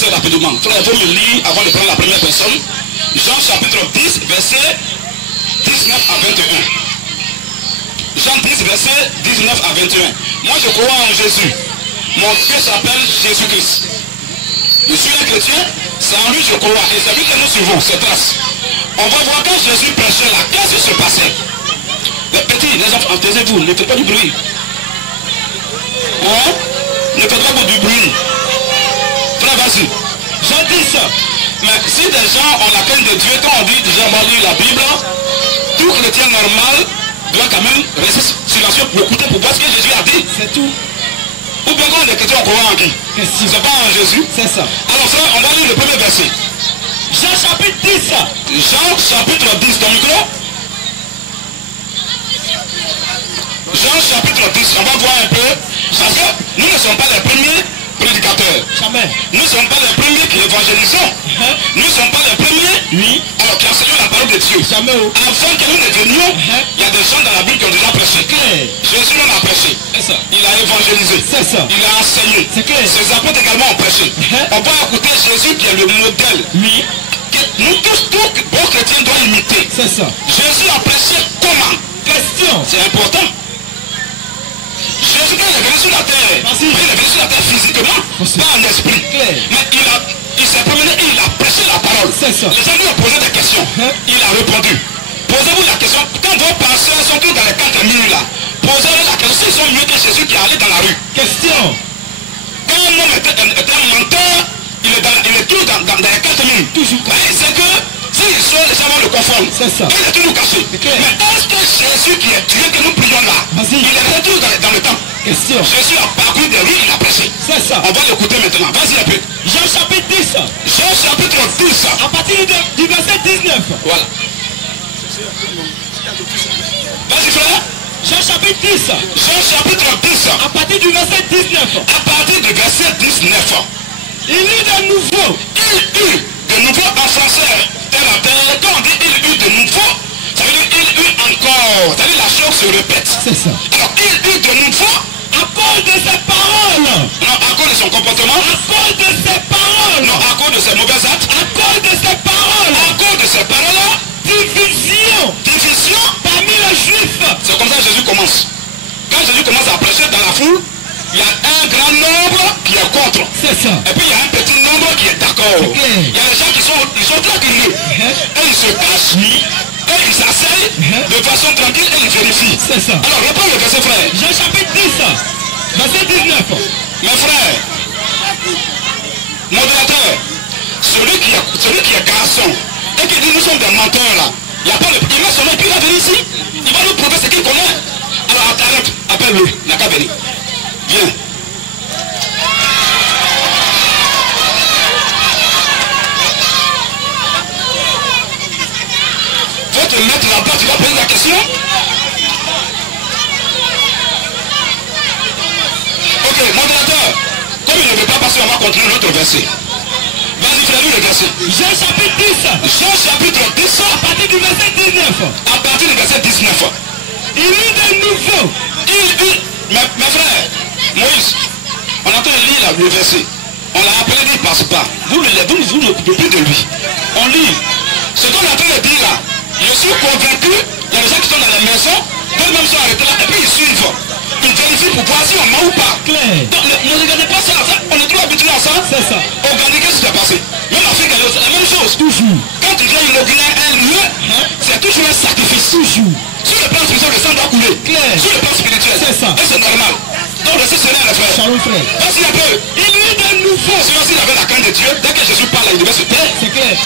versets rapidement. Frère, il faut me lire avant de prendre la première personne. Jean chapitre 10, verset 19 à 21. Jean 10, verset 19 à 21. Moi je crois en Jésus. Mon Dieu s'appelle Jésus-Christ. Je suis un chrétien, c'est en lui je crois. Et c'est lui que nous suivons, c'est trace. On va voir quand Jésus prêchait là, qu'est-ce qui se passait? Les petits, les enfants, taisez-vous, ne faites pas du bruit. Hein? Ne faites pas du bruit. Frère, vas-y. Jean 10. Mais si des gens ont la crainte de Dieu, quand on dit déjà on va lire la Bible, tout chrétien normal doit quand même rester silencieux pour écouter pour voir ce que Jésus a dit. C'est tout. Ou bien quand on est chrétien, on croit en qui? C'est pas en Jésus. C'est ça. Alors frère, on va lire le premier verset. Jean chapitre 10. Jean chapitre 10, ton micro. Jean chapitre 10, on va voir un peu. Parce que nous ne sommes pas les premiers prédicateurs. Jamais. Nous ne sommes pas les premiers qui évangélisons. Nous ne sommes pas les premiers. Oui. Alors qui enseignons la parole de Dieu. Jamais. Avant que nous ne venions, il y a des gens dans la Bible qui ont déjà prêché. Jésus même a prêché. Ça. Il a évangélisé. C'est ça. Il a enseigné. Ses apôtres également ont prêché. On va écouter Jésus qui est le modèle. Oui. Nous tous, bons chrétiens doivent imiter. C'est ça. Jésus a prêché comment? Question. C'est important. Jésus quand il est venu sur la terre, il est venu sur la terre physiquement, pas en esprit. Mais il s'est promené et il a prêché la parole. Les gens lui ont posé des questions. Il a répondu. Posez-vous la question, quand vos penseurs sont tous dans les 4 murs là, posez-vous la question, s'ils sont mieux que Jésus qui est allé dans la rue. Question. Quand un homme était un menteur, il est tout dans les 4 murs. C'est que s'il sort, les gens vont le confondre. C'est ça. Il est toujours caché. Mais est-ce que Jésus qui est Dieu que nous prions là, il est retour dans le temple? Question. Jésus a parcouru des rues, il a prêché. C'est ça. On va l'écouter maintenant. Vas-y un peu. Jean chapitre 10. Jean chapitre 10. À partir du verset 19. Voilà. Vas-y frère. Jean chapitre 10. Jean chapitre 10. À partir du verset 19. À partir du verset 19. Il eut de nouveau. Il eut de nouveau en français. Quand on dit il eut de nouveau, ça veut dire il eut encore. Ça veut dire la chose se répète. C'est ça. Alors il eut de nouveau à cause de ses paroles. Non, à cause de son comportement. À cause de ses paroles. Non, à cause de ses mauvais actes. À cause de ses paroles. À cause de ses paroles. Division. Division parmi les juifs. C'est comme ça que Jésus commence. Quand Jésus commence à prêcher dans la foule, il y a un grand nombre qui est contre. C'est ça. Et puis il y a un petit nombre qui est d'accord. Il y a des gens qui sont tranquilles. Et ils se cachent. Et ils s'asseyent de façon tranquille et ils vérifient. C'est ça. Alors reprends le verset frère. Jean chapitre 10. Verset 19. Mes frères, modérateur, celui qui est garçon et qui dit nous sommes des menteurs là, il n'y a pas le. Il met son nom et puis il va venir ici. Il va nous prouver ce qu'il connaît. Alors arrête, appelle-le, il n'a qu'à venir. Viens. Faut te mettre là-bas, tu vas poser la question. Ok, modérateur, comme il ne veut pas passer, on va continuer notre verset. Vas-y, frère, lis le verset. Jean chapitre 10. Jean chapitre 10. À partir du verset 19. À partir du verset 19. Il eut de nouveau. Il eut. Mes frères, Moïse, on entend lire le verset. On l'a appelé, il ne passe pas. Vous ne coupez plus de lui. On lit. Ce qu'on est en train de dire là, je suis convaincu, il y a des gens qui sont dans la maison, d'eux-mêmes sont arrêtés là, et puis ils suivent. Ils vérifient pour voir si on ment ou pas. Donc ne regardez pas ça, on est trop habitué à ça. C'est ça. Regardez qu'est-ce qui s'est passé. Même Afrique, c'est la même chose. Toujours. Quand tu viens inaugurer un lieu, c'est toujours un sacrifice. Toujours. Sur le plan spirituel, le sang doit couler. Sur le plan spirituel. C'est ça. Et c'est normal. Donc le Seigneur les frères. Shalom frère. Vas-y un peu. Il eut de nouveau. Sinon s'il avait la crainte de Dieu, dès que Jésus parle, il devait se taire. C'est clair.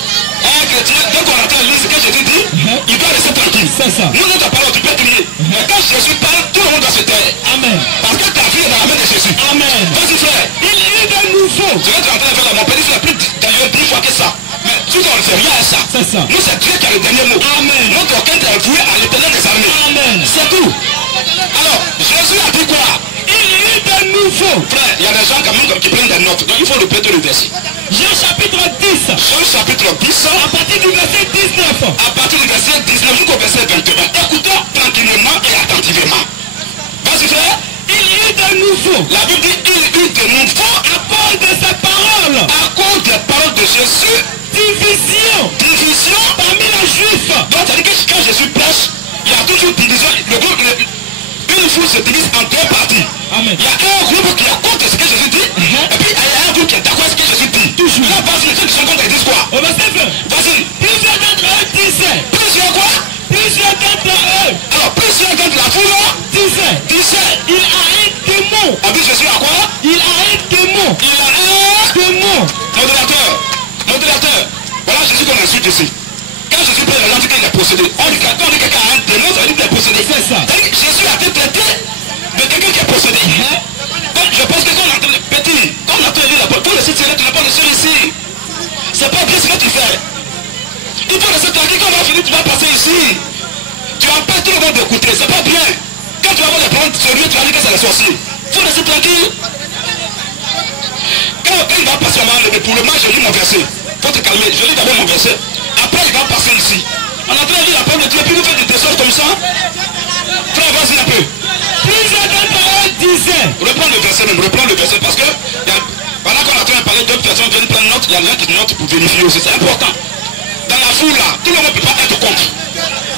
Un chrétien, dès qu'on entend lire ce que Jésus dit, il doit rester tranquille. C'est ça. Nous, notre parole, tu peux crier. Mais quand Jésus parle, tout le monde doit se taire. Amen. Parce que ta vie est dans la main de Jésus. Amen. Vas-y frère. Il eut de nouveau. Je vais te rentrer dans la mon père, il fait plus d'ailleurs 10 fois que ça. Mais tout on ne fait rien à ça. C'est ça. Nous, c'est Dieu qui a le dernier mot. Amen. Notre cœur est voué à l'éternel des armées. Amen. C'est tout. Alors, Jésus a dit quoi? Il eut de nouveau. Frère, il y a des gens quand même qui prennent des notes. Donc il faut répéter le verset. Jean chapitre 10. Jean chapitre 10. À partir du verset 19. À partir du verset 19 jusqu'au verset 21. Écoutons tranquillement et attentivement. Vas-y frère. Il eut de nouveau. La Bible dit il eut de nouveau à cause de ses paroles. À cause des foule se divise en deux parties. Amen. Il y a un groupe qui est contre ce que Jésus dit, et puis il y a un groupe qui est d'accord avec ce que Jésus dit. Toujours. Là, vas-y, ceux qui sont contre, ils disent quoi? Au verset 20. Vas-y. Plusieurs d'entre eux disaient. Plusieurs quoi? Plusieurs d'entre eux Alors, plusieurs contre la foule disaient. disaient. Il a un démon. On dit Jésus a quoi? Il a un démon. Il a un Démon. modérateur. Modérateur. Voilà Jésus qu'on insulte ici. Quand Jésus parle, on dit qu'il est possédé. On dit quand quelqu'un a un démon, ça veut dire qu'il est possédé. C'est ça. C'est-à-dire que Jésus a été traité de quelqu'un qui est possédé. Donc, je pense que quand on entend petit, quand on entend lire la parole, il faut laisser tirer, tu n'as pas le seul ici. C'est pas bien ce que tu fais. Il faut laisser tranquille, quand on va finir, tu vas passer ici. Tu vas pas tout le monde écouter, c'est pas bien. Quand tu vas voir les paroles sérieux, tu vas dire que c'est les sorciers. Il faut laisser tranquille. Quand il va passer, on va enlever. Pour le moment, je lis mon verset. Il faut te calmer. Je lis d'abord mon verset. Après, il va passer ici. On a train de lire la parole de Dieu, puis vous faites des descentes comme ça. Frère, vas-y un peu. Plusieurs d'entre eux disaient. Reprends le verset même, reprends le verset. Parce que pendant qu'on est en train de parler, d'autres personnes viennent prendre note. Il y a des gens qui notent pour vérifier aussi. C'est important. Dans la foule là, tout le monde ne peut pas être contre.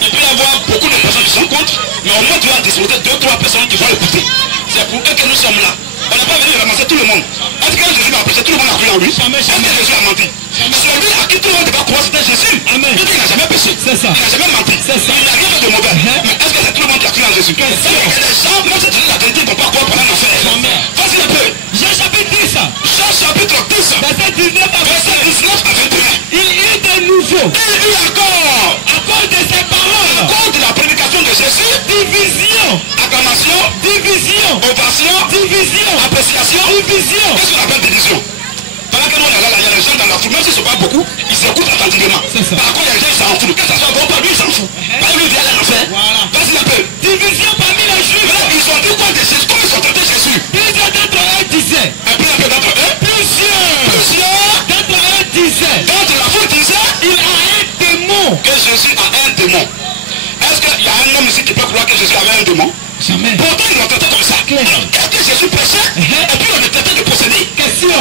Il peut y avoir beaucoup de personnes qui sont contre, mais au moins tu vas disposer 2-3 personnes qui vont écouter. C'est pour eux que nous sommes là. On n'est pas venu ramasser tout le monde. Est-ce que Jésus m'a prêché, tout le monde a cru en lui? Est-ce que Jésus a menti? Celui à qui tout le monde va croire, c'était Jésus. Amen. Il n'a jamais péché. C'est ça. Il n'a jamais menti. C'est ça. Il n'a rien fait de mauvais. Mais est-ce que c'est tout le monde qui a cru en Jésus? Il y a des gens, même si tu dis la vérité, ils ne vont pas croire pendant l'affaire. Vas-y un peu. Jean chapitre 10. Jean chapitre 10. Verset 19 à 21. Verset 19 à 21. Il eut de nouveau. Il y a encore. À cause de ses paroles. À cause de la prédication de Jésus. Division. Acclamation. Division. Ovation. Division. Appréciation. Division. Qu'est-ce qu'on appelle division? Pendant que nous on est là, il y a des gens dans la foule, même s'ils ne sont pas beaucoup, ils s'écoutent attentivement. Par contre, il y a des gens qui s'en foutent. Que ça soit bon, pas lui, il s'en fout. Pas lui, il dit aller en faire. Voilà. Vas-y un peu. Division parmi les Juifs. Là, ils ont dit quoi de Jésus? Comment ils ont traité Jésus? Plusieurs d'entre eux disaient. Un peu d'entre eux. Plusieurs d'entre eux disaient. D'entre la foule disait. Il a un démon. Que Jésus a un démon. Est-ce qu'il y a un homme ici qui peut croire que Jésus avait un démon? Jamais. Pourtant, ils l'ont traité comme ça. Claire. Alors, est-ce que Jésus prêchait? Et puis on est traité de posséder. Question.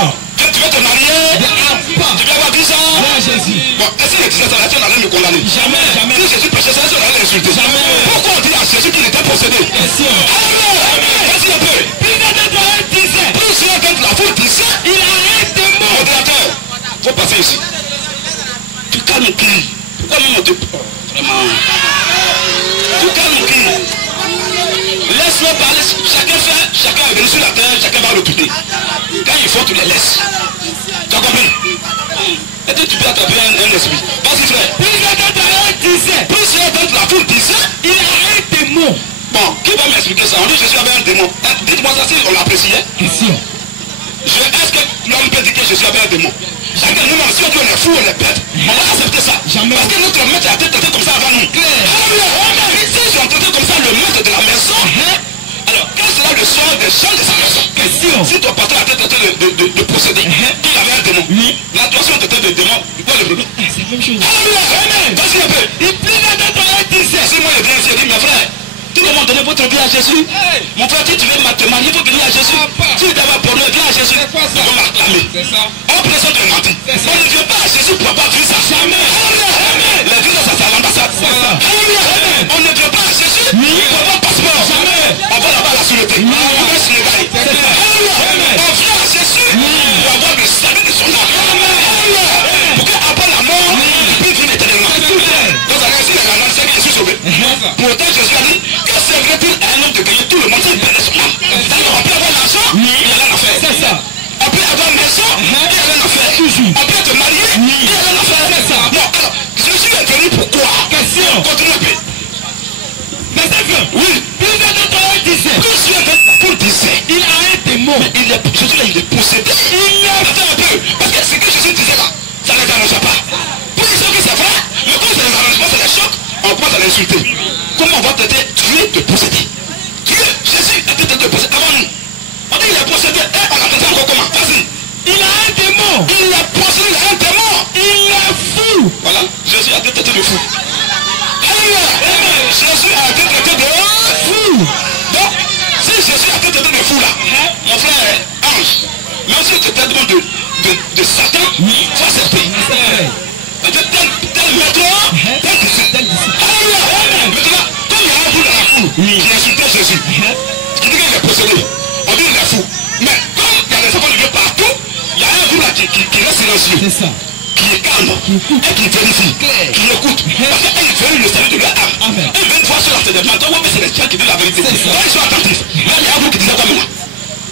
Tu veux te marier? Tu veux avoir 10 ans? Là, Jésus. Bon, est-ce qu'il disait ça? Là, tu n'allais me condamner. Jamais. Si Jésus prêchait ça, tu n'allais l'insulter. Jamais. Pourquoi on dit à Jésus qu'il était possédé? Question. Amen. Vas-y un peu. Plusieurs d'entre eux disaient. Plusieurs d'entre la foule disaient. Il a un démon. Modérateur, faut passer ici. Tu calmes qui? Pourquoi nous on te... Vraiment. Tu calmes qui? Laisse-le parler. Chacun est venu sur la terre, chacun va retourner. Quand il faut, tu les laisses. Tu as compris? Est-ce que tu peux attraper un esprit? Vas-y frère. Plusieurs d'entre eux disaient. Plusieurs d'entre la foule disaient. Il a un démon. Bon, qui va m'expliquer ça? On dit que Jésus avait un démon. Dites-moi ça si on l'appréciait. Question. Est-ce que l'homme peut dire que Jésus avait un démon? Chacun nous, si on dit on est fou, on est bête, on va accepter ça. Jamais. Parce que notre maître a été traité comme ça avant nous. Si ils ont traité comme ça le maître de la maison, alors quel sera le sort des gens de sa maison? Question. Si ton patron a été traité de posséder, il avait un démon. La toi si on traité de démon, quoi le problème? C'est la même chose. Vas-y un peu. Et plusieurs d'entre eux disaient. Si moi je viens ici, je dis mes frères, tout le monde donne votre vie à Jésus. Mon frère, si tu veux te marier, il faut venir à Jésus. Si tu dois pour nous, viens à Jésus. On va m'acclamer. On présente de mentir. On ne vient pas à Jésus pour avoir vu ça. Jamais. La vie, ça, c'est à l'ambassade. On ne vient pas à Jésus pour avoir passeport. Jamais. On va là-bas à la sûreté. On va se légaler. On vient à Jésus pour avoir le salut de son âme. Pour qu'après la mort, il puisse vivre éternellement. Vous allez essayer de la c'est que je suis sauvé. Pourtant, Jésus a dit que c'est vrai-il à un homme de gagner tout le monde s'il perdait son âme. C'est-à-dire, on peut avoir l'argent, il y a rien à faire. C'est ça. On peut avoir une maison, il y a rien à faire. On peut te marier, il y a rien à faire. C'est ça. Non, alors, Jésus est venu pourquoi? Question. Continue un peu. Verset 20. Oui. Plusieurs d'entre eux disaient. Plusieurs d'entre la foule disaient. Il a un démon. Jésus là, il est possédé. Attends un peu. Parce que ce que Jésus disait là, ça ne les arrange pas. Pour ils sont que c'est vrai, mais quand c'est les arrangements, c'est les chocs, on commence à l'insulter. Comment on va traiter Dieu de posséder? Dieu, Jésus a été traité de posséder avant nous. On dit il est possédé. On a traité encore comment? Vas-y. Il a un démon. Il est possédé, il a un démon. Il est fou. Voilà, Jésus a été traité de fou. Jésus a été traité de fou. Donc, si Jésus a été traité de fou là, mon frère, ange, même si tu traites de Satan, il faut accepter. Tel maître, tel disciple. Maintenant, comme il y a un bout dans la foule qui insultait Jésus, reste silencieux. C'est ça. Qui est calme, et qui vérifie, qui écoute. Parce qu'elle veut le salut de leur âme. Elle veut une fois sur la tête. Maintenant, c'est les gens qui disent la vérité. Quand ils sont attentifs. Là, il y a vous qui disent quoi maintenant?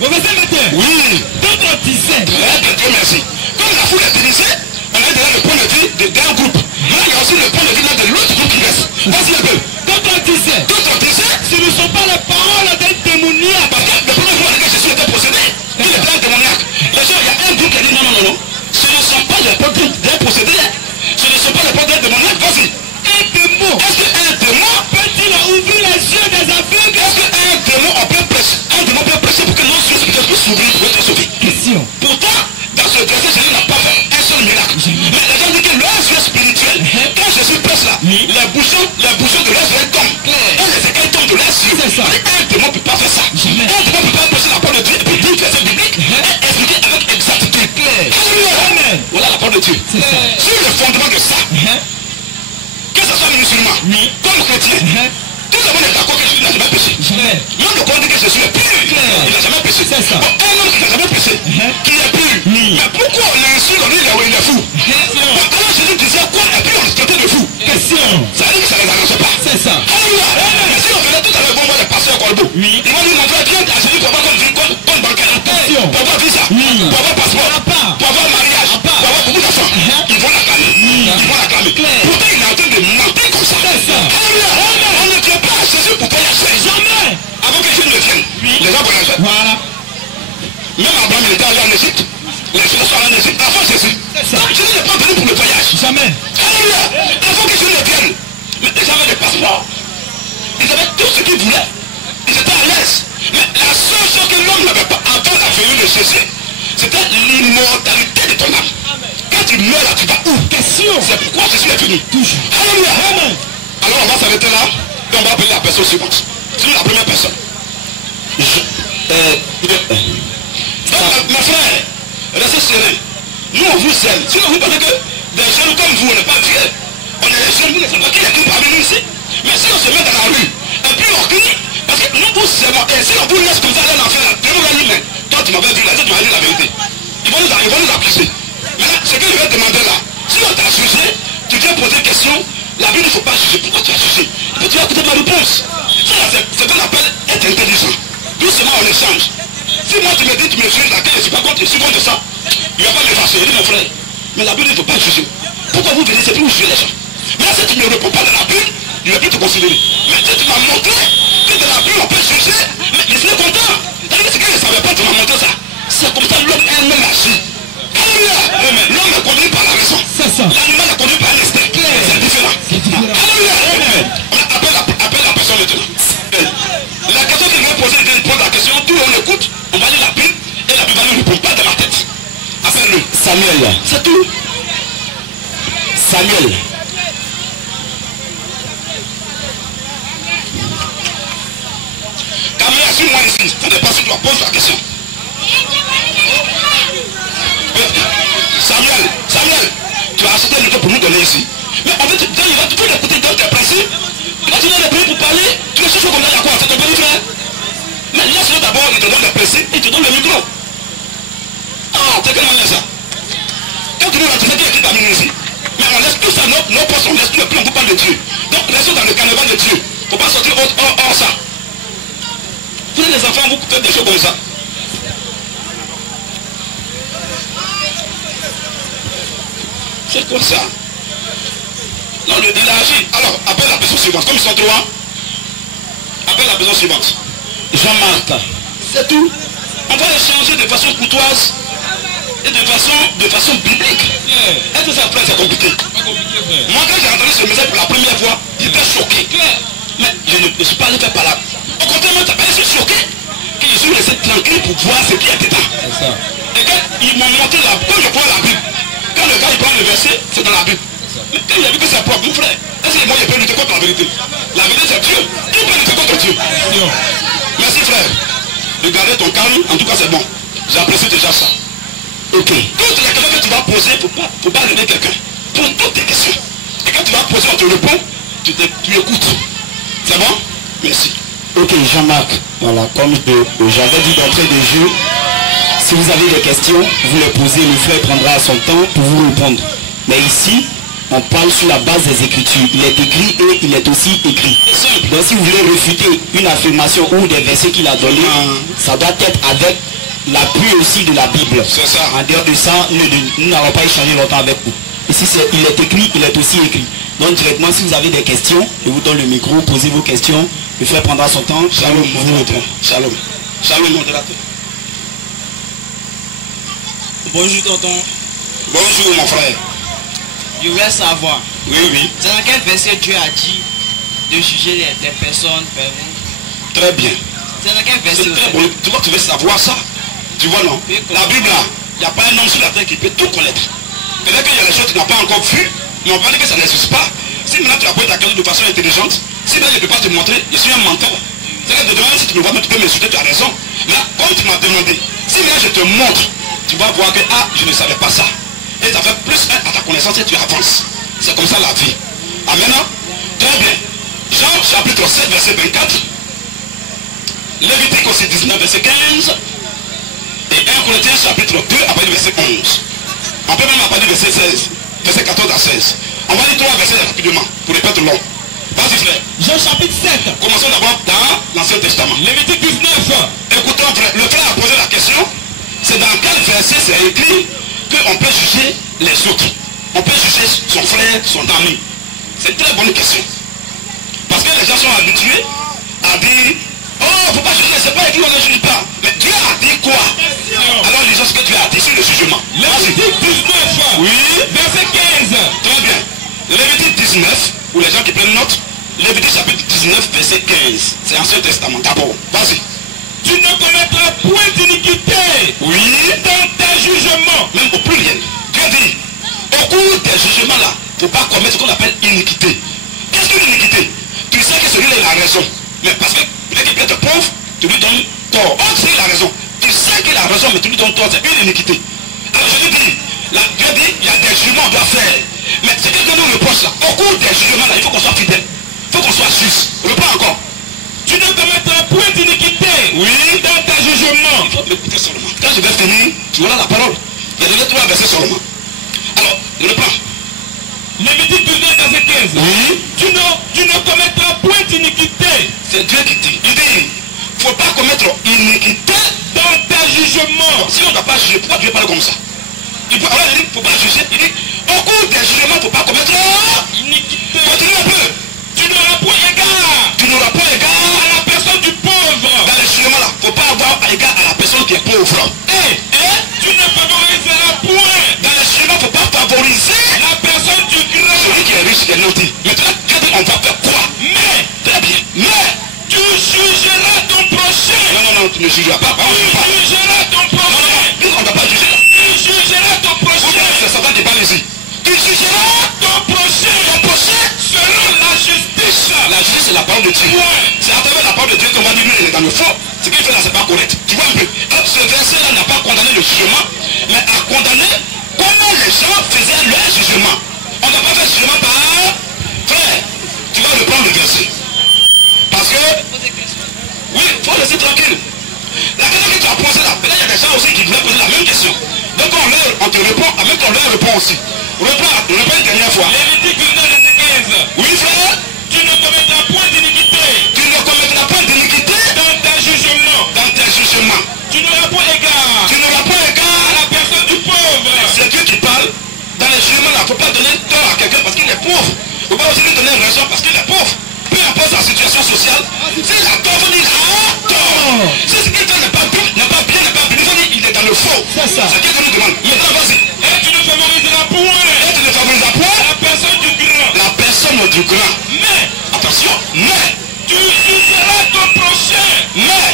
Au verset 21. Oui. D'autres disaient. Dieu merci. Comme la foule est divisée, on a déjà le point de vue d'un groupe. Là, il y a aussi le point de vue de l'autre groupe qui reste. Vas-y un peu. D'autres disaient. D'autres disaient. Ce ne sont pas les paroles d'un démoniaque. Parce que le premier fois que Jésus était possédé, il était un démoniaque. Les gens, il y a un groupe qui a dit non, non, non, non. Ce ne sont pas les portes d'un possédé. Ce ne sont pas les portes d'un démoniaque. Vas-y. Un démon. Est-ce qu'un démon peut-il ouvrir les yeux des aveugles? Est-ce qu'un démon peut prêcher? Un démon peut prêcher pour que nos yeux puissent s'ouvrir pour être sauvés? Question. Pourtant, dans ce verset, Jésus n'a pas fait un seul miracle. Mais les gens disent que leurs yeux spirituels, quand Jésus prêche là, les bouchons de leurs yeux tombent. Et les écailles tombent de leurs yeux. Un démon ne peut pas faire ça. Un démon ne peut pas prêcher la parole de Dieu et puis dire verset biblique et expliquer avec exactitude. Alléluia. Voilà la parole de Dieu. Sur le fondement de ça, que ce soit musulman, comme chrétien, tout le monde est d'accord que Jésus n'a jamais péché. Même le Coran dit que Jésus est pur. Il n'a jamais péché. Bon, un homme qui n'a jamais péché, qui est pur. Mais pourquoi on l'insulte, on dit il est fou? Bon, alors Jésus disait quoi? Et puis on le traitait de fou. Question. Ça veut dire que ça ne les arrange pas. C'est ça. Alléluia. Mais si on venait tout à l'heure, on voit les pasteurs Corbeau. Ils vont nous montrer bien à Jésus pour avoir comme bancaire. Pour avoir visa, pour avoir passeport, pour avoir mariage, pour avoir beaucoup d'enfants. Ils vont l'acclamer. Ils vont l'acclamer. Pourtant, il est en train de mentir comme ça. Alléluia. On ne tient pas à Jésus pour voyager. Jamais. Avant que Jésus ne vienne, les gens voyageaient. Voilà. Même Abraham, il était allé en Égypte. Les gens sont allés en Égypte avant Jésus. Donc Jésus n'est pas venu pour le voyage. Jamais. Alléluia. Avant que Jésus ne vienne, mais ils avaient des passeports. Ils avaient tout ce qu'ils voulaient. Ils étaient à l'aise. Mais la seule chose que l'homme n'avait pas avant la venue de Jésus, c'était l'immortalité de ton âme. Quand tu meurs là, tu vas où? Question. C'est pourquoi Jésus est venu. Alléluia. Alors on va s'arrêter là et on va appeler la personne suivante. C'est la première personne. Mon frère, restez serein. Nous on vous aime. Sinon vous pensez que des jeunes comme vous, on n'est pas vieux. On est les jeunes, vous ne savez pas qui est qui parmi nous ici. Mais si on se met dans la rue, et puis on crie, parce que nous vous aimons, et si on vous laisse comme ça aller en enfer, Dieu nous l'a dit, mais toi tu m'avais dit, là, tu m'as dit la vérité. Ils vont nous accuser. Maintenant, ce que je vais demander là, si on t'a jugé, tu viens poser une question, la Bible ne faut pas juger. Pourquoi tu as jugé? Et tu vas écouter ma réponse. Ça, c'est ce qu'on appelle être intelligent. Doucement on échange. Si moi tu me dis, tu me juges, laquelle je ne suis pas contre, je suis contre ça, il ne va pas me fâcher. Il dit mon frère, mais la Bible ne faut pas juger. Pourquoi vous venez, c'est pour juger les gens? Mais si tu ne me réponds pas de la Bible, je ne vais plus te considérer. Mais si tu m'as montré que de la Bible on peut juger, mais je suis content. C'est-à-dire que ce que je ne savais pas, tu m'as montré ça. C'est comme ça l'homme elle-même agit. Alléluia. L'homme est conduit par la raison. C'est ça. L'animal est conduit par l'instinct. C'est différent. Alléluia. Appelle la personne maintenant. La question qu'il vient poser, il pose la question, tout le monde écoute, on va lire la Bible, et la Bible ne répond pas dans ma tête. Appelle-le. Samuel. C'est tout. Samuel. Camille, suis-moi ici. Ça n'est pas si tu poses la question. Samuel, tu as acheté le temps pour nous donner ici. Mais en fait, il va tout écouter dans tes principes. Quand tu donnes les principes pour parler, tu le cherches comme ça, il y a quoi? C'est ton petit frère. Mais laisse-le d'abord, il te donne les principes, il te donne le micro. Ah, c'est quelle manière ça? Quand tu nous as dit qu'il est parmi nous ici. Mais on laisse tout ça, nos postes, on laisse tout le plan pour parler de Dieu. Donc restons dans le carnaval de Dieu. Il ne faut pas sortir hors ça. Vous êtes les enfants, vous faites des choses comme ça. C'est quoi ça? Non, il a agi. Alors, appelle la personne suivante. Comme ils sont trois, appelle la personne suivante. Jean-Marc. C'est tout. On va échanger de façon courtoise et de façon biblique. Est-ce que ça, frère, c'est compliqué? Moi, quand j'ai entendu ce message pour la première fois, j'étais choqué. Mais je ne suis pas allé faire par là. Au contraire, je suis choqué que je suis resté tranquille pour voir ce qui était là. Et quand ils m'ont montré la Bible, quand je prends la Bible, quand le gars il prend le verset, c'est dans la Bible. Mais quand il a vu que c'est propre, mon frère, est-ce que moi je peux lutter contre la vérité? La vérité c'est Dieu. Qui peut lutter contre Dieu? Merci frère. De garder ton calme, en tout cas c'est bon. J'apprécie déjà ça. Ok. Toutes les questions que tu vas poser pour pas lever quelqu'un. Pose toutes tes questions. Et quand tu vas poser, on te répond, tu écoutes. C'est bon? Merci. Ok, Jean-Marc. Voilà, comme j'avais dit d'entrée de jeu, Si vous avez des questions, vous les posez, le frère prendra son temps pour vous répondre. Mais ici, on parle sur la base des Écritures. Il est écrit et il est aussi écrit. Donc si vous voulez réfuter une affirmation ou des versets qu'il a donnés, ça doit être avec l'appui aussi de la Bible. C'est ça. En dehors de ça, nous n'allons pas échanger longtemps avec vous. Ici, il est écrit, il est aussi écrit. Donc directement, si vous avez des questions, je vous donne le micro, posez vos questions. Le frère prendra son temps. Shalom, modérateur. Shalom. Shalom, modérateur. Bonjour tonton. Bonjour, mon frère. Je voulais savoir, Oui, oui. c'est dans quel verset Dieu a dit de juger les personnes perverses? Très bien. C'est dans quel verset? C'est très bon. Tu vois, tu veux savoir ça. Tu vois, non? Oui, La Bible, là, il n'y a pas un homme sur la terre qui peut tout connaître. Peut-être qu'il y a des choses que tu n'as pas encore vues, mais on va dire que ça n'existe pas. Si maintenant tu as posé ta question de façon intelligente, si maintenant je ne peux pas te montrer, je suis un menteur. C'est-à-dire que de demain, si tu me vois, tu peux m'insulter, tu as raison. Mais comme tu m'as demandé, si maintenant je te montre, tu vas voir que, ah, je ne savais pas ça. Et ça fait plus à ta connaissance et tu avances. C'est comme ça la vie. Amen. Très bien. Jean chapitre 7, verset 24. Lévitique aussi 19, verset 15. Et 1 Corinthiens chapitre 2, à partir du verset 11. On peut même à partir du verset 16. Verset 14 à 16. On va lire 3 versets rapidement, pour répéter long. Vas-y frère. Jean chapitre 7. Commençons d'abord dans l'Ancien Testament. Lévitique 19. Écoutons frère. Le frère a posé la question. C'est dans quel verset c'est écrit qu'on peut juger les autres? On peut juger son frère, son ami. C'est une très bonne question. Parce que les gens sont habitués à dire, oh, faut pas juger, c'est pas écrit, on ne juge pas. Mais Dieu a dit quoi? Alors lisons ce que Dieu a dit sur le jugement. Lévitique 19. Oui. Verset 15. Très bien. Lévitique 19, ou les gens qui prennent note, Lévitique chapitre 19, verset 15. C'est Ancien Testament. D'abord, vas-y. Tu ne commettras point d'iniquité Oui. dans tes jugements. Même au pluriel. Dieu dit, au cours des jugements là, il ne faut pas commettre ce qu'on appelle iniquité. Qu'est-ce que l'iniquité? Tu sais que celui-là il a raison. Mais parce que peut-être qu'il peut être pauvre, tu lui donnes tort. Oh, tu sais qu'il a raison. Tu sais qu'il a raison, mais tu lui donnes tort. C'est une iniquité. Alors je te dis, là, Dieu dit, il y a des jugements qu'on doit faire. Mais ce que Dieu nous reproche là, au cours des jugements là, il faut qu'on soit fidèle. Il faut qu'on soit juste. Reprends encore. Tu ne commettras point d'iniquité dans tes jugements. Il faut m'écouter seulement. Quand je vais finir, tu auras la parole. Il y a donné 3 versets seulement. Alors, je reprends. Lévitique 19, verset 15. Oui. Tu ne commettras point d'iniquité C'est Dieu qui dit. Il dit, il ne faut pas commettre iniquité dans tes jugements. Si on ne doit pas juger, pourquoi Dieu parle comme ça? Alors il dit, il ne faut pas juger. Il dit, au cours des jugements, il ne faut pas commettre Iniquité. Continue un peu. Tu n'auras point égard Tu n'auras pas égard à la personne du pauvre. dans les jugements là. Il ne faut pas avoir égard à la personne qui est pauvre. Et tu ne favoriseras point Dans les jugements, il ne faut pas favoriser la personne du grand. celui qui est riche et loti. Maintenant, on va faire quoi? Mais Très bien. Mais, tu jugeras ton prochain. non, tu ne jugeras pas. Tu jugeras ton prochain. On ne doit pas juger là. Tu jugeras ton prochain. C'est Satan qui parle ici. Tu jugeras Ton prochain. ton prochain. Selon la justice. La justice, c'est la parole de Dieu. C'est à travers la parole de Dieu qu'on va dire, lui, il est dans le faux. Ce qu'il fait là, c'est pas correct. Tu vois un peu. Ce verset-là n'a pas condamné le jugement, mais a condamné comment les gens faisaient leur jugement. On n'a pas fait jugement par frère. Tu vas reprendre le verset. Parce que, oui, il faut laisser tranquille. La question que tu as posée là, peut-être il y a des gens aussi qui voulaient poser la même question. Donc on te répond, en même temps on leur répond aussi. Reprends une dernière fois. Lévitique 19, verset 15. Oui, frère. Tu ne commettras point d'iniquité Tu ne commettras pas d'iniquité dans tes jugements. dans tes jugements. Tu n'auras point égard Tu n'auras pas à égard. la personne du pauvre. C'est Dieu qui parle. Dans les jugements là, il ne faut pas donner tort à quelqu'un parce qu'il est pauvre. Il ne faut pas aussi lui donner raison parce qu'il est pauvre. Peu importe sa situation sociale, s'il a tort, il a tort. Si ce qu'il fait n'est pas bien, n'est pas bien, il est dans le faux. C'est ça. C'est ce qu'il nous demande. Maintenant, vas-y. Et tu ne favoriseras point Et tu ne favoriseras pas la personne du grand. la personne du grand. Mais Attention, mais, tu jugeras ton prochain. mais,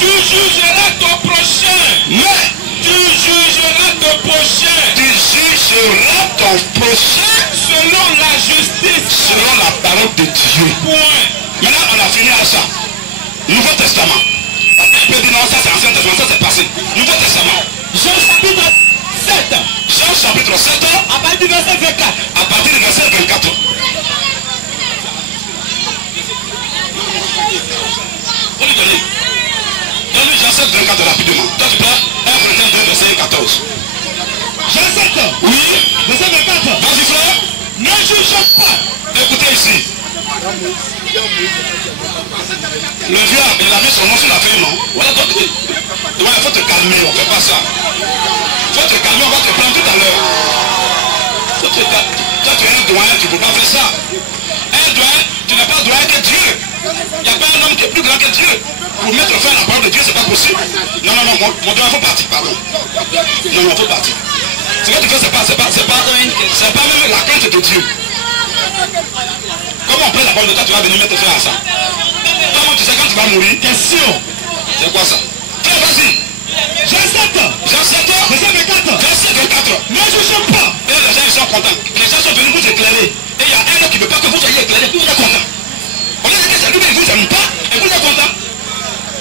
Tu jugeras ton prochain. mais, Tu jugeras ton prochain tu jugeras ton prochain selon la justice. selon la parole de Dieu. Point. Maintenant, on a fini à ça. Nouveau Testament. On peut dire non, ça c'est Ancien Testament, ça c'est passé. Nouveau Testament. Jean chapitre 7. Jean chapitre 7, À partir du verset 24. à partir du verset 24. Faut lui donner. Donne-lui Jean 7, 24 rapidement. Toi tu prends 1 verset 14. Jean 7. Oui. Verset 24. Vas-y frère. Ne juge pas. Écoutez ici. Le vieux, il a mis son nom sur la feuille, non? Voilà, toi, il faut te calmer, on ne fait pas ça. Il faut te calmer, on va te prendre tout à l'heure. Toi, tu es un doyen, tu ne peux pas faire ça. Un doyen, tu n'es pas doyen que Dieu. Il n'y a pas un homme qui est plus grand que Dieu. Pour mettre fin à la parole de Dieu, c'est pas possible. Non, mon doyen, il faut partir, pardon. Non, il faut partir. Ce que tu fais, c'est pas même la crainte de Dieu. Comment on prend la parole de toi, tu vas venir mettre fin à ça? Comment tu sais quand tu vas mourir? Question. C'est quoi ça? Frère, vas-y. Jean 7. Verset 24. Verset 24. Ne juge pas. Et les gens ils sont contents. Les gens sont venus vous éclairer. Et il y a un autre qui ne veut pas que vous soyez éclairés. Puis vous êtes contents. On a dit que c'est lui, mais il ne vous aime pas. Et vous êtes contents.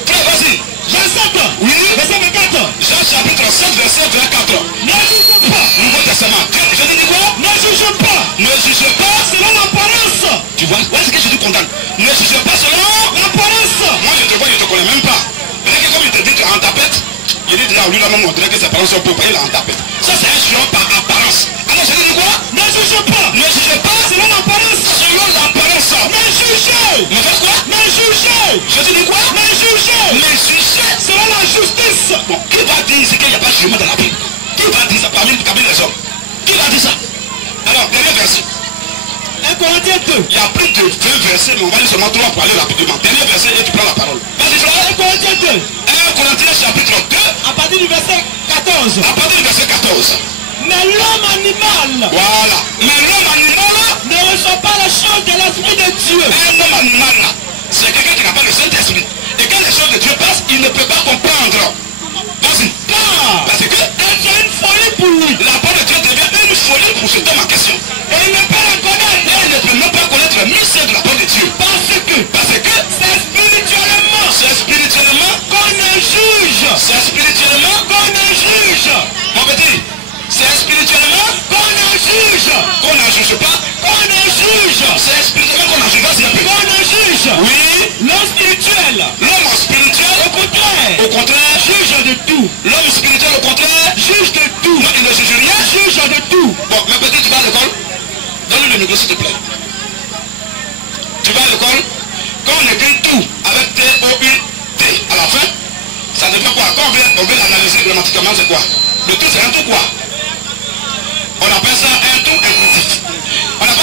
Frère, vas-y. Jean 7. Oui. Verset 24. Jean chapitre 7, verset 24. Ne juge pas. Nouveau Testament. Je te dis quoi? Ne juge pas. Ne juge pas Selon l'apparence. Tu vois? Où est-ce que je te condamne? Ne juge pas selon l'apparence. Moi je te vois, je ne te connais même pas. Rien que comme il te dit tu es en tapette. Il dit déjà, lui là même on dirait que ses parents sont pauvres, il est en tapette. Ça c'est un jurement par apparence. Alors je te dis quoi? Ne juge pas. Ne juge pas selon l'apparence. Selon l'apparence. Ne jugez. Ne faites quoi? Ne jugez. Je te dis quoi? Ne jugez. Ne jugez. Selon la justice. Bon, qui va dire ici qu'il n'y a pas de jugement dans la Bible? Qui va dire ça parmi les hommes? Qui va dire ça? Alors, dernier verset. 1 Corinthiens 2. Il y a plus de 20 versets, mais on va dire seulement 3 pour aller rapidement. Dernier verset et tu prends la parole. Vas-y, frère. 1 Corinthiens 2. 1 Corinthiens chapitre 2. À partir du verset 14. À partir du verset 14. Mais l'homme animal. Voilà. Mais l'homme animal ne reçoit pas la chose de l'esprit de Dieu. Un homme animal, c'est quelqu'un qui n'a pas le Saint-Esprit. Et quand les choses de Dieu passent, il ne peut pas comprendre. Vas-y. Parce que c'est une folie pour lui. La parole de Dieu devient une folie pour cet homme en question. Et il ne peut la connaître. Et il ne peut même pas connaître le mystère de la parole de Dieu. Parce que c'est spirituellement. C'est spirituellement qu'on ne juge. C'est spirituellement qu'on ne juge. Mon petit, c'est spirituellement qu'on ne juge. Qu'on ne juge pas. Qu'on ne juge. C'est spirituellement qu'on ne juge pas. Qu'on ne juge. Oui. L'homme spirituel. L'homme spirituel. Au contraire. Juge de tout. L'homme spirituel au contraire. Juge de tout. Non, il ne juge rien. Juge de tout. Bon, mes petits, tu vas à l'école. Donne-lui le micro s'il te plaît. Tu vas à l'école. Quand on écrit tout avec T-O-U-T à la fin, ça devient quoi? Quand on veut l'analyser grammaticalement, c'est quoi? Le tout, c'est un tout quoi? On appelle ça un tout inclusif. On n'a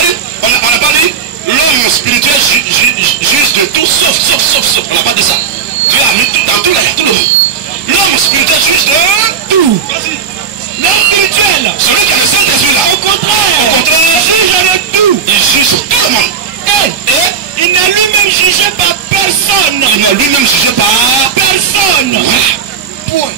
pas dit l'homme spirituel juge de tout sauf. On n'a pas dit ça. Dieu a mis tout dans tout là, il y a tout le monde. L'homme spirituel juge de tout. L'homme spirituel, celui qui a le Saint-Esprit là, au contraire, juge de tout. Il juge sur tout le monde. Et il n'est lui-même jugé par personne. Il n'est lui-même jugé par personne. Voilà. Point.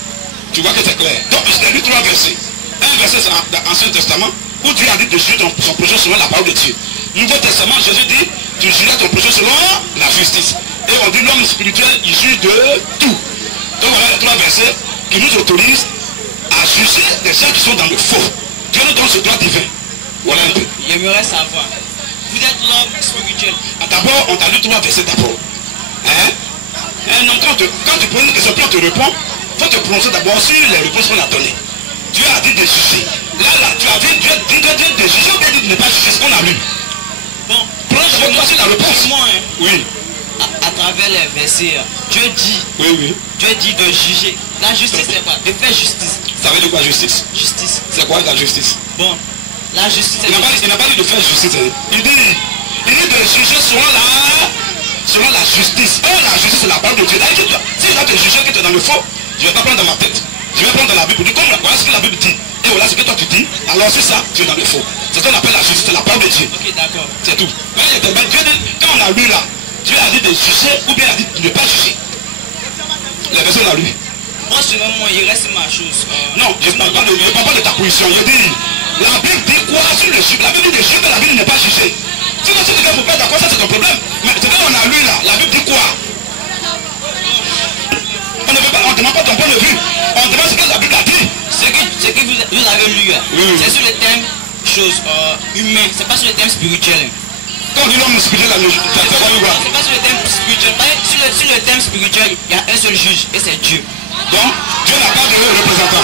Tu vois que c'est clair. Donc je t'ai lu 3 versets. Un verset c'est dans l'Ancien Testament où Dieu a dit de juger son prochain selon la parole de Dieu. Nouveau Testament, Jésus dit tu jugeras ton prochain selon la justice. Et on dit l'homme spirituel il juge de tout. Donc voilà les 3 versets qui nous autorisent à juger des gens qui sont dans le faux. Dieu nous donne ce droit divin. Voilà un peu. J'aimerais savoir, vous êtes l'homme spirituel. D'abord, on t'a lu 3 versets d'abord. Hein? Un homme, quand tu poses une question, quand tu réponds, il faut te prononcer d'abord sur les réponses qu'on a données. Dieu a dit de juger. Là, tu as vu Dieu dit de juger ou bien dit de ne pas juger ce qu'on a lu. Bon, prends d'abord toi sur la réponse. Moi, hein, oui. À travers les versets, Dieu dit. Oui. Dieu dit de juger. La justice, c'est quoi? De faire justice. Ça veut dire quoi justice? Justice. C'est quoi la justice? Bon, la justice. Il n'a pas dit de faire justice. Il dit de juger selon la justice. Et la justice, c'est la parole de Dieu. Si il va te juger que tu es dans le faux, je ne vais pas prendre dans ma tête. Je vais prendre dans la Bible. Comme voilà ce que la Bible dit. Et voilà ce que toi tu dis. Alors c'est ça, tu es dans le faux. C'est ce qu'on appelle la justice, c'est la parole de Dieu. Ok, d'accord. C'est tout. Quand on a lu là, Dieu a dit de juger ou bien il a dit de ne pas juger. La personne a lu. Moi, selon moi, il reste ma chose. Non, je ne parle pas de ta position. Je dis, la Bible dit quoi sur le juge? La Bible dit de juger, mais la Bible n'est pas jugée. Si tu ne peux pas d'accord, ça c'est ton problème. Mais c'est quand on a lu là, la Bible dit quoi? On ne demande pas ton point de vue. On demande ce que la Bible a dit. Ce que vous avez lu, oui. C'est sur le thème choses humaines, c'est pas sur le thème spirituel. Quand on dit l'homme spirituel, c'est pas sur le thème spirituel. Sur le thème spirituel, il y a un seul juge et c'est Dieu. Donc, Dieu n'a pas de représentant.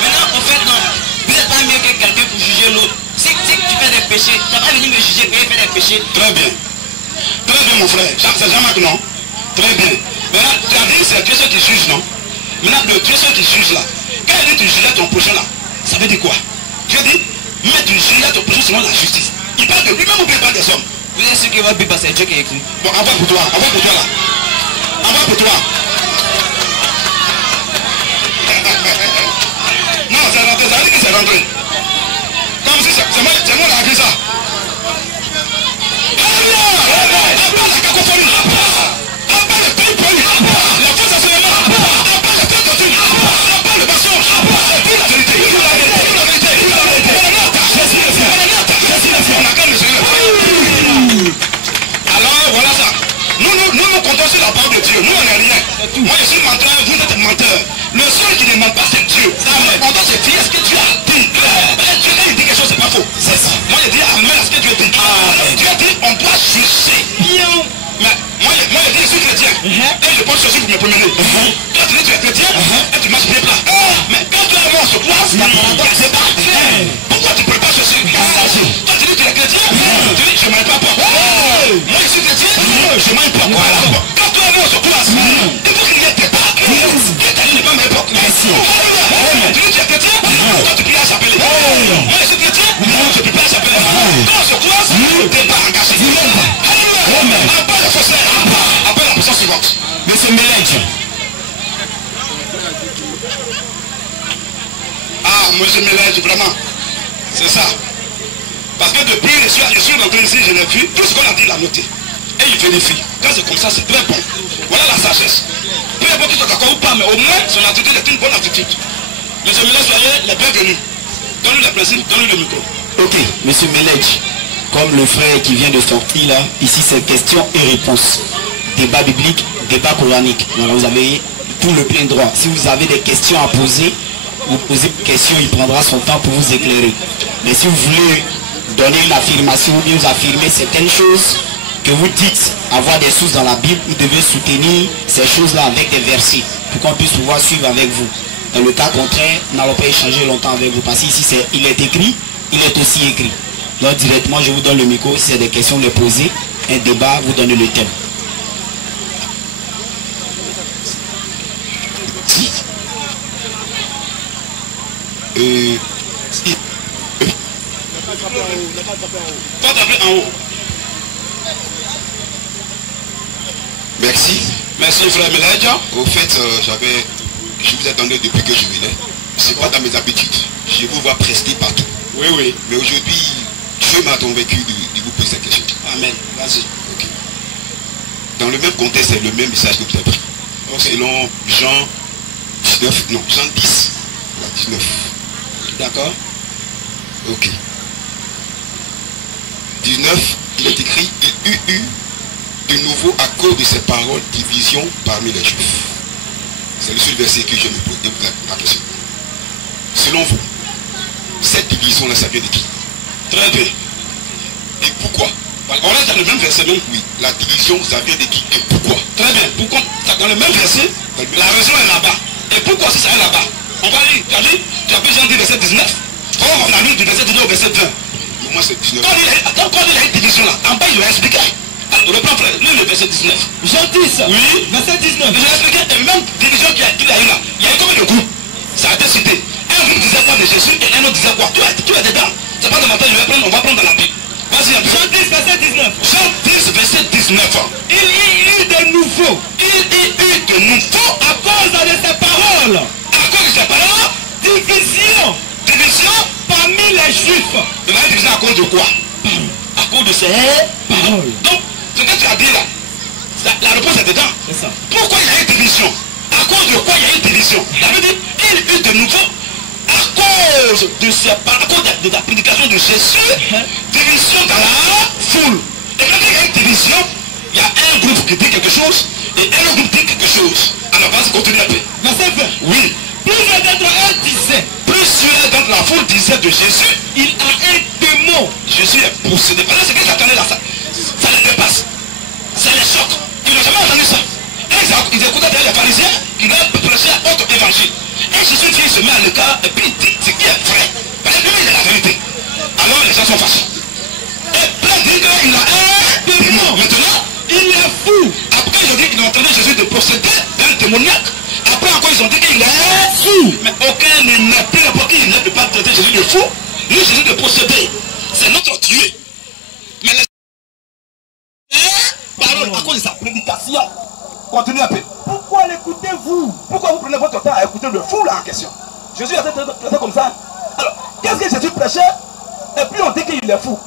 Maintenant, en fait, non. Vous n'êtes pas mieux que quelqu'un pour juger l'autre. Si tu fais des péchés, tu n'as pas venu me juger quand il fait des péchés. Très bien. Très bien, mon frère. C'est Jean-Marc, non? Très bien. Maintenant, tu as dit c'est Dieu seul qui juge, non? Maintenant, le Dieu seul qui juge là. Quand il dit tu jugeras ton prochain là, ça veut dire quoi? Dieu dit, mais tu jugeras ton prochain selon la justice. Il parle de lui-même ou bien il parle des hommes? Vous êtes sûr que votre Bible, c'est Dieu qui a écrit? Bon, envoie pour toi là. Envoie pour toi. Non, c'est rentré, ça veut dire que c'est rentré. Comme si c'est moi qui ai écrit ça. Alléluia! Appelle la cacophonie. Appelle le pays poli. La fausse enseignement. Appelle le temps doctrine. Appelle le mensonge. Dis la vérité. Dis la vérité. Dis la vérité. Jésus le fait. Jésus le fait. On acclame le Seigneur. Alors voilà ça. Nous comptons sur la parole de Dieu. Nous on n'est rien. Moi je suis menteur, vous êtes menteur. Le seul qui ne ment pas c'est Dieu. On doit se fier à ce que Dieu a dit. Dieu quand il dit quelque chose c'est pas faux. C'est ça. Moi je dis amen à ce que Dieu dit. Dieu dit on doit juger. Mais moi je dis je suis chrétien. Et je pense ceci pour me promener. Toi tu dis tu es chrétien et tu marches bien plat. Mais quand tu as mort sur place, c'est pas fait. Pourquoi tu ne peux pas ceci? Toi tu dis tu es chrétien, tu dis je ne mange pas porc. Moi je suis chrétien, je mange porc. Quand tu as mort sur place, il faut qu'il y ait tes pas. Et ta vie n'est pas mes porcs. Tu dis tu es chrétien, toi tu peux la s'appeler. Moi je suis chrétien, je peux pas la s'appeler. Quand sur place, tes pas engagés. Appelle le faussaire. Appelle la personne suivante. Monsieur Melège. Ah, monsieur Melège, vraiment. C'est ça. Parce que depuis, je suis rentré ici, je l'ai vu. Tout ce qu'on a dit, il a noté. Et il vérifie. Quand c'est comme ça, c'est très bon. Voilà la sagesse. Peu importe qui soit d'accord ou pas, mais au moins, son attitude est une bonne attitude. Monsieur Melège, soyez les bienvenus. Donne-lui le plaisir, donne-lui le micro. Ok, monsieur Melège. Comme le frère qui vient de sortir là, ici c'est questions et réponses. Débat biblique, débat coranique. Voilà, vous avez tout le plein droit. Si vous avez des questions à poser, vous posez une question, il prendra son temps pour vous éclairer. Mais si vous voulez donner une affirmation ou bien vous affirmer certaines choses que vous dites avoir des sources dans la Bible, vous devez soutenir ces choses-là avec des versets pour qu'on puisse pouvoir suivre avec vous. Dans le cas contraire, nous n'allons pas échanger longtemps avec vous parce qu'ici il est écrit, il est aussi écrit. Donc directement je vous donne le micro, si c'est des questions à les poser, un débat, vous donnez le thème. Pas taper en haut. Merci. Merci frère Melège. Au fait, je vous attendais depuis que je venais. C'est pas dans mes habitudes. Je vous vois prester partout. Oui. Mais aujourd'hui, Dieu m'a convaincu de vous poser cette question. Amen. Vas-y. Ok. Dans le même contexte, c'est le même message que vous avez pris. Selon Jean 19, non, Jean 10, 19. D'accord. Ok. 19, il est écrit, il eut de nouveau à cause de ces paroles division parmi les Juifs. C'est le seul verset que je me pose la question. Selon vous, cette division-là, ça vient de qui? Très bien. Et pourquoi? On reste dans le même verset, même. Oui, la division, ça vient de qui et pourquoi? Très bien. Pourquoi? Dans le même verset, la raison est là-bas. Et pourquoi si ça est là-bas? On va lire. Tu as pu Jean 10, verset 19. On a lu du verset 19 au verset 20. Moi, c'est 19. Quand il y a une division là, en bas, il va expliquer. Reprends frère, lis le verset 19. Jean 10. Oui. Verset 19. Je vais expliquer la même division qu'il y a eu là. Il y a eu combien de groupes? Ça a été cité. Un groupe disait quoi de Jésus et un autre disait quoi? Tu es dedans. C'est pas de matin, on va prendre dans la Bible. Vas-y, Jean 10, verset 19. Jean 10, verset 19. Il y eut de nouveau. À cause de ces paroles. À cause de ces paroles. Division. Parmi les Juifs. Il va être divisé à cause de quoi? À cause de ces paroles. Donc, ce que tu as dit là, la réponse est dedans. C'est ça. Pourquoi il y a une division? À cause de quoi il y a une division? Ça veut dire, il eut de nouveau à cause de la prédication de Jésus, division dans la foule. Et quand il y a une division, il y a un groupe qui dit quelque chose et un autre groupe dit quelque chose. Alors vas-y, continue un peu. Verset 20. Oui. Plusieurs d'entre eux disaient. Plusieurs d'entre la foule disaient de Jésus, il a un démon. Jésus est possédé. Parce que ce qu'ils attendaient là, ça les dépasse. Ça les choque. Ils n'ont jamais entendu ça. Et ils écoutaient les pharisiens qui leur prêchaient un autre évangile. et puis il dit ce qui est vrai. Parce que lui, il est la vérité. Alors les gens sont fâchés. Et plein dit qu'il a un démon. Maintenant, il est fou. Après, ils ont dit qu'il a entendu Jésus de posséder d'un démoniaque. Après encore, ils ont dit qu'il est fou. Mais aucun n'est plus n'importe qui. Il ne peut pas traiter Jésus de fou. Lui, Jésus de posséder. C'est notre Dieu. Mais les paroles à cause de sa prédication. Continuez un peu. Pourquoi l'écoutez-vous? Pourquoi vous prenez votre temps à écouter le fou là en question? Jésus a été traité comme ça. Alors, qu'est-ce que Jésus prêchait? Et puis on dit qu'il est fou.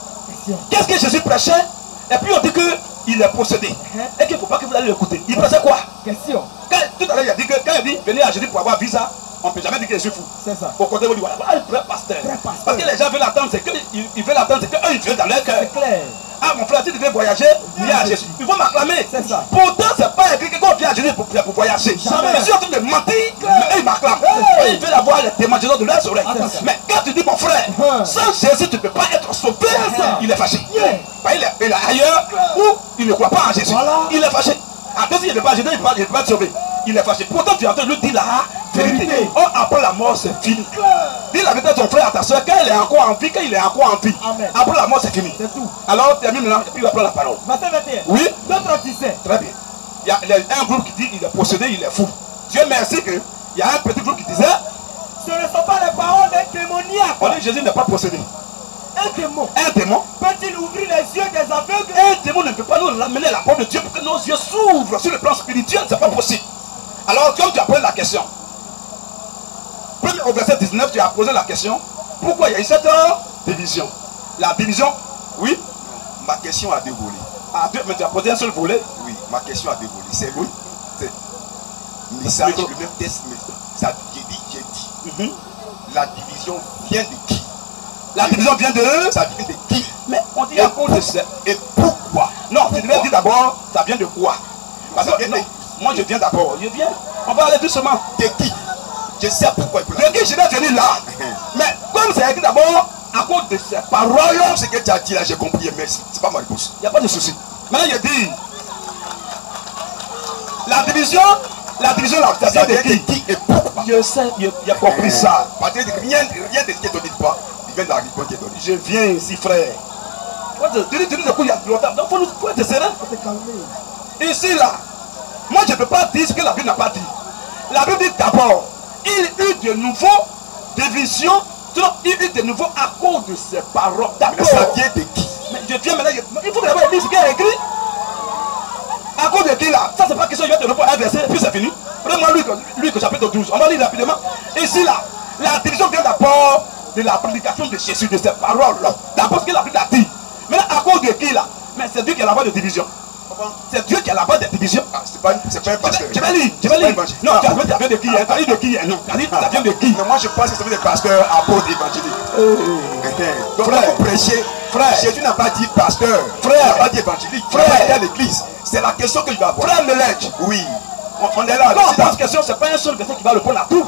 Qu'est-ce que Jésus prêchait? Et puis on dit qu'il est possédé. Et qu'il ne faut pas que vous allez l'écouter. Il prêchait quoi? Question. Tout à l'heure, il a dit que quand il dit venez à Jésus pour avoir visa, on ne peut jamais dire que je suis fou. C'est ça. Au côté, on dit voilà, un vrai pasteur. Parce que les gens veulent attendre, c'est qu'ils veulent attendre, c'est qu'eux, ils viennent dans leur cœur. C'est clair. Ah, mon frère, si tu veux voyager, viens à Jésus. Il faut m'acclamer. C'est ça. Pourtant, c'est pas écrit que quand on vient à Jésus pour voyager. Jamais. Je suis en train de mentir, mais ils m'acclament. Ils veulent avoir les témoignages de leurs oreilles. Mais quand tu dis, mon frère, sans Jésus, tu ne peux pas être sauvé, il est fâché. Il est ailleurs où il ne croit pas en Jésus. Il est fâché. Après, s'il n'est pas Jésus, il ne peut pas te sauver. Il est fâché. Pourtant, tu es en train de lui dire la vérité. Oh, après la mort, c'est fini. Dis la vérité à ton frère, à ta soeur, quand il est encore en vie, quand il est encore en vie. Amen. Après la mort, c'est fini. C'est tout. Alors, termine maintenant, et puis il va prendre la parole. Verset 21. Oui. D'autres disaient. Très bien. Il y a un groupe qui dit qu'il est possédé, il est fou. Dieu merci qu'il y a un petit groupe qui disait ce ne sont pas les paroles des démoniaques. on dit que Jésus n'est pas possédé. Un démon Un démon peut-il ouvrir les yeux des aveugles? Un démon ne peut pas nous ramener la parole de Dieu pour que nos yeux s'ouvrent sur le plan spirituel, c'est pas possible. Alors, comme tu as posé la question, au verset 19, tu as posé la question, pourquoi il y a eu cette division? La division, oui. Ma question a deux volets. Ah, mais tu as posé un seul volet. Oui, ma question a deux volets. C'est oui. Message, le même texte, mais ça, j'ai dit. La division vient de qui? La division vient de ça vient de qui? Mais on dit à cause de ça. Et pourquoi? Non, tu devais dire d'abord, ça vient de quoi? Parce que non, moi je viens d'abord. Je viens. On va aller doucement. De qui? Je sais pourquoi. De qui je vais venir là? Mais comme c'est écrit d'abord, à cause de ces paroles, Ce que tu as dit là, j'ai compris, merci. C'est pas ma réponse. il n'y a pas de souci. Maintenant, je dis, la division là, ça vient de qui? Et pourquoi? Je sais, j'ai compris ça. Parce que rien de ce que tu ne dis pas, il vient de la réponse qui est donnée. Je viens ici, frère. Tu dis de coup, il y a longtemps. Donc, il faut être serein. Faut te calmer. Ici, là, moi, je ne peux pas dire ce que la Bible n'a pas dit. La Bible dit d'abord, il y eut de nouveaux divisions. Il y eut de nouveau à cause de ces paroles. Mais ça vient de qui? Mais je viens maintenant, il faut que d'abord lire ce qu'il y a écrit. À cause de qui là? Ça c'est pas question, je vais te répondre un verset, puis c'est fini. Prenez-moi Luc chapitre 12, on va lire rapidement. Ici là, la division vient d'abord de la prédication de Jésus, de ces paroles là. D'abord ce que la Bible a dit. Mais là, à cause de qui là? Mais c'est Dieu qui a la base de division. C'est Dieu qui a la base de division. Ah, c'est pas un pasteur. Je vais lire. Non, tu as dit ça vient de qui? Tu as dit de qui? Non, tu as dit ça vient de qui? Mais moi je pense que ça vient des pasteurs, apôtres, évangéliques. Donc Frère, quand vous prêchez, frère, Jésus n'a pas dit pasteur, frère, il n'a pas dit évangélique, il n'a pas dit à l'église. C'est la question que je vais avoir. frère Melech. Oui, on est là. Non, parce que question, c'est pas un seul verset qui va répondre à tout.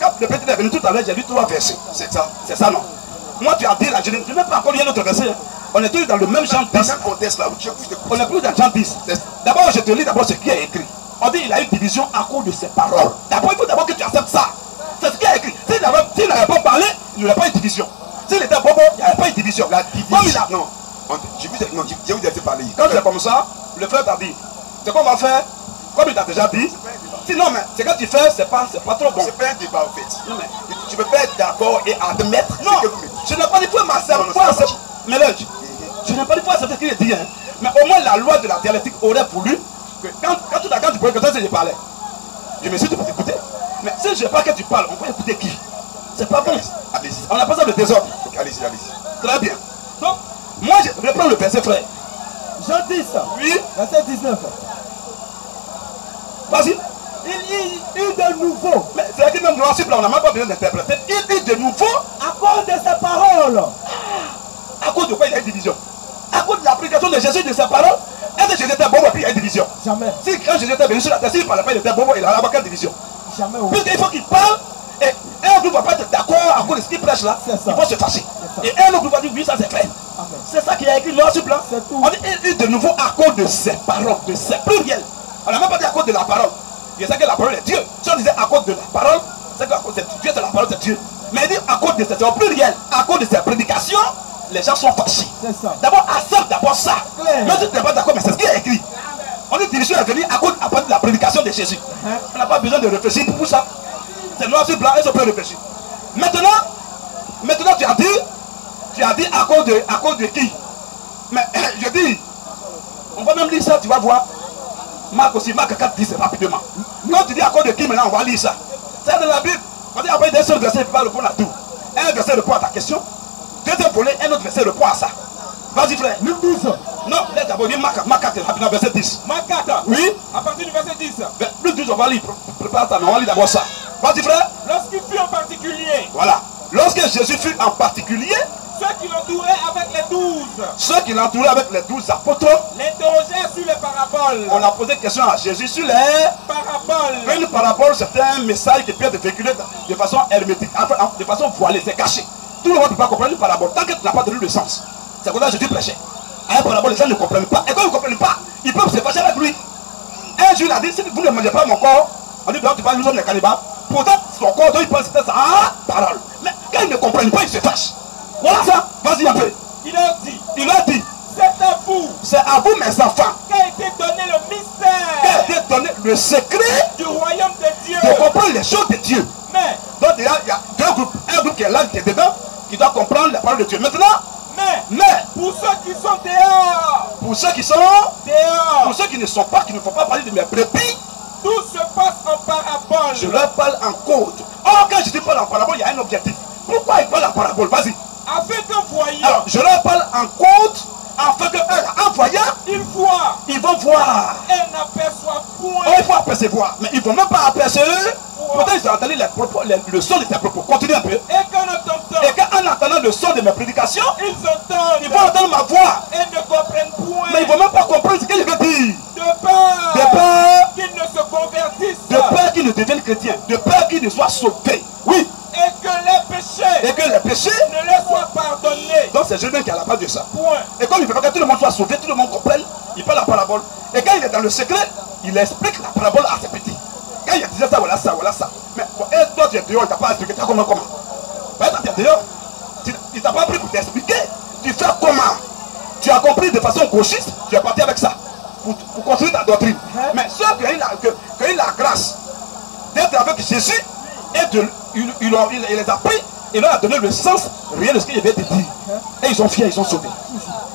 Quand le petit est venu tout à l'heure, j'ai lu 3 versets. C'est ça. C'est ça, non? Moi, tu as dit là, je ne vais pas encore lire un autre verset. On est tous dans le même Jean Dans 10. ce contexte là, On est plus dans Jean 10. D'abord, je te lis d'abord ce qui est écrit. On dit qu'il a une division à cause de ses paroles. D'abord, il faut d'abord que tu acceptes ça. C'est ce qui est écrit. S'il n'avait pas parlé, il n'y aurait pas une division. S'il était bobo, il n'y avait pas une division. La division. Comme il a... Non, j'ai vous laissé parler. Quand c'est comme ça, le frère t'a dit, c'est quoi on va faire? Comme il t'a déjà dit. Sinon, mais c'est quand tu fais, c'est pas trop bon. C'est pas un débat en fait. Non, mais... Tu peux pas être d'accord et admettre Non, ce que vous me dites. je n'ai pas dit pour m'accepter. Mais là, je n'ai pas dit pour accepter ce qu'il dit. Hein. Mais au moins, la loi de la dialectique aurait voulu que quand tu pourrais que ça, je parlais. Je me suis dit pour t'écouter. Mais si je ne veux pas que tu parles, on peut écouter qui? C'est pas bon. Allez-y. On a pas ça de désordre. Allez-y, allez-y. Très bien. Donc, moi, je reprends le verset, frère. Jean 10, Oui. verset 19. Vas-y. Il y eut de nouveau, Mais c'est écrit même dans ce plan, on n'a même pas besoin d'interpréter. Il y eut de nouveau. à cause de ses paroles. À cause de quoi il y a une division? À cause de l'application de Jésus de ses paroles. Est-ce que Jésus était bon et puis il y a une division? Jamais. Si quand Jésus était venu sur la terre, s'il ne parlait pas, il était bon, il a quelle division? Jamais. Oui. Puisqu'il faut qu'il parle, et un groupe ne va pas être d'accord à cause de ce qu'il prêche là, C'est ça. il faut se fâcher. C'est Et un autre groupe va dire oui, ça c'est clair. Amen. C'est ça qui a écrit noir sur blanc. C'est tout. On dit il de nouveau à cause de ses paroles, de ses pluriels. On n'a même pas dit à cause de la parole. Je sais que la parole est Dieu. Si on disait à cause de la parole, c'est qu'à cause de Dieu, c'est la parole de Dieu. Mais il dit à cause de ça, c'est au pluriel, à cause de ses prédications, les gens sont fâchés. D'abord, accepte d'abord ça. Même si tu n'es pas d'accord, mais c'est ce qui est écrit. On dit division est venue à partir de la prédication de Jésus. On n'a pas besoin de réfléchir pour ça. C'est noir sur blanc et ça peut réfléchir. Maintenant tu as dit à cause de qui? Mais je dis, on va même lire ça, tu vas voir. Marc aussi, Marc 4 dit rapidement. Quand tu dis à cause de qui, maintenant on va lire ça. C'est dans la Bible. On dit après d'un seul verset, il ne peut pas répondre à tout. Un verset répond à ta question. Deuxième volet, un autre verset répond à ça. Vas-y frère. Luc 12. Non, laisse d'abord lire Marc 4, rapidement, verset 10. Marc 4. Oui. À partir du verset 10. Luc 12, on va lire. Prépare ça, mais on va lire d'abord ça. Vas-y frère. Lorsqu'il fut en particulier. Voilà. Lorsque Jésus fut en particulier, ceux qui l'entouraient avec les 12. Ceux qui l'entouraient avec les 12 apôtres. L'interrogèrent sur les paraboles. On a posé question à Jésus sur les paraboles. Une parabole, c'est un message qui peut être véhiculé de façon hermétique, enfin, de façon voilée, c'est caché. Tout le monde ne peut pas comprendre une parabole tant que tu n'as pas donné le sens. C'est comme ça que Jésus prêchait. À une parabole, les gens ne comprennent pas. Et quand ils ne comprennent pas, ils peuvent se fâcher avec lui. Un jour, il a dit, si vous ne mangez pas mon corps, on dit, tu parles, nous sommes les cannibales. Pourtant, son corps, il pense que c'est sa parole. Mais quand ils ne comprennent pas, ils se fâchent. Voilà ça, vas-y un peu. Il leur dit, c'est à vous mes enfants, qu'a été donné le mystère, qu'a été donné le secret du royaume de Dieu, de comprendre les choses de Dieu. Mais, donc il y a deux groupes, un groupe qui est là, qui est dedans, qui doit comprendre la parole de Dieu. Maintenant, mais pour ceux qui sont dehors, pour ceux qui ne sont pas, qui ne font pas parler de mes brebis, tout se passe en parabole. Je leur parle en code. Or, quand je dis parle en parabole, il y a un objectif. Pourquoi ils parlent en parabole? Vas-y. Afin qu'en voyant. Alors, je leur parle en code, afin qu'en voyant, ils vont voir. Et n'aperçoivent point. Oh, il faut apercevoir. Mais ils ne vont même pas apercevoir. Pourtant, ils ont entendu le son de tes propos. Continue un peu. Et qu'en entendant le son de mes prédications, ils vont entendre ma voix. Et ne comprennent point. Mais ils ne vont même pas comprendre ce que je veux dire. De peur qu'ils ne se convertissent. De peur qu'ils ne deviennent chrétiens. De peur qu'ils ne soient sauvés. Oui. Et que les péchés ne leur soient pardonnés. Donc c'est Jésus qui est à la base de ça. Point. Et comme il ne veut pas que tout le monde soit sauvé, tout le monde comprenne, il parle la parabole. Et quand il est dans le secret, il explique la parabole à ses petits. Quand il disait ça, voilà ça, voilà ça. Mais bon, et toi tu es dehors, il ne t'a pas expliqué, tu as comment? Ben, toi tu es dehors, il ne t'a pas pris pour t'expliquer. Tu fais comment? Tu as compris de façon gauchiste, tu es parti avec ça. Pour construire ta doctrine. Mais ceux qui ont eu la grâce d'être avec Jésus, il les a pris, il leur a donné le sens réel de ce qu'il avait dit. Et ils sont fiers, ils sont sauvés.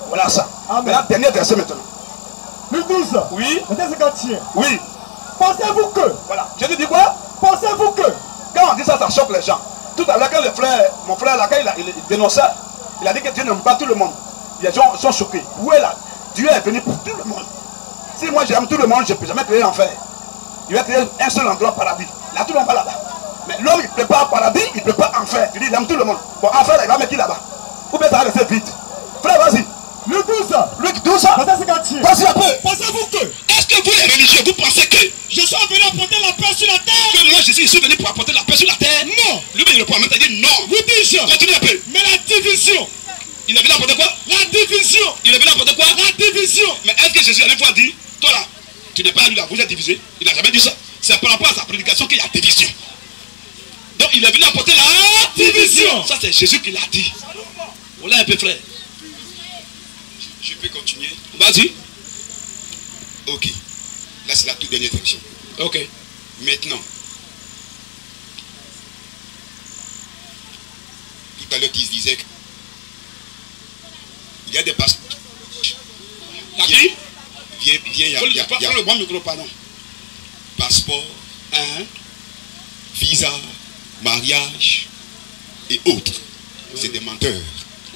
Voilà ça. Maintenant, dernier verset maintenant. Luc 12. Oui. Oui. Pensez-vous que. Voilà. Jésus dit quoi? Pensez-vous que. Quand on dit ça, ça choque les gens. Tout à l'heure, quand mon frère, là, quand il dénonçait, il a dit que Dieu n'aime pas tout le monde. Les gens sont choqués. Où est là? Dieu est venu pour tout le monde. Si moi j'aime tout le monde, je ne peux jamais créer l'enfer. Il va créer un seul endroit, paradis. Là, tout le monde va là-bas. Mais l'homme, il ne peut pas paradis, il ne peut pas enfer. Tu dis, il aime tout le monde. Bon, enfer, là, il va mettre qui là-bas? Ou bien ça va rester vite. Frère, vas-y. Luc 12. Luc 12. Vas-y un peu. Pensez-vous que. Est-ce que vous, les religieux, vous pensez que je suis venu apporter la paix sur la terre? Que moi, je suis venu pour apporter la paix sur la terre? Non. Lui, il répond en même temps, il dit non. Vous dis-je. Continue un peu. Mais la division. Il est venu apporter quoi? La division. Il est venu apporter quoi? La division. Mais est-ce que Jésus allait vous dire, toi là, tu n'es pas venu là, vous êtes divisé? Il n'a jamais dit ça. C'est par rapport à sa prédication qu'il y a division. Donc il est venu apporter la division. Ça c'est Jésus qui l'a dit. Voilà un peu frère. Je peux continuer? Vas-y. Ok. Là c'est la toute dernière version. Ok. Maintenant. Tout à l'heure il disait que il y a des pasteurs. T'as qui? Viens, il y a le bon micro, pardon. Passeport, visa, mariage et autres. Oui. C'est des menteurs.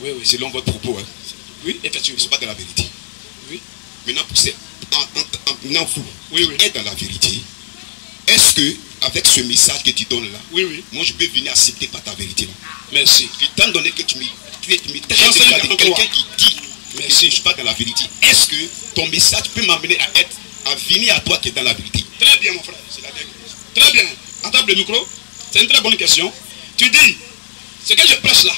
Oui, oui. Selon votre propos. Hein. Oui, effectivement. Ils ne sont pas dans la vérité. Oui. Maintenant, pour ces, en vous, oui, oui. Qui êtes dans la vérité, est-ce que, avec ce message que tu donnes là, oui, oui. moi je peux venir accepter par ta vérité là? Merci. Étant donné que tu me quelqu'un qui dit que je ne suis pas dans la vérité, est-ce que ton message peut m'amener à venir à toi qui est dans la vérité? Très bien, mon frère. Très bien. En table de micro, c'est une très bonne question. Tu dis, ce que je prêche là,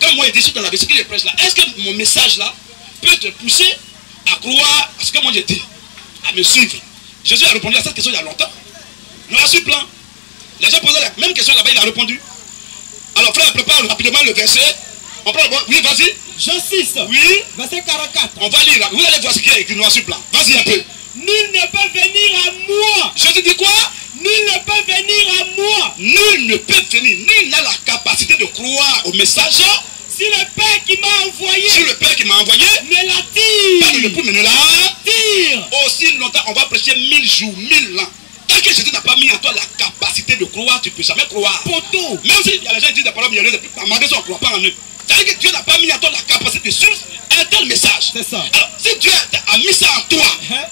quand moi je suis dans la vérité, ce que je prêche là, est-ce que mon message là peut te pousser à croire à ce que moi j'ai dit, à me suivre? Jésus a répondu à cette question il y a longtemps. Nous a su plein. Les gens posaient la même question là-bas, il a répondu. Alors frère, prépare rapidement le verset. On prend le bon. Oui, vas-y. Jean 6, Oui. verset 44. On va lire là. Vous allez voir ce qu'il y a écrit noir sur blanc. Vas-y un peu. Nul ne peut venir à moi. Jésus dit quoi? Nul ne peut venir à moi. Nul ne peut venir. Nul n'a la capacité de croire au message. Si le Père qui m'a envoyé Si le Père qui m'a envoyé, ne l'attire, pas le peut mener là. tire. Aussi longtemps, on va prêcher 1000 jours, 1000 ans. Tant que Jésus n'a pas mis en toi la capacité de croire, tu ne peux jamais croire. Poteau. Même si il y a les gens qui disent des paroles mielleuses, et puis par on ne croit pas en eux. C'est-à-dire que Dieu n'a pas mis en toi la capacité de suivre un tel message. C'est ça. Alors, si Dieu a mis ça en toi, Hein?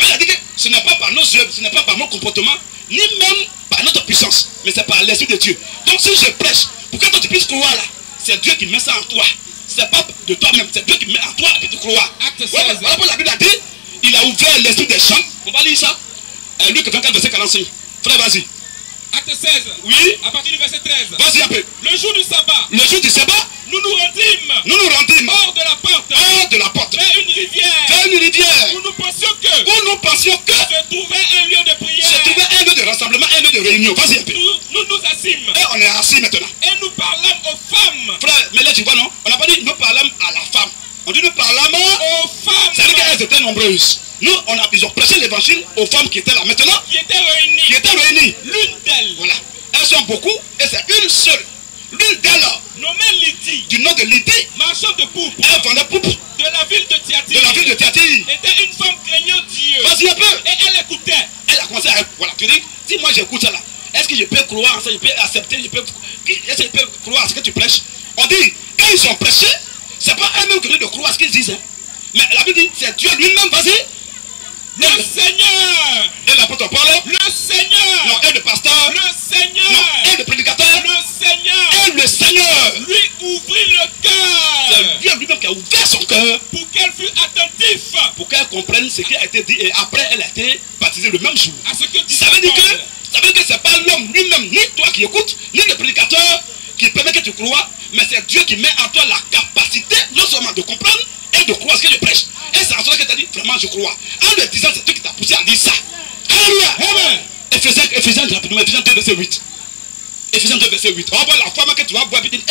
il a dit que ce n'est pas par nos œuvres, ce n'est pas par mon comportement, ni même par notre puissance, mais c'est par l'Esprit de Dieu. Donc si je prêche, pour que toi tu puisses croire là, c'est Dieu qui met ça en toi. C'est pas de toi-même, c'est Dieu qui met en toi et puis tu crois. Acte 16. Voilà pourquoi la Bible a dit, il a ouvert l'esprit des champs. On va lire ça. Luc 24, verset 45. Frère, vas-y. Acte 16. Oui. À partir du verset 13. Vas-y un peu. Le jour du sabbat, Le jour du sabbat, nous nous rendîmes nous nous rendîmes hors de la porte hors de la porte vers une rivière vers une rivière où nous pensions que où nous pensions que se trouvait un lieu de prière. se trouvait un lieu de rassemblement, un lieu de réunion. Vas-y un peu. Nous nous assîmes Et on est assis maintenant. et nous parlâmes aux femmes. Frère, mais là tu vois non, on n'a pas dit nous parlâmes à la femme. On dit nous parlâmes Aux femmes c'est-à-dire qu'elles étaient nombreuses. Nous, ils ont prêché l'évangile aux femmes qui étaient là. Maintenant, qui étaient réunies. qui étaient réunies. L'une d'elles, Voilà. Elles sont beaucoup et c'est une seule. L'une d'elles, nommée Lydie, du nom de Lydie, marchande de pourpre, elle vendait poupe de la ville de Thyatire, de la ville de Thyatire. était une femme craignant Dieu. Vas-y un peu. Et elle écoutait. Elle a commencé à... Voilà, tu dis, si moi j'écoute ça là, est-ce que je peux croire en ça, je peux accepter, est-ce que je peux croire à ce que tu prêches? On dit, quand ils ont prêché, c'est pas eux-mêmes qui ont de croire à ce qu'ils disent. Hein. Mais la Bible dit, c'est Dieu lui-même, vas-y. Le Seigneur, Et l'apôtre Paul, le Seigneur, non, et le pasteur, le Seigneur, non, et le prédicateur, le Seigneur, et le Seigneur. lui ouvrit le C'est cœur Dieu lui-même qui a ouvert son cœur pour qu'elle fût attentive pour qu'elle comprenne ce qui a été dit. Et après, elle a été baptisée le même jour. à ce que dit Ça veut dire Paul. que c'est pas l'homme lui-même, ni toi qui écoutes, ni le prédicateur qui permet que tu crois, mais c'est Dieu qui met en toi la capacité non seulement de comprendre et de croire ce que je prêche. Et c'est en cela que tu as dit, vraiment je crois. En le disant, c'est toi qui t'as poussé à dire ça. Alléluia. Amen. Ephésiens rapidement, Ephésiens 2, verset 8. Ephésiens 2, verset 8. On voit la femme que tu vas boire et tu dis,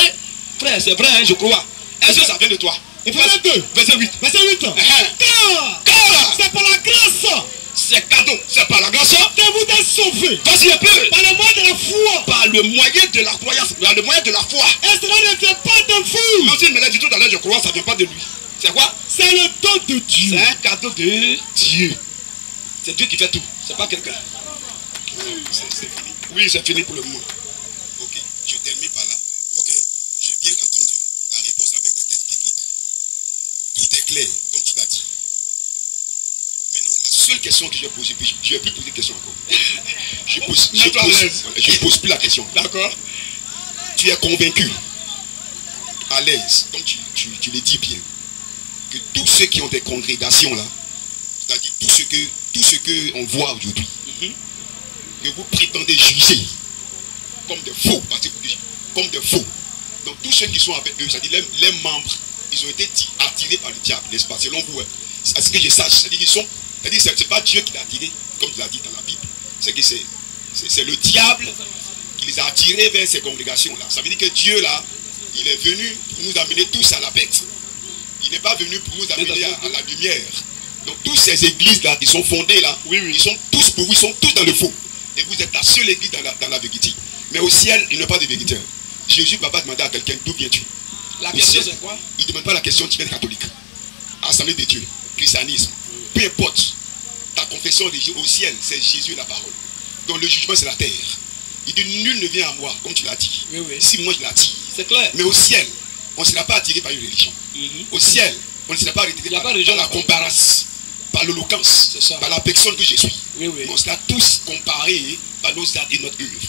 frère, c'est vrai, hein, je crois. Est-ce que ça vient de toi? Ephésiens 2, verset 8. verset 8. Car c'est par la grâce c'est cadeau, c'est par la grâce que vous êtes sauvés. Vas-y un peu. Par le moyen de la foi. Par le moyen de la croyance, par le moyen de la foi. Et cela ne vient pas de vous. Même s'il me l'a dit tout à l'heure, je crois, ça ne vient pas de lui. C'est quoi? C'est le don de Dieu. C'est un cadeau de Dieu. C'est Dieu qui fait tout, c'est pas quelqu'un. C'est fini. Oui, c'est fini pour le moment. Ok, je termine par là. Ok, j'ai bien entendu la réponse avec des textes bibliques. Tout est clair, comme tu l'as dit. Maintenant, la seule question que je vais poser, puis je ne vais plus poser de question encore. Je pose plus la question. D'accord? Tu es convaincu, à l'aise, comme tu le dis bien, que tous ceux qui ont des congrégations là, c'est-à-dire tout ce que on voit aujourd'hui, que vous prétendez juger comme des faux, comme des faux. Donc tous ceux qui sont avec eux, c'est-à-dire les membres, ils ont été attirés par le diable, n'est-ce pas? Selon vous, à ce que je sache, c'est-à-dire qu'ils sont, c'est-à-dire c'est pas Dieu qui l'a attiré, comme tu l'as dit dans la Bible, c'est que c'est le diable qui les a attirés vers ces congrégations-là. Ça veut dire que Dieu là, il est venu pour nous amener tous à la bête. Il n'est pas venu pour nous amener à la lumière. Donc toutes ces églises-là qui sont fondées là, ils sont tous pour vous, ils sont tous dans le faux. Et vous êtes la seule église dans la vérité. Mais au ciel, il n'y a pas de vérité. Jésus ne va pas demander à quelqu'un d'où viens-tu. La question c'est quoi? Il ne demande pas la question, tu viens catholique. Assemblée de Dieu, christianisme. Peu importe. Ta confession religieuse au ciel, c'est Jésus la parole. Donc le jugement c'est la terre. Il dit nul ne vient à moi, comme tu l'as dit. Si moi je l'attire. C'est clair. Mais au ciel, on ne sera pas attiré par une religion. Au ciel, on ne sera pas attiré par la comparaison, par l'éloquence, par la personne que je suis. On sera tous comparés par nos actes et notre œuvre.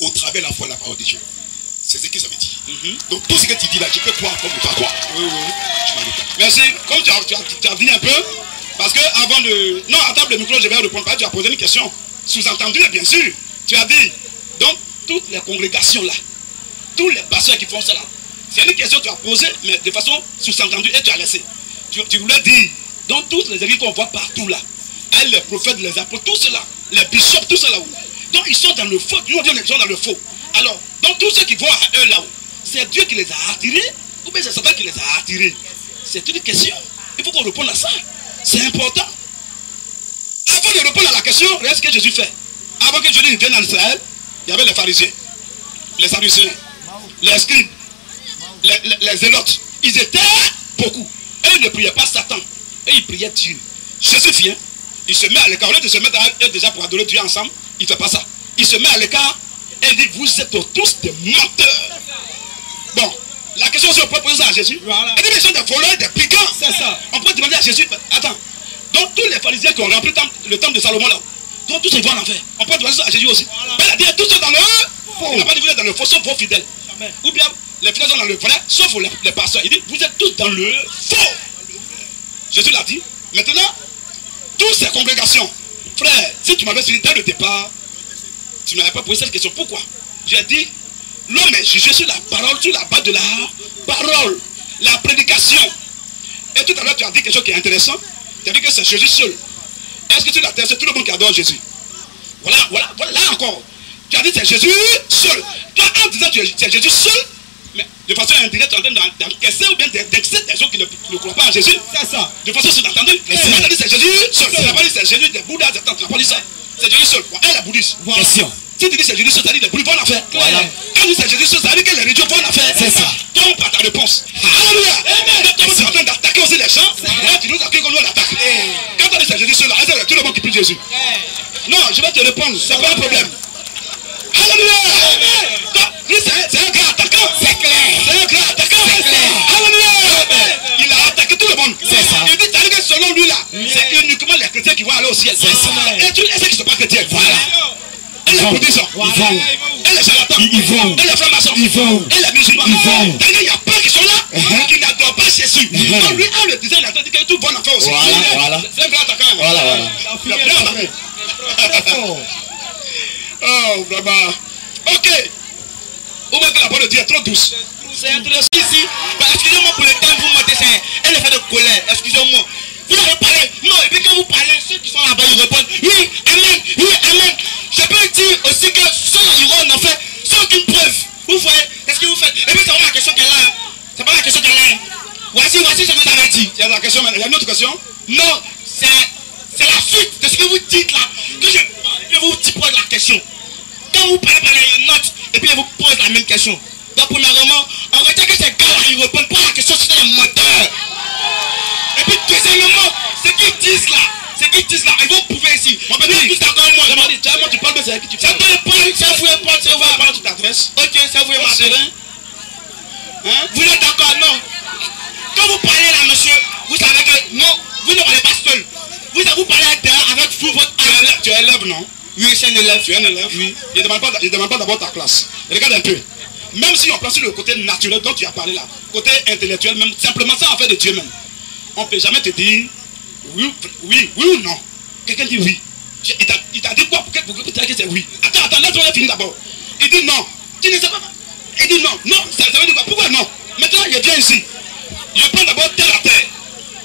Au travers la foi de la parole de Dieu. C'est ce que ça veut dire. Donc tout ce que tu dis là, tu peux croire comme ne pas croire. Merci. Comme tu as dit un peu, parce que avant de... Non, à table de micro, je vais répondre. Tu as posé une question. Sous-entendu, bien sûr. Tu as dit, donc, toutes les congrégations là, tous les pasteurs qui font ça là, c'est une question que tu as posée, mais de façon sous-entendue, et tu as laissé. Tu voulais dire, donc toutes les églises qu'on voit partout là, les prophètes, les apôtres, tout cela, les bishops, tout cela, donc ils sont dans le faux. Nous, ils sont dans le faux. Alors, donc tous ceux qui vont à eux là-haut, c'est Dieu qui les a attirés ou bien c'est Satan qui les a attirés? C'est une question. Il faut qu'on réponde à ça. C'est important. Avant de répondre à la question, regarde ce que Jésus fait. Avant que Jésus vienne en Israël, il y avait les pharisiens, les sadducéens, les scribes, les zélotes. Ils étaient beaucoup. Et ils ne priaient pas Satan. Et ils priaient Dieu. Jésus vient, il se met à l'écart. Au lieu de se mettre à eux déjà pour adorer Dieu ensemble, il ne fait pas ça. Il se met à l'écart et il dit, vous êtes tous des menteurs. Bon, la question c'est on peut poser ça à Jésus. Voilà. Et ils sont des voleurs, des brigands. C'est ça. On peut demander à Jésus, attends, donc tous les pharisiens qui ont rempli le temple de Salomon là, donc tous ils vont en enfer. On peut demander ça à Jésus aussi. Voilà. Mais il a dit, tous sont dans le faux. Il n'a pas dit vous êtes dans le faux, sauf vos fidèles. Jamais. Ou bien les fidèles sont dans le vrai, sauf les pasteurs. Il dit, vous êtes tous dans le faux. Jésus l'a dit. Maintenant, toutes ces congrégations, frère, si tu m'avais suivi dès le départ, tu ne m'avais pas posé cette question. Pourquoi? J'ai dit, l'homme est jugé sur la parole, sur la base de la parole, la prédication. Et tout à l'heure, tu as dit quelque chose qui est intéressant. Tu as dit que c'est Jésus seul. Est-ce que sur la terre, c'est tout le monde qui adore Jésus? Voilà, là encore. Tu as dit c'est Jésus seul. Toi, en disant que c'est Jésus seul, mais de façon indirecte, tu es en train d'encaisser ou bien d'exciter des gens qui ne croient pas en Jésus. C'est ça. De façon sous-entendue. Mais si tu as dit c'est Jésus seul, tu n'as pas dit c'est Jésus des Bouddhas, tu n'as pas dit ça. C'est Jésus seul. Elle est bouddhiste. Question. Si tu dis c'est Jésus seul, ça dit les bouddhistes vont en faire. Voilà. Quand tu dis c'est Jésus seul, ça dit que les religions vont en faire. C'est ça. Tombe à ta réponse. Alléluia. Donc tu es en train d'attaquer aussi les gens. Et tu nous accueilles comme nous on attaque. Quand tu dis c'est Jésus seul, c'est tout le monde qui prie Jésus. Non, je vais te répondre. C'est pas un problème. Alléluia. C'est un grand attaquant. C'est clair. C'est un grand attaquant. C'est clair. Alléluia. Il a attaqué tout le monde. C'est ça. Il dit que selon lui là, c'est uniquement les chrétiens qui vont aller au ciel. C'est ça. Et ceux qui ne sont pas chrétiens. Voilà. Et les bouddhistes, ils vont. Et les charlatans, ils vont. Et les francs-maçons, ils vont. Et les musulmans, ils vont. Il y a plein qui sont là, qui n'adorent pas Jésus. Donc lui, en le disant, il a dit que tout va en faire aussi. Voilà. C'est un grand attaquant. Voilà. Il a bien attaqué. Oh, vraiment. Ok. Où est-ce que la parole de Dieu est trop douce? C'est intéressant ici. Excusez-moi pour le temps, vous mettez, c'est un effet de colère. Excusez-moi. Vous avez parlé. Non, et puis quand vous parlez, ceux qui sont là-bas, ils répondent oui, amen, oui, amen. Je peux dire aussi que ceux qui iront en enfer, sans aucune preuve. Vous voyez, qu'est-ce que vous faites? Et puis c'est pas la question qu'elle a. C'est pas la question qu'elle a. Voici ce que vous avez dit. Il y a la question, il y a une autre question? Non, c'est la suite de ce que vous dites là. Que je vous pose la question. Quand vous parlez une note, et puis je vous pose la même question. Donc premièrement, on retient que ces gars-là, ils ne répondent pas à la question sur les moteurs. Et puis deuxièmement, ce qu'ils disent là, ils vont prouver ici. Mon petit, ils d'accord moi. Tu parles de ça qui tu parles. C'est vous répondre, tu t'adresses. Ok, c'est vous m'adresser. Vous êtes d'accord? Non. Quand vous parlez là, monsieur, vous savez que non, vous ne parlez pas seul. Vous parlez avec vous, votre âme. Tu es élève, non? Oui, c'est un élève. Tu es un élève? Oui. Il ne demande pas d'abord ta classe. Regarde un peu. Même si on prend sur le côté naturel dont tu as parlé là, côté intellectuel, même simplement ça en fait de Dieu même. On ne peut jamais te dire oui ou non. Quelqu'un dit oui. Il t'a dit quoi pour que tu dises que c'est oui? Attends, laisse-moi finir d'abord. Il dit non. Tu ne sais pas. Il dit non. Non, ça veut dire quoi? Pourquoi non? Maintenant, il vient ici. Je prends d'abord terre à terre.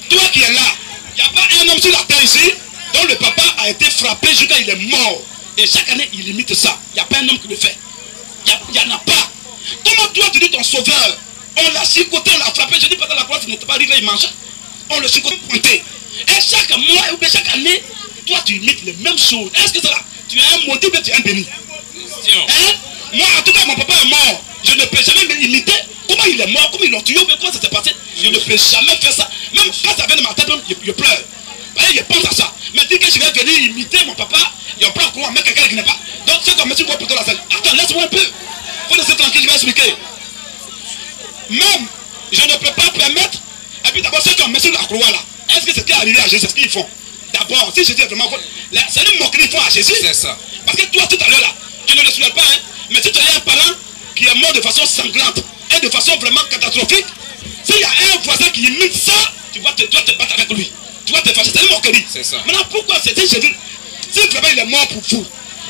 Toi qui es là, il n'y a pas un homme sur la terre ici dont le papa a été frappé jusqu'à il est mort. Et chaque année, il imite ça. Il n'y a pas un homme qui le fait. Il n'y en a pas. Comment toi tu dis ton sauveur? On l'a chicoté, on l'a frappé. Je dis pas dans la croix, il n'était pas arrivé, il mangeait. On le chicoté pointé. Et chaque mois ou bien chaque année, toi tu imites les mêmes choses. Est-ce que c'est là? Tu es un maudit ou bien tu es un béni? Hein? Moi en tout cas, mon papa est mort. Je ne peux jamais m'imiter. Comment il est mort? Comment ils l'ont tué? Comment ça s'est passé? Je ne peux jamais faire ça. Même quand ça vient de ma tête, je pleure. Je pense à ça. Mais dis que je vais venir imiter mon papa, il y a plein de coups, mais quelqu'un qui n'est pas. Donc c'est comme si on plutôt la scène. Attends, laisse-moi un peu. Faut laisser tranquille, je vais expliquer. Même, je ne peux pas permettre. Et puis d'abord, ceux qui ont mis sur la croix là, est-ce que c'est ce qui est arrivé à Jésus? C'est ce qu'ils font. D'abord, si Jésus est vraiment. C'est une moquerie qu'ils font à Jésus. C'est ça. Parce que toi, tout à l'heure là, tu ne le souhaites pas, hein. Mais si tu as un parent qui est mort de façon sanglante et de façon vraiment catastrophique, s'il y a un voisin qui imite ça, tu dois te battre avec lui. Tu vas te fâcher, c'est une moquerie. C'est ça. Maintenant, pourquoi c'est Jésus? Si vraiment il est mort pour vous,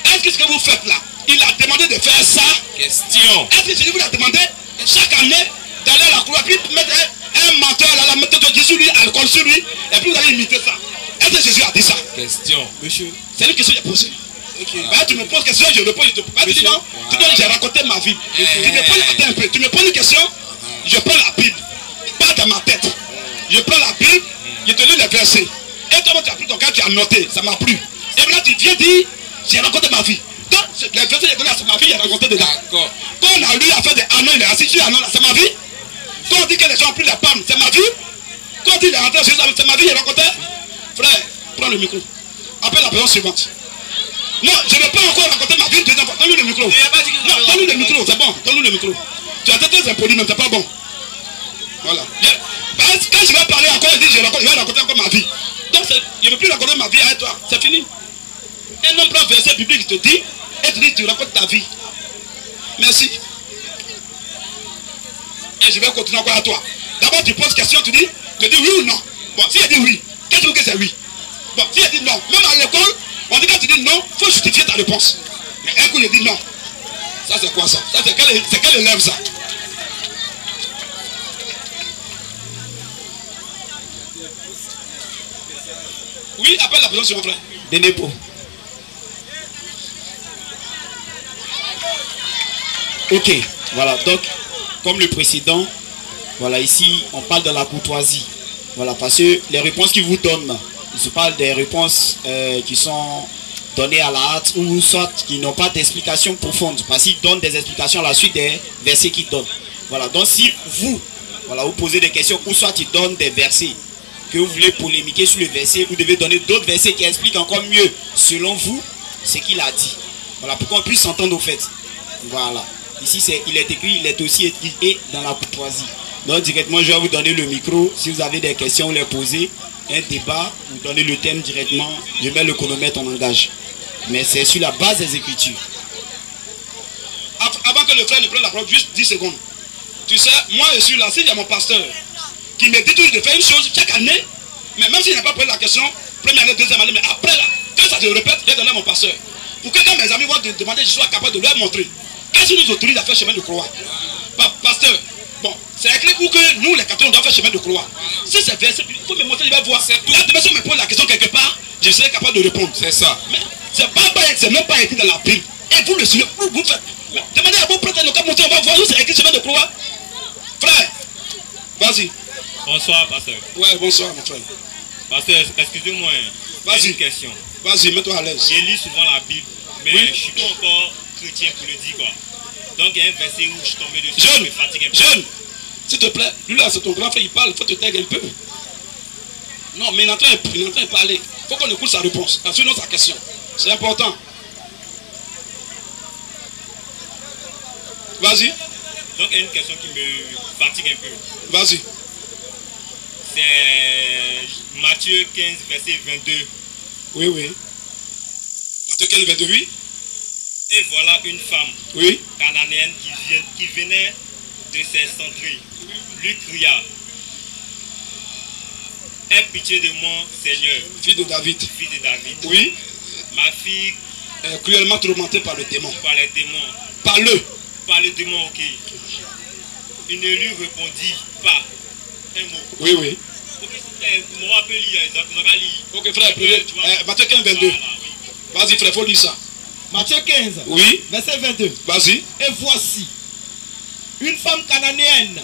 est-ce que ce que vous faites là, il a demandé de faire ça? Question. Est-ce que Jésus vous a demandé chaque année d'aller à la croix, puis mettre un menteur là, la mettre de Jésus, lui, alcool sur lui, et puis vous allez imiter ça? Est-ce que Jésus a dit ça? Question. Monsieur. C'est une question que j'ai posée. Bah, tu me poses une question, je réponds, je te peux pas dire non. Tu dis j'ai raconté ma vie. Tu me poses, attends un peu, tu me poses une question, je prends la Bible, pas dans ma tête. Je prends la Bible, je te lis les versets. Et toi, tu as pris ton cas, tu as noté, ça m'a plu. Et maintenant, tu viens dire, j'ai raconté ma vie. Donc, les versets, j'ai donné à ma vie, il a raconté dedans. Quand on a lu à faire des anneaux, il est assis sur un anneau, c'est ma vie. Quand on dit que les gens ont pris la palme, c'est ma vie. Quand on dit qu'il est rentré chez c'est ma vie, il a raconté. Frère, prends le micro. Appelle la personne suivante. Non, je ne vais pas encore raconter ma vie une deuxième fois. Donne-lui le micro. Non, donne-lui le micro, c'est bon. Donne-lui le micro. Tu as été très impoli, même, c'est pas bon. Voilà. Quand je vais parler encore, je vais raconter encore ma vie. Donc, je ne veux plus raconter ma vie avec toi. C'est fini. Un homme prend un verset biblique, il te dit, et tu dis, tu racontes ta vie. Merci. Et je vais continuer encore à toi. D'abord, tu poses question, tu dis oui ou non. Bon, si elle dit oui, qu'est-ce que c'est oui? Bon, si elle dit non, même à l'école, on dit quand tu dis non, il faut justifier ta réponse. Mais un coup, il dit non. Ça, c'est quoi ça? Ça, c'est quel élève ça? Oui, appelle la personne sur mon frère. Denepo. Ok, voilà, donc, comme le précédent, voilà, ici, on parle de la courtoisie. Voilà, parce que les réponses qu'ils vous donnent, je parle des réponses qui sont données à la hâte ou soit qui n'ont pas d'explication profonde. Parce qu'ils donnent des explications à la suite des versets qu'ils donnent. Voilà, donc si vous, voilà, vous posez des questions ou soit ils donnent des versets que vous voulez polémiquer sur le verset, vous devez donner d'autres versets qui expliquent encore mieux, selon vous, ce qu'il a dit. Voilà, pour qu'on puisse s'entendre au fait. Voilà. Ici, il est écrit, il est aussi écrit et dans la courtoisie. Donc, directement, je vais vous donner le micro. Si vous avez des questions, vous les posez. Un débat, vous donnez le thème directement. Je mets le chronomètre en engage. Mais c'est sur la base des Écritures. Avant que le frère ne prenne la parole, juste 10 secondes. Tu sais, moi, je suis là. S'il y a mon pasteur qui me dit toujours de faire une chose chaque année, mais même s'il n'a pas posé la question, première année, deuxième année, mais après, là, quand ça se répète, j'ai donné à mon pasteur. Pour que quand mes amis vont demander, je sois capable de leur montrer. Qu'est-ce qui nous autorise à faire chemin de croix? Pasteur, bon, c'est écrit où que nous, les catholiques, on doit faire chemin de croix. Si c'est versé, il faut me montrer, je vais voir. Là, demain, si on me pose la question quelque part, je serai capable de répondre. C'est ça. Mais c'est même pas écrit dans la Bible. Et vous le suivez, vous faites. Demandez à vos prêtres de montrer, on va voir où c'est écrit chemin de croix. Frère, vas-y. Bonsoir, pasteur. Ouais, bonsoir, mon frère. Pasteur, excusez-moi, j'ai une question. Vas-y, mets-toi à l'aise. Je lis souvent la Bible, mais je ne suis pas encore chrétien pour le dire, quoi. Donc, il y a un verset où je suis tombé dessus, je me fatigue un peu. Jeune, s'il te plaît, lui là, c'est ton grand frère, il parle, il faut te taire un peu. Non, mais il est en train de parler. Il faut qu'on écoute sa réponse, sinon sa question. C'est important. Vas-y. Donc, il y a une question qui me fatigue un peu. Vas-y. C'est Matthieu 15, verset 22. Oui, oui. Matthieu 15, 22, oui. Et voilà une femme cananéenne qui venait de ses centrées. Lui cria, aie pitié de moi, Seigneur. Fille de David. Fille de David. Oui. Ma fille est cruellement tourmentée par le démon. Par les démons. Par le démon, ok. Il ne lui répondit pas un mot. Oui, oui. Ok, frère, Matthieu 15, 22. Vas-y, frère, il faut lire ça. Matthieu 15, oui. Verset 22. Vas-y. Et voici, une femme cananéenne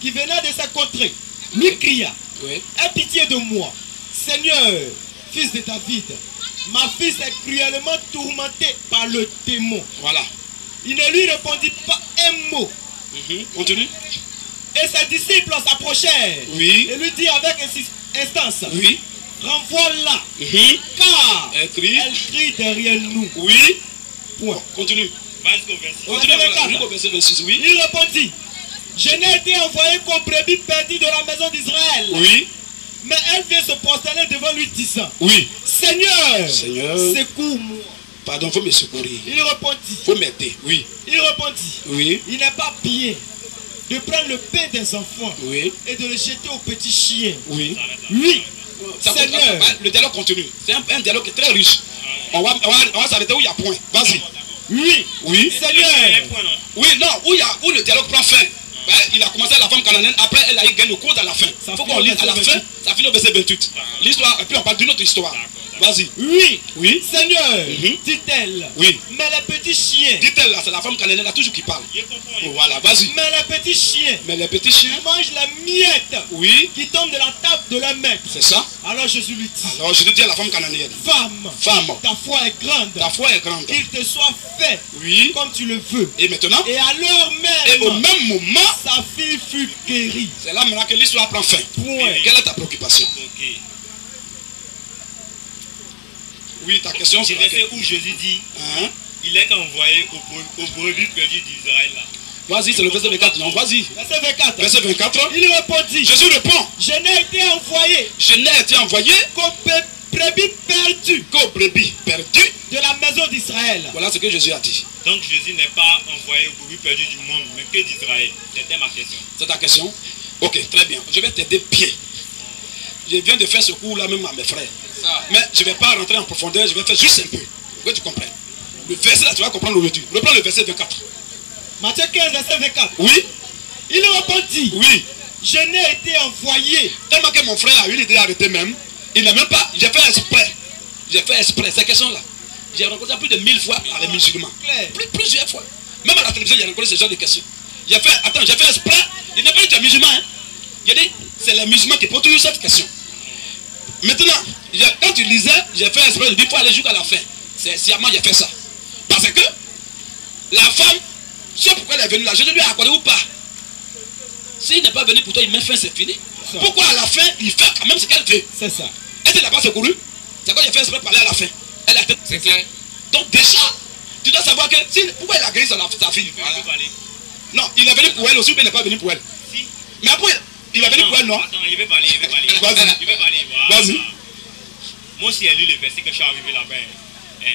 qui venait de sa contrée, lui cria, aie pitié de moi, Seigneur, fils de David, ma fille est cruellement tourmentée par le démon. Voilà. Il ne lui répondit pas un mot. Continue. Et ses disciples s'approchèrent et lui dit avec instance, renvoie-la, car elle crie derrière nous. Oui. Point. Continue. Continue verset 26. Oui. Il répondit, je n'ai été envoyé comme brebis perdue de la maison d'Israël. Oui. Mais elle vient se prosterner devant lui disant, oui. Seigneur, secours-moi. Pardon, il faut me secourir. Il répondit. Il faut m'aider. Oui. Il répondit. Oui. Il n'est pas bien de prendre le pain des enfants et de le jeter aux petits chiens. Oui. Oui. Seigneur. Le dialogue continue. C'est un dialogue très riche. On va s'arrêter où il y a point. Vas-y. Oui. Oui. Seigneur. Oui, non, où le dialogue prend fin. Il a commencé à la femme cananéenne, après elle a eu gain le cours à la fin. Il faut qu'on lise à la fin, ça finit au verset 28. L'histoire, et puis on parle d'une autre histoire. Vas-y. Oui. Oui. Seigneur, dit-elle. Oui. Mais les petits chiens. Dit-elle là, c'est la femme cananéenne là toujours qui parle. Je comprends. Oh, voilà, vas-y. Mais les petits chiens. Mais les petits chiens. Mangent les miettes. Oui. Qui tombent de la table de leur maître. C'est ça. Alors Jésus lui dit. Alors je te dis à la femme cananéenne. Femme. Femme. Ta foi est grande. Ta foi est grande. Qu'il te soit fait. Oui. Comme tu le veux. Et maintenant. Et à l'heure même. Et au même moment. Sa fille fut guérie. C'est là maintenant que l'histoire prend fin. Point. Quelle est ta préoccupation? Ok. Oui, ta question C'est c'est le verset où Jésus dit hein? il est envoyé aux brebis perdues d'Israël là. Vas-y, c'est le verset 24. Non, vas-y. Verset 24. Verset 24. Il répondit. Jésus répond. Je n'ai été envoyé Je n'ai été envoyé qu'aux brebis perdues qu'aux brebis perdues de la maison d'Israël. Voilà ce que Jésus a dit. Donc Jésus n'est pas envoyé aux brebis perdues du monde, mais que d'Israël. C'était ma question. C'est ta question? Ok, très bien. Je vais t'aider bien. Je viens de faire ce cours là même à mes frères. Mais je ne vais pas rentrer en profondeur, je vais faire juste un peu. Pour que tu comprennes. Le verset là, tu vas comprendre aujourd'hui. Reprends le verset 24. Matthieu 15, verset 24. Oui. Il répondit. Oui. Je n'ai été envoyé. Tellement que mon frère a eu l'idée d'arrêter même. Il n'a même pas. J'ai fait exprès. J'ai fait exprès. Cette question-là. J'ai rencontré plus de 1000 fois les musulmans. Plusieurs fois. Même à la télévision, j'ai rencontré ce genre de questions. J'ai fait exprès. Il n'a pas dit que tu es musulman. Hein? J'ai dit, c'est les musulmans qui posent toujours cette question. Maintenant, quand tu lisais, j'ai fait exprès. Je dis, il faut aller jusqu'à la fin. C'est sciemment j'ai fait ça. Parce que la femme, c'est pourquoi elle est venue là. Je lui ai accordé ou pas. S'il n'est pas venu pour toi, il met fin, c'est fini. Pourquoi à la fin, il fait quand même ce qu'elle veut? C'est ça. Elle n'a pas secouru. C'est quand j'ai fait exprès parler à la fin. Elle a tête. C'est clair. Donc déjà, tu dois savoir que pourquoi il a guéri sa fille. Voilà. Non, il est venu pour elle aussi, mais il n'est pas venu pour elle. Si. Mais après, il est venu pour elle, non? Attends, il veut parler. Vas-y. Il veut parler. Voilà. Vas-y. Moi aussi, j'ai lu le verset que je suis arrivé là-bas. Hein.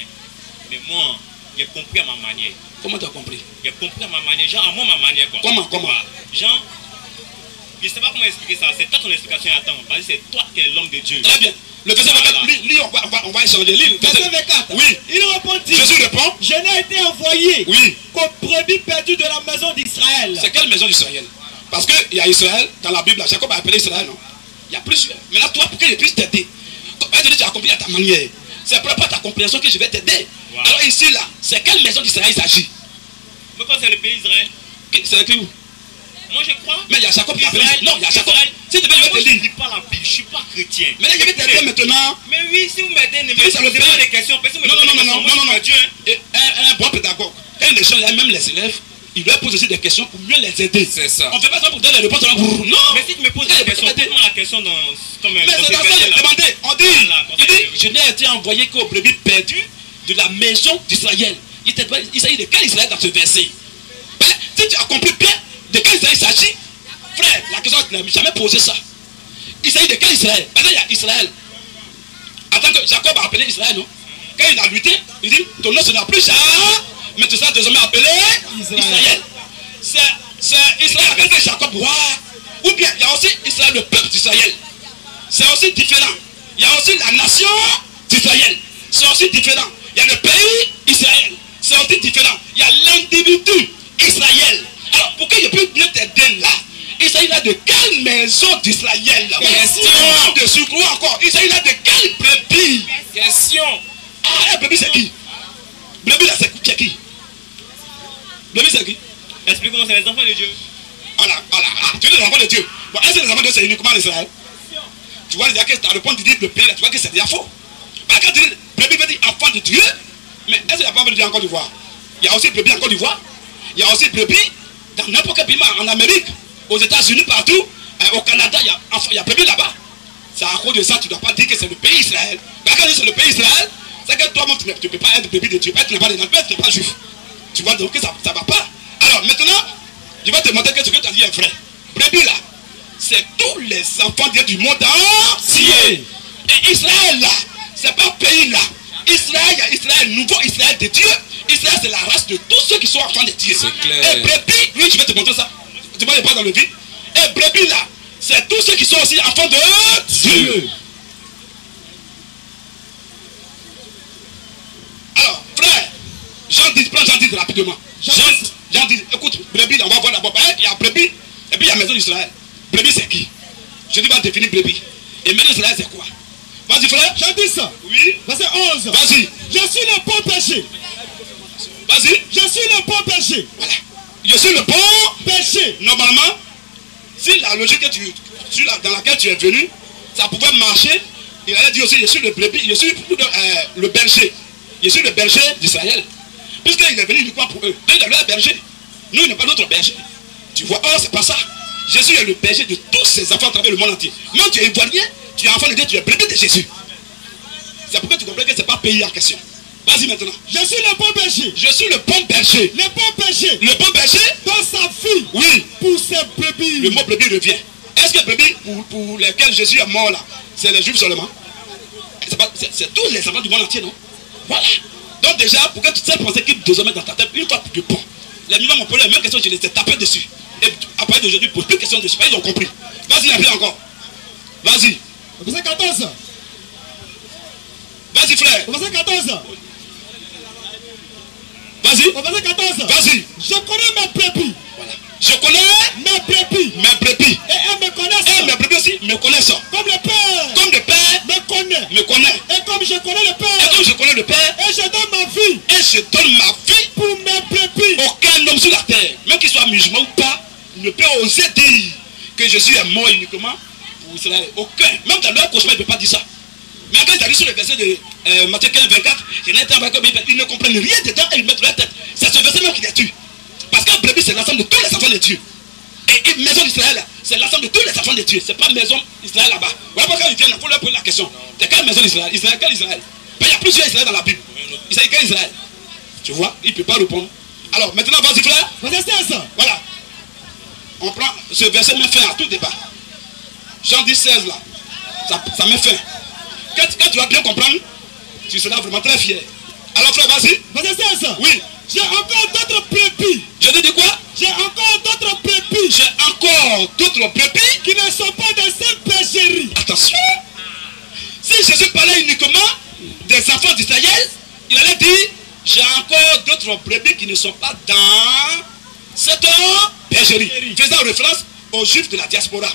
Mais moi, j'ai compris à ma manière. Comment tu as compris? J'ai compris à ma manière. Genre, à moi, ma manière. Quoi. Comment? Genre, je ne sais pas comment expliquer ça. C'est toi ton explication. Attends, parce que c'est toi qui es l'homme de Dieu. Très bien. Le verset 24, lis, on va échanger. Lis, Verset 24. Oui. Il répondit. Jésus répond. Je n'ai été envoyé Oui. qu'aux brebis perdues de la maison d'Israël. C'est quelle maison d'Israël? Parce qu'il y a Israël dans la Bible. Jacob a appelé Israël, non? Il y a plusieurs. Maintenant, toi, pour que je puisse t'aider, tu as compris à ta manière. C'est par rapport à ta compréhension que je vais t'aider. Wow. Alors ici, là, c'est quelle maison d'Israël il s'agit? Mais quand c'est le pays d'Israël? C'est écrit où? Moi je crois. Mais il y a Jacob qui a appelé. Non, il y a Jacob. Si tu veux, je vais te dire. Je ne lis pas la Bible, je ne suis pas chrétien. Mais là, je vais t'aider maintenant. Mais oui, si vous m'aidez, ne me posez pas des questions. Non. Un bon pédagogue, quand il échange, même les élèves, il doit poser aussi des questions pour mieux les aider. C'est ça. On ne fait pas ça pour donner les réponses. Non. Mais si tu me poses des questions, pose-moi la question dans. Mais c'est dans ça, demandez. On dit, il dit, je n'ai été envoyé qu'aux brebis perdues de la maison d'Israël. Il s'agit de quel Israël dans ce verset? Ben, si tu as compris bien de quel Israël il s'agit, frère, la question, tu n'as jamais posé ça. Il s'agit de quel Israël? Maintenant, il y a Israël. Attends que Jacob a appelé Israël, non? Quand il a lutté, il dit, ton nom ce n'est plus Jacob, mais tu seras désormais appelé Israël. C'est Israël appelé Jacob roi. Ou bien, il y a aussi Israël, le peuple d'Israël. C'est aussi différent. Il y a aussi la nation d'Israël. C'est aussi différent. Il y a le pays Israël. C'est aussi différent. Il y a l'individu Israël. Alors, pour que je puisse bien t'aider là, il s'agit là de quelle maison d'Israël? Question de surcroît encore. Il s'agit là de quelle brebis? Question. Ah, la brebis c'est qui? Brebis là c'est qui? Brebis c'est qui? Explique-moi, c'est les enfants de Dieu. Voilà. Tu es les enfants de Dieu. Bon, est-ce que les enfants de Dieu c'est uniquement l'Israël? Tu vois déjà que ta réponse dit le pays là, tu vois que c'est déjà faux. Parce que quand tu dis brebis veut dire enfant de Dieu, mais est-ce qu'il n'y a pas de Dieu en Côte d'Ivoire? Il y a aussi brebis en Côte d'Ivoire. Il y a aussi brebis dans n'importe quel pays, en Amérique, aux États-Unis, partout, au Canada, il y a brebis là-bas. C'est à cause de ça, tu ne dois pas dire que c'est le pays Israël. Parce que c'est le pays Israël, c'est que toi-même tu ne peux pas être brebis de Dieu. Tu n'es pas dedans, tu n'es pas juif. Tu vois donc que ça ne va pas. Alors maintenant, je vais te montrer que ce que tu as dit est vrai. Brebis là, c'est tous les enfants du monde entier. Et Israël là, c'est pas pays là. Israël, il y a Israël, nouveau Israël de Dieu. Israël, c'est la race de tous ceux qui sont enfants de Dieu. C'est clair. Et brebis, oui, je vais te montrer ça. Tu vois, il n'est pas dans le vide. Et brebis là, c'est tous ceux qui sont aussi enfants de Dieu. Alors, frère, Jean 10, prends Jean 10 rapidement. Jean 10, écoute, brebis là, on va voir d'abord. Il y a brebis, et puis il y a maison d'Israël. Brebis, c'est qui? Je dis, va définir brebis. Et maison d'Israël, c'est quoi? Vas-y, frère. J'ai dit ça. Oui. Verset 11. Vas-y. Je suis le bon péché. Vas-y. Je suis le bon péché. Voilà. Je suis le bon Péché. Normalement, si la logique que dans laquelle tu es venu, ça pouvait marcher, il allait dire aussi, je suis le brebis, je suis le berger. Je suis le berger d'Israël. Puisqu'il est venu du quoi pour eux. Donc il est le berger. Nous, il n'y a pas d'autre berger. Tu vois, oh, c'est pas ça. Jésus est le berger de tous ses enfants à travers le monde entier. Même tu es ivoirien, tu es enfant de Dieu, tu es brebis de Jésus. C'est pourquoi tu comprends que ce n'est pas pays en question. Vas-y maintenant. Je suis le bon berger. Je suis le bon berger. Le bon berger. Le bon berger dans sa vie. Oui. Pour ses brebis. Le mot brebis revient. Est-ce que brebis pour lesquels Jésus est mort là, c'est les juifs seulement? C'est tous les enfants du monde entier, non? Voilà. Donc déjà, pour que tu sais penser qu'il désormais dans ta tête, une fois du pont. Les minimums m'ont posé la même question, je les ai tapés dessus. Et après d'aujourd'hui, pose plus de questions dessus. Ils ont compris. Vas-y, appelle encore. Vas-y. Verset 14. Vas-y, frère. Verset 14. Vas-y. Au verset 14. Vas-y. Je connais mes brebis. Voilà. Je connais mes brebis. Mes brebis. Et elles me connaissent. Et mes brebis aussi me connaissent. Comme le Père. Comme le Père me connaît. Me connaît. Et comme je connais le Père. Et comme je connais le Père. Et je donne ma vie. Et je donne ma vie. Pour mes brebis. Aucun homme sur la terre, même qu'il soit musulman ou pas, ne peut oser dire que Jésus est mort uniquement pour Israël. Aucun. Même dans leur cauchemar, il ne peut pas dire ça. Mais quand ils arrivent sur le verset de Matthieu 15, 24, ils ne comprennent rien dedans et ils mettent leur tête. C'est ce verset même qui les tue. Parce qu'un brebis, c'est l'ensemble de tous les enfants de Dieu. Et une maison d'Israël, c'est l'ensemble de tous les enfants de Dieu. C'est pas maison d'Israël là-bas. Voilà pourquoi ils viennent, il faut leur poser la question. C'est quelle maison d'Israël? Israël, quel Israël? Il y a plusieurs Israël dans la Bible. Israël, quel Israël? Tu vois, il ne peut pas répondre. Alors maintenant, vas-y frère. Verset 16. Voilà. On prend ce verset, met fin à tout débat. Jean 10, 16 là. Ça met fin. Quand tu vas bien comprendre, tu seras vraiment très fier. Alors frère, vas-y. Verset 16. Oui. J'ai encore d'autres brebis. Je te dis quoi? J'ai encore d'autres brebis. J'ai encore d'autres brebis qui ne sont pas de cette bergerie. Attention. Si Jésus parlait uniquement des enfants d'Israël, il allait dire, j'ai encore d'autres brebis qui ne sont pas dans cette bergerie. Faisant référence aux juifs de la diaspora.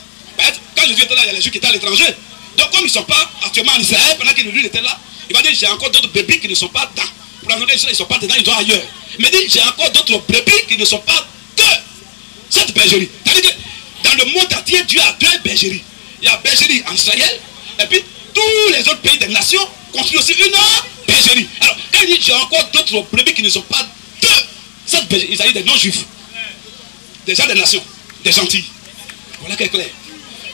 Quand Jésus était là, il y a les juifs qui étaient à l'étranger. Donc comme ils ne sont pas actuellement en Israël, pendant que lui était là, il va dire, j'ai encore d'autres brebis qui ne sont pas dans. Pour la ils ne sont pas dedans, ils sont ailleurs. Mais dit, j'ai encore d'autres brebis qui ne sont pas de cette bergerie. C'est-à-dire que dans le monde entier, Dieu a deux bergeries. Il y a bergerie en Israël, et puis tous les autres pays des nations construisent aussi une bergerie. Alors, quand il dit, j'ai encore d'autres brebis qui ne sont pas de cette bergerie, il s'agit des non-juifs, des gens des nations, des gentils. Voilà qui est clair.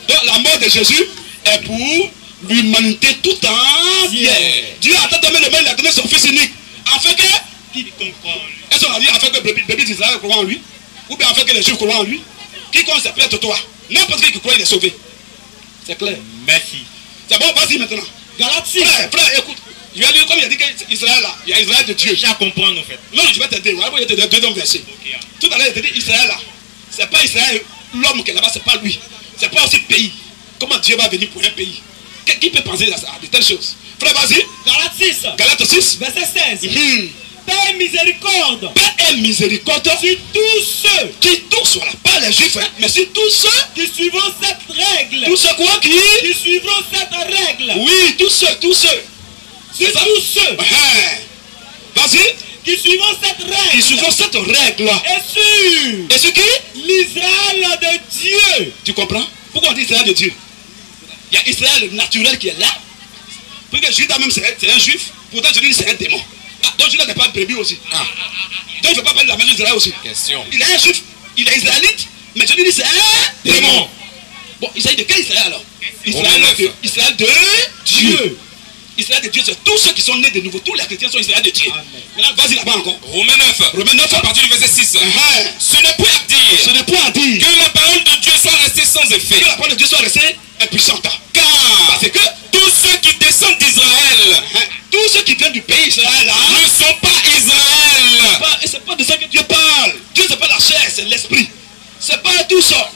Donc la mort de Jésus est pour l'humanité tout entière. Dieu a tant aimé le monde, il a donné son fils unique. Afin que, est-ce qu'on a dit afin que les bébés d'Israël croient en lui? Ou bien afin que les juifs croient en lui? Quiconque s'appelle toi. N'importe qui croit, il est sauvé. C'est clair. Merci. C'est bon, vas-y maintenant. Galates 6. Frère, écoute. Je vais dire, comme il a dit qu'Israël là, il y a Israël de Dieu. J'ai à comprendre en fait. Non, je vais t'aider. Voilà, il y a des deuxième verset. Okay. Tout à l'heure, il a dit Israël là. C'est pas Israël, l'homme qui est là-bas, c'est pas lui. C'est pas aussi pays. Comment Dieu va venir pour un pays? Qui peut penser à de telles choses? Frère, vas-y. Galates 6. Galates 6. Verset 16. Paix et miséricorde. Paix et miséricorde. Sur tous ceux. Qui tous, voilà. Pas les juifs, hein, mais sur tous ceux. Qui suivront cette règle. Tous ceux quoi qui? Qui suivront cette règle. Oui, tous ceux, tous ceux. Sur tous ceux. Vas-y. Qui suivront cette règle. Qui suivront cette règle. Et sur qui? L'Israël de Dieu. Tu comprends? Pourquoi on dit Israël de Dieu? Il y a Israël naturel qui est là. Parce que Judas même c'est un juif. Pourtant je dis c'est un démon. Ah, donc Judas n'est pas brebis aussi. Ah. Donc il ne faut pas parler de la maison d'Israël aussi. Question. Il est un juif. Il est israélite. Mais je dis c'est un démon. Bon, il s'agit de quel Israël alors? Israël de Dieu. Israël de Dieu, c'est tous ceux qui sont nés de nouveau. Tous les chrétiens sont Israël de Dieu. Maintenant, vas-y là-bas encore. Romains 9. Romains 9 à partir du verset 6. Ce n'est point à dire. Ce n'est point à dire. Que la parole de Dieu soit restée sans effet. Que la parole de Dieu soit restée impuissante. Car parce que tous ceux qui descendent d'Israël, tous ceux qui viennent du pays Israël là, ne sont pas Israël. Et c'est pas de ça que Dieu parle. Dieu c'est pas la chair, c'est l'esprit. C'est pas tout ça.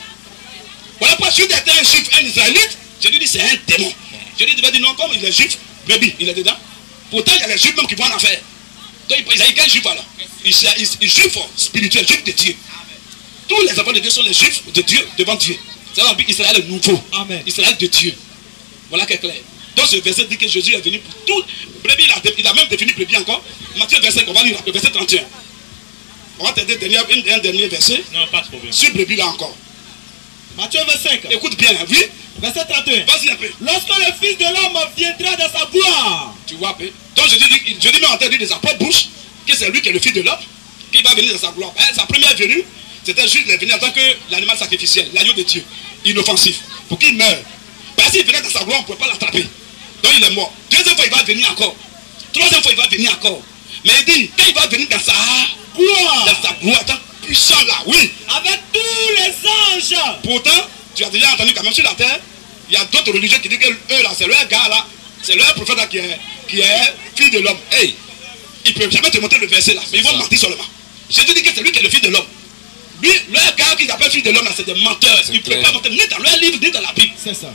Voilà pourquoi si tu étais un juif, un israélite, je lui dis c'est un démon. Je lui dis non, comme il est juif, bébé, il est dedans. Pourtant il y a les juifs même qui vont en enfer. Donc il y a quel juif alors? Il est juif spirituel, juif de Dieu. Tous les enfants de Dieu sont les juifs de Dieu devant Dieu. C'est Israël nouveau. Amen. Israël de Dieu. Voilà qui est clair. Donc ce verset dit que Jésus est venu pour tout. Brebis, il a même défini brebis encore. Matthieu verset, on va lire le verset 31. On va t'aider un dernier verset. Non, pas de problème. Sur brebis là encore. Matthieu 25. Écoute bien, oui. Verset 31. Vas-y un peu. Lorsque le Fils de l'homme viendra dans sa gloire. Tu vois un peu. Donc je dis même en tête de sa propre bouche que c'est lui qui est le Fils de l'homme, qui va venir dans sa gloire. Sa première venue, c'était juste de venir en tant que l'animal sacrificiel, l'agneau de Dieu, inoffensif, pour qu'il meure. Parce qu'il venait dans sa gloire, on ne pouvait pas l'attraper. Donc il est mort. Deuxième fois, il va venir encore. Troisième fois, il va venir encore. Mais il dit, quand il va venir dans sa gloire, tant puissant là, oui. Avec tous les anges. Pourtant, tu as déjà entendu quand même sur la terre, il y a d'autres religieux qui disent que eux là, c'est leur gars là, c'est leur prophète là qui est fils de l'homme. Hey, ils ne peuvent jamais te montrer le verset là, mais ils vont mentir seulement. Jésus dit que c'est lui qui est le fils de l'homme. Lui, leur gars qu'ils appellent fils de l'homme là, c'est des menteurs. Ils ne peuvent pas mentir ni dans leur livre, ni dans la Bible. C'est ça.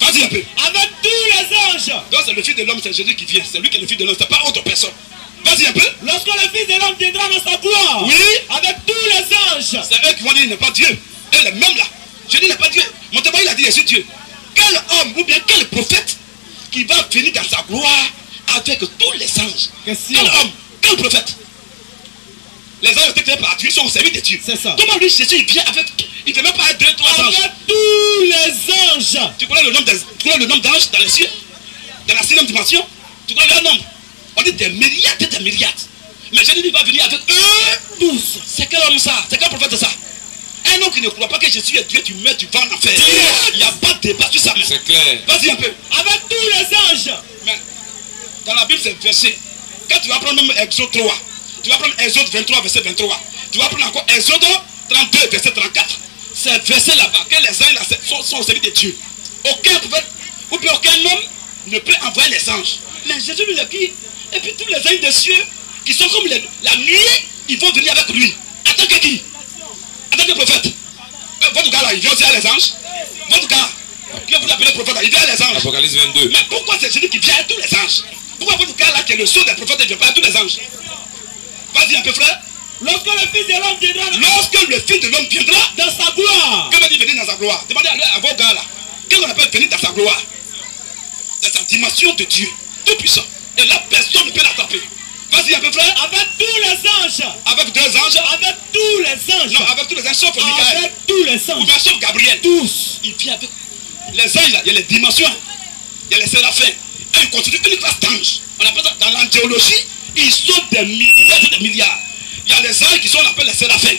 Vas-y un peu. Avec tous les anges. Donc c'est le fils de l'homme, c'est Jésus qui vient. C'est lui qui est le fils de l'homme, c'est pas autre personne. Vas-y un peu. Lorsque le Fils de l'homme viendra dans sa gloire. Oui. Avec tous les anges. C'est eux qui vont dire il n'est pas Dieu. Et les mêmes là. Jésus n'est pas Dieu. Montrez-moi, il a dit je suis Dieu. Quel homme ou bien quel prophète qui va venir dans sa gloire avec tous les anges? Question. Quel homme? Quel prophète? Les anges étaient créés par Dieu, ils sont au service de Dieu. C'est ça. Comment lui Jésus il vient avec. Il ne fait même pas 2, 3 anges. Avec tous les anges. Tu connais le nombre d'anges dans les cieux? Dans la 6e dimension? Tu connais leur nombre? On dit des milliards et des milliards. Mais Jésus va venir avec eux tous. C'est quel homme ça? C'est quel prophète ça? Un homme qui ne croit pas que Jésus est Dieu, tu meurs, tu vas en enfer. Il n'y a pas de débat sur ça. C'est clair. Vas-y un peu. Avec tous les anges. Mais dans la Bible, c'est verset. Quand tu vas prendre même Exode 3, tu vas prendre Exode 23, verset 23. Tu vas prendre encore Exode 32, verset 34. C'est verset là-bas que les anges là, sont au service de Dieu. Aucun prophète ou bien aucun homme ne peut envoyer les anges. Mais Jésus lui a dit, et puis tous les anges des cieux qui sont comme la nuit, ils vont venir avec lui. En tant que qui? En tant que prophète. Votre gars là, il vient aussi à les anges. Votre gars, qui vous appelez prophète là, il vient à les anges. Apocalypse 22. Mais pourquoi c'est Jésus qui vient à tous les anges? Pourquoi votre gars là qui est le sceau des prophètes ne vient pas à tous les anges? Vas-y un peu frère. Lorsque le Fils de l'homme viendra. Lorsque le Fils de l'homme viendra dans sa gloire. Que veut dire venir dans sa gloire? Demandez à vos gars là. Qu'est-ce qu'on appelle venir dans sa gloire? Dans sa dimension de Dieu, tout puissant. Et là, personne ne peut l'attraper. Vas-y un peu frère. Avec tous les anges. Avec 2 anges. Avec tous les anges. Non, avec tous les anges sauf Michael. Avec tous les anges. Ou bien sauf Gabriel. Tous. Il vient avec les anges là, il y a les dimensions. Il y a les séraphins. Et ils constituent une classe d'anges. On appelle ça dans l'angéologie, ils sont des milliards et des milliards. Il y a les anges qui sont, on appelle les séraphins.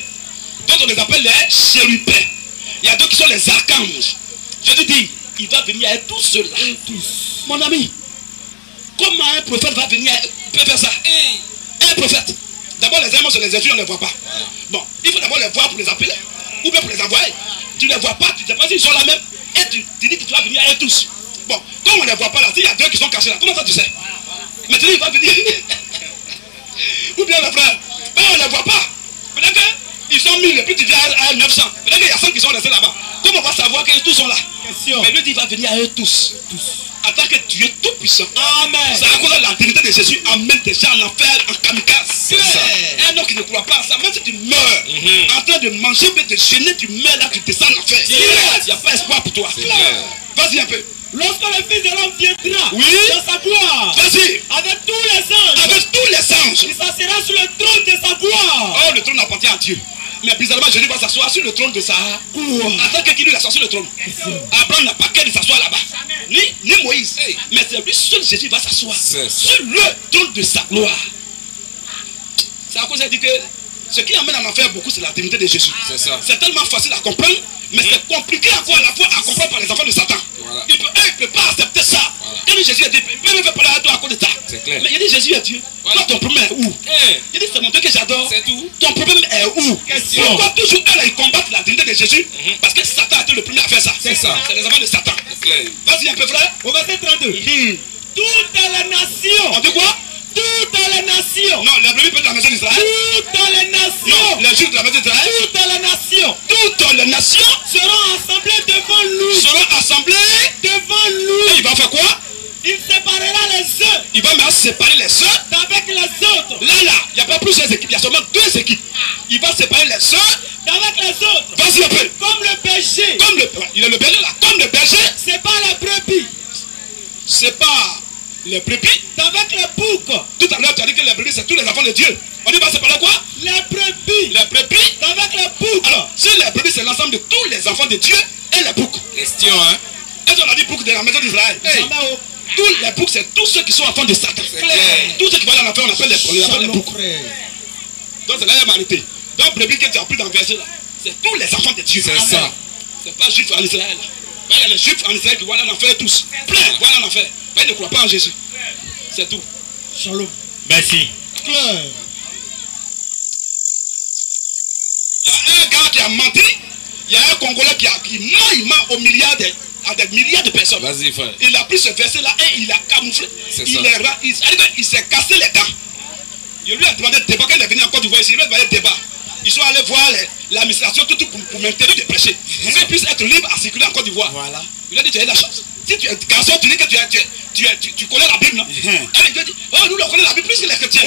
D'autres on les appelle les chérubins. Il y a d'autres qui sont les archanges. Je te dis, il va venir avec tous ceux-là. Mon ami, comment un prophète va venir peut faire ça? Un prophète. D'abord les anges, c'est les esprits, on ne les voit pas. Bon, il faut d'abord les voir pour les appeler. Ou bien pour les envoyer. Tu ne les vois pas, tu ne sais pas s'ils sont là même. Et tu dis que tu vas venir avec tous. Bon, comme on ne les voit pas là, s'il y a 2 qui sont cachés là, comment ça tu sais? Mais tu dis, il va venir. Ou bien le frère, ben on ne les voit pas. Peut-être qu'ils sont 1000 et puis tu viens à 900. Peut-être qu'il y a 100 qui sont restés là-bas. Comment on va savoir que tous sont là? Question. Mais lui dit, il va venir à eux tous. En tant que Dieu tout puissant. Amen. C'est à cause de la divinité de Jésus amène des gens en enfer, en kamikaze. C'est ça. Un homme qui ne croit pas à ça, même si tu meurs en train de manger, mais de gêner, tu meurs là, tu descends en enfer. Il n'y a pas espoir pour toi. Vas-y un peu. Lorsque le Fils de l'homme viendra dans sa gloire. Vas-y. Avec tous les anges. Avec tous les anges. Il s'assiera sur le trône de sa gloire. Oh, le trône appartient à Dieu. Mais bizarrement, Jésus va s'asseoir sur le trône de sa gloire. En tant que qui lui s'assoit sur le trône. Abraham n'a pas qu'à s'asseoir là-bas. Ni Moïse. Mais c'est lui seul, Jésus va s'asseoir sur le trône de sa gloire. C'est à cause qu'il dit que ce qui amène en enfer beaucoup, c'est la divinité de Jésus. C'est ça. C'est tellement facile à comprendre, mais c'est compliqué encore à la fois à comprendre par les enfants de Satan. Voilà. Il ne peut pas accepter ça. Quand Jésus a dit, il peut même faire parler à toi à cause de ça. C'est clair. Mais il dit Jésus est Dieu. Voilà. Toi, ton problème est où? Il dit c'est mon Dieu que j'adore. C'est tout. Ton problème est où? Question. Pourquoi toujours eux ils combattent la divinité de Jésus? Parce que Satan a été le premier à faire ça. C'est ça. C'est les enfants de Satan. C'est clair. Vas-y un peu frère. Au verset 32. Toutes les nations. On dit quoi? Toutes les nations. Non, les brebis de la maison d'Israël. Toutes les nations. Non, les juifs de la maison d'Israël. Toutes les nations. Toutes les nations seront assemblées devant lui. seront assemblées devant et lui. il va faire quoi? Il séparera les uns Il va même séparer les uns d'avec les autres. Là, il n'y a pas plusieurs équipes, il y a seulement 2 équipes. Il va séparer les uns D'avec les autres. Vas-y un peu. Comme le berger. Il est le berger là. Comme le berger C'est pas la brebis. c'est pas les brebis. Avec les boucs. Tout à l'heure, tu as dit que les brebis, c'est tous les enfants de Dieu. On dit, c'est par là quoi? Les brebis. Les brebis. Avec les boucs. Alors, si les brebis, c'est l'ensemble de tous les enfants de Dieu et les boucs. Question, hein? Est-ce qu'on a dit boucs de la maison d'Israël? Hey. Tous les boucs, c'est tous ceux qui sont enfants de Satan. Tous ceux qui vont dans l'enfer, on appelle les boucs. Donc, c'est là la vérité. Donc, brebis que tu as pris dans le verset là, c'est tous les enfants de Dieu. C'est ça. C'est pas juifs en Israël. Il y a les juifs en Israël qui vont aller en enfer tous. Plein, vont aller en enfer. Ils ne croient pas en Jésus. C'est tout. Shalom. Merci. Claire. Il y a un gars qui a menti. Il y a un Congolais qui ment au milliard à des milliards de personnes. Vas-y, frère. Il a pris ce verset-là et il a camouflé. Il s'est cassé les dents. Je lui ai demandé de débat. Quand il est venu en Côte d'Ivoire ici, il lui a demandé de débat. Ils sont allés voir l'administration tout pour m'interdire de prêcher. Pour qu'ils puissent être libres à circuler en Côte d'Ivoire. Voilà. Il a dit, tu as eu la chance. Si tu es garçon, tu dis que tu connais la Bible, non? Elle lui dit, oh, nous, on connaît la Bible plus que les chrétiens.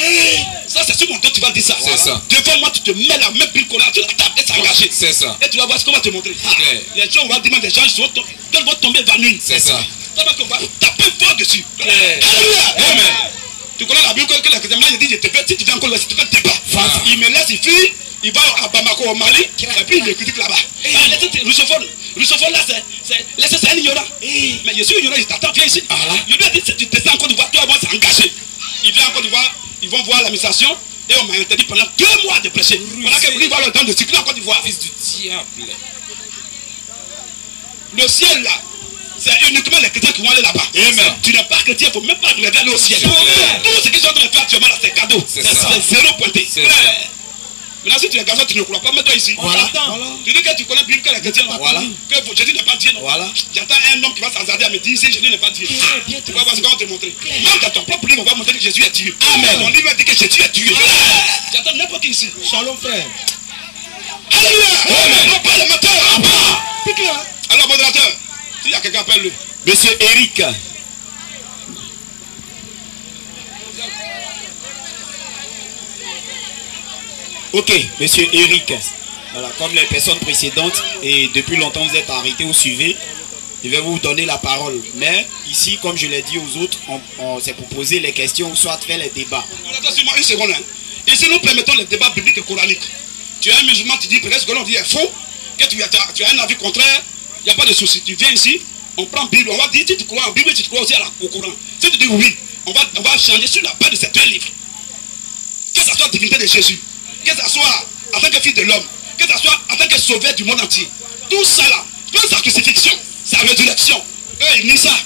Ça, c'est sur mon dos, tu vas dire ça. C'est ça. Devant moi, tu te mets la même Bible qu'on a sur la table et s'engager. C'est ça. Et tu vas voir ce qu'on va te montrer. Les gens vont dire, des gens vont tomber évanouis. C'est ça. Ça va qu'on va taper fort dessus. Alléluia. Amen. Tu connais la Bible que les chrétiens, là, il dit, je te fais, si tu viens encore, si tu fais débat. Il me laisse, il fuit. Il va à Bamako au Mali et puis il me critique là-bas. Russophone là, c'est un ignorant. Mais je suis ignorant, il t'attend, viens ici. Je lui ai dit, tu descends en Côte d'Ivoire, tu vas voir, c'est engagé. Il vient en Côte d'Ivoire, ils vont voir l'administration et on m'a interdit pendant 2 mois de prêcher. Pendant que lui va le temps de circuler en Côte d'Ivoire. Fils du diable. Le ciel là, c'est uniquement les chrétiens qui vont aller là-bas. Tu n'es pas chrétien, il ne faut même pas regarder au ciel. Tout ce qu'ils sont en train de faire actuellement là, c'est cadeau. C'est zéro pointé. Maintenant, si tu es garçon, tu ne crois pas, mets-toi ici. Voilà. Tu dis que tu connais bien que les chrétiens. Voilà. Que Jésus n'est pas Dieu. Voilà. J'attends un homme qui va s'hazarder à me dire si Jésus n'est pas Dieu. Tu vas voir ce qu'on va te montrer. Même dans ton propre livre, on va montrer que Jésus est Dieu. Amen. Ton livre dit que Jésus est Dieu. J'attends n'importe qui ici. Shalom, frère. Alléluia. On parle le matin. Alors, modérateur, s'il y a quelqu'un, appelle-le. Monsieur Eric. Ok, monsieur Eric. Voilà, comme les personnes précédentes, et depuis longtemps vous êtes arrêté ou suivez, je vais vous donner la parole. Mais ici, comme je l'ai dit aux autres, on s'est pour poser les questions, soit faire les débats. Attends, une seconde. Ici, nous permettons les débats bibliques et coraniques. Tu es un musulman, tu dis peut-être ce que l'on dit est faux, que tu as un avis contraire, il n'y a pas de souci. Tu viens ici, on prend Bible, on va dire si tu crois en Bible, si tu crois aussi au Coran. Si tu dis oui, on va changer sur la base de ces 2 livres. Que ce soit la divinité de Jésus, que ce soit en tant que fils de l'homme, que ce soit en tant que sauveur du monde entier. Tout ça là, toute sa crucifixion, sa résurrection, eux ils nient ça.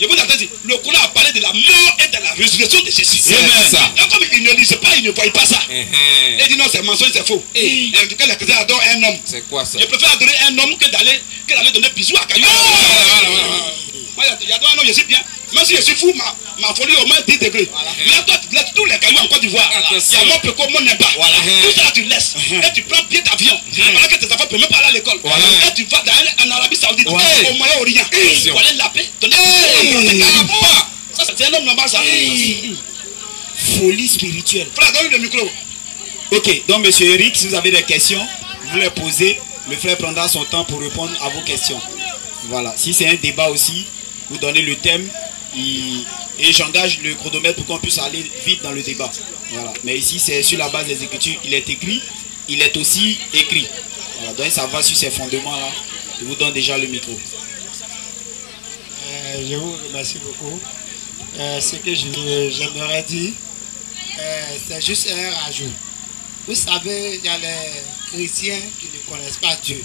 Je vous ai dit, le Coran a parlé de la mort et de la résurrection de Jésus. C'est ça. Et comme ils ne lisent pas, ils ne voient pas ça. Et ils disent non, c'est mensonge, c'est faux. Et en tout cas, les chrétiens adorent un homme. C'est quoi ça? Je préfère adorer un homme que d'aller donner bisous à Caillou. Moi, j'adore un homme, je suis bien. Même si je suis fou, ma folie au moins 10 degrés. Mais là, toi, tu laisses tous les cailloux en Côte d'Ivoire. Il y a mon péco, mon n'est pas. Tout ça, tu laisses. Et tu prends pied d'avion. Voilà que tes enfants ne peuvent même pas aller à l'école. Et tu vas en Arabie Saoudite, au Moyen-Orient. Pour aller la paix, donner ça, c'est un homme normal, ça. Folie spirituelle. Frère, donne-lui le micro. Ok, donc monsieur Eric, si vous avez des questions, vous les posez. Le frère prendra son temps pour répondre à vos questions. Voilà. Si c'est un débat aussi, vous donnez le thème et j'engage le chronomètre pour qu'on puisse aller vite dans le débat. Voilà. Mais ici, c'est sur la base des Écritures. Il est écrit, il est aussi écrit. Voilà. Donc ça va sur ces fondements-là. Je vous donne déjà le micro. Je vous remercie beaucoup. Ce que j'aimerais dire, c'est juste un rajout. Vous savez, il y a les chrétiens qui ne connaissent pas Dieu.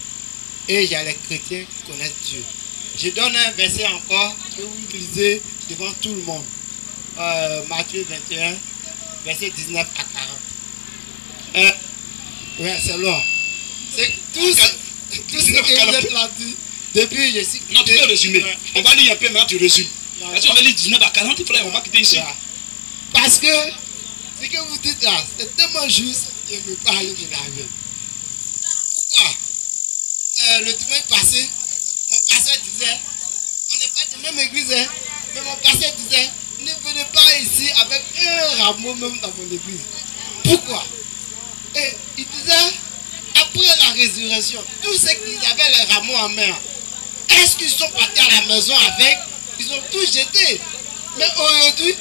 Et il y a les chrétiens qui connaissent Dieu. Je donne un verset encore que vous lisez devant tout le monde. Matthieu 21, verset 19 à 40. Ouais, c'est long. C'est tout ce que vous êtes là dit. Depuis, je suis... Non, tu peux résumer. On va lire un peu, maintenant tu résumes. Parce qu'on va lire 19 à 40, frère, on va quitter ici. Parce que ce que vous dites là, c'est tellement juste que je veux parler de la vie. Pourquoi? Le dimanche passé, mon pasteur disait, on n'est pas de même église, hein, mais mon pasteur disait, ne venez pas ici avec un rameau même dans mon église. Pourquoi? Et il disait, après la résurrection, tous ceux qui avaient les rameaux en main, est-ce qu'ils sont partis à la maison avec? Ils ont tout jeté. Mais aujourd'hui,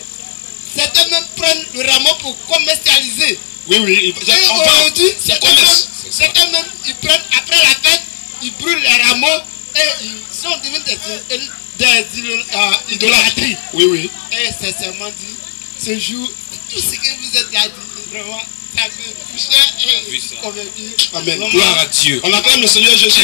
certains même prennent le rameau pour commercialiser. Oui, oui. Et aujourd'hui, certains même, ils prennent après la fête, ils brûlent les rameaux et ils sont devenus des idolâtries. Oui, oui. Et sincèrement dit, ce jour, tout ce que vous êtes là dit, vraiment, ça me touchait et convaincu. Amen. Vraiment. Gloire à Dieu. On acclame le Seigneur Jésus.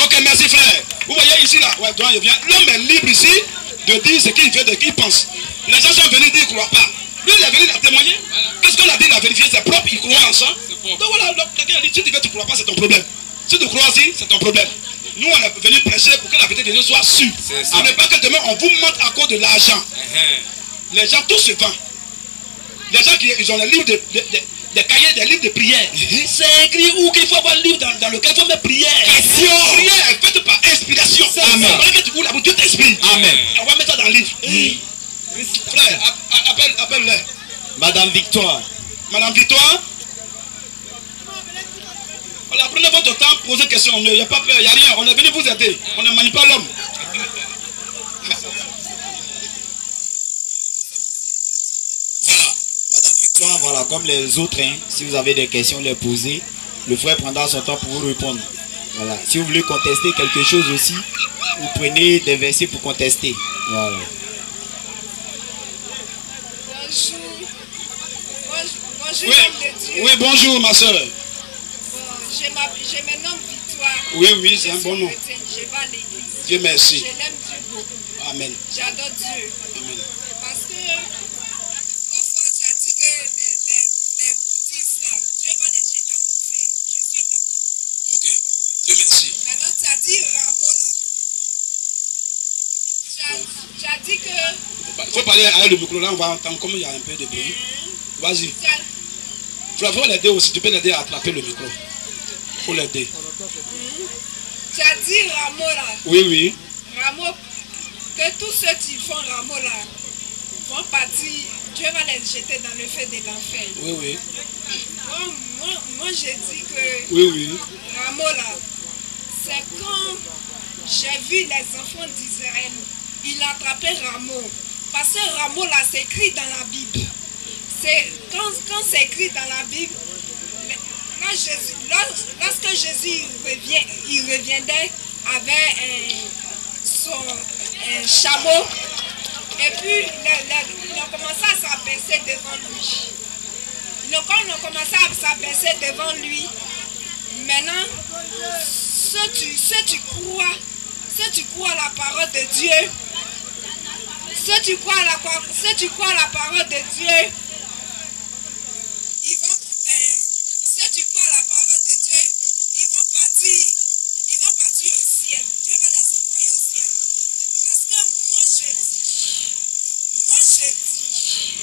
Ok, merci frère. Vous voyez ici là, ouais, il vient. L'homme est libre ici de dire ce qu'il veut, de qui il pense. Les gens sont venus dire qu'ils ne croient pas. Lui, il est venu la témoigner. Qu'est-ce qu'on a dit, il a vérifié, c'est propre, il croit en ça. Donc voilà, quelqu'un a dit, si tu veux, tu ne crois pas, c'est ton problème. Si tu crois aussi, c'est ton problème. Nous, on est venu prêcher pour que la vérité de Dieu soit sûre. Ce n'est pas que demain, on vous montre à cause de l'argent. Les gens, tout se vend. Les gens qui ils ont les livres des cahiers, des livres de prière. C'est écrit où qu'il faut avoir un livre dans lequel il faut mettre prière. Prière est faite par inspiration. Amen. Que tu la Dieu t'inspire. Amen. On va mettre ça dans le livre. Frère, appelle-les. Madame Victoire. Madame Victoire. Voilà, prenez votre temps, posez des questions. Il n'y a pas peur, il n'y a rien. On est venu vous aider. On ne manie pas l'homme. Voilà, Madame Victoire, voilà, comme les autres, hein, si vous avez des questions, les poser. Le frère prendra son temps pour vous répondre. Voilà. Si vous voulez contester quelque chose aussi, vous prenez des versets pour contester. Voilà. Bonjour, oui, bonjour ma soeur. Je me nomme Victoire. Oui, oui, c'est un bon nom. Je vais à l'église. Dieu merci. Je l'aime Dieu beaucoup. Amen. J'adore Dieu. Amen. Parce que, parfois, tu as dit que les bouddhistes, là, Dieu va les jeter en enfer. Je suis d'accord. Ok. Dieu merci. Maintenant, tu as dit Rameau, là. Tu as dit que... Il faut parler avec le micro, là, on va entendre comme il y a un peu de bruit. Vas-y. Il faut l'aider aussi, tu peux l'aider à attraper le micro. Il faut l'aider. Tu as dit Rameau, là. Oui, oui. Rameau, que tous ceux qui font Rameau, là, vont partir, Dieu va les jeter dans le feu de l'enfer. Oui, oui. Moi, j'ai dit que oui, oui. Rameau, là, c'est quand j'ai vu les enfants d'Israël, ils attrapaient Rameau. Parce que Rameau, là, c'est écrit dans la Bible. Quand c'est écrit dans la Bible, lorsque Jésus il reviendrait avec son chameau, et puis ils ont commencé à s'abaisser devant lui. Quand ils ont commencé à s'abaisser devant lui, maintenant, si tu crois à la parole de Dieu, si tu crois à la parole de Dieu, si tu crois à la parole de Dieu, ils vont partir au ciel. Dieu va les envoyer au ciel. Parce que moi je dis,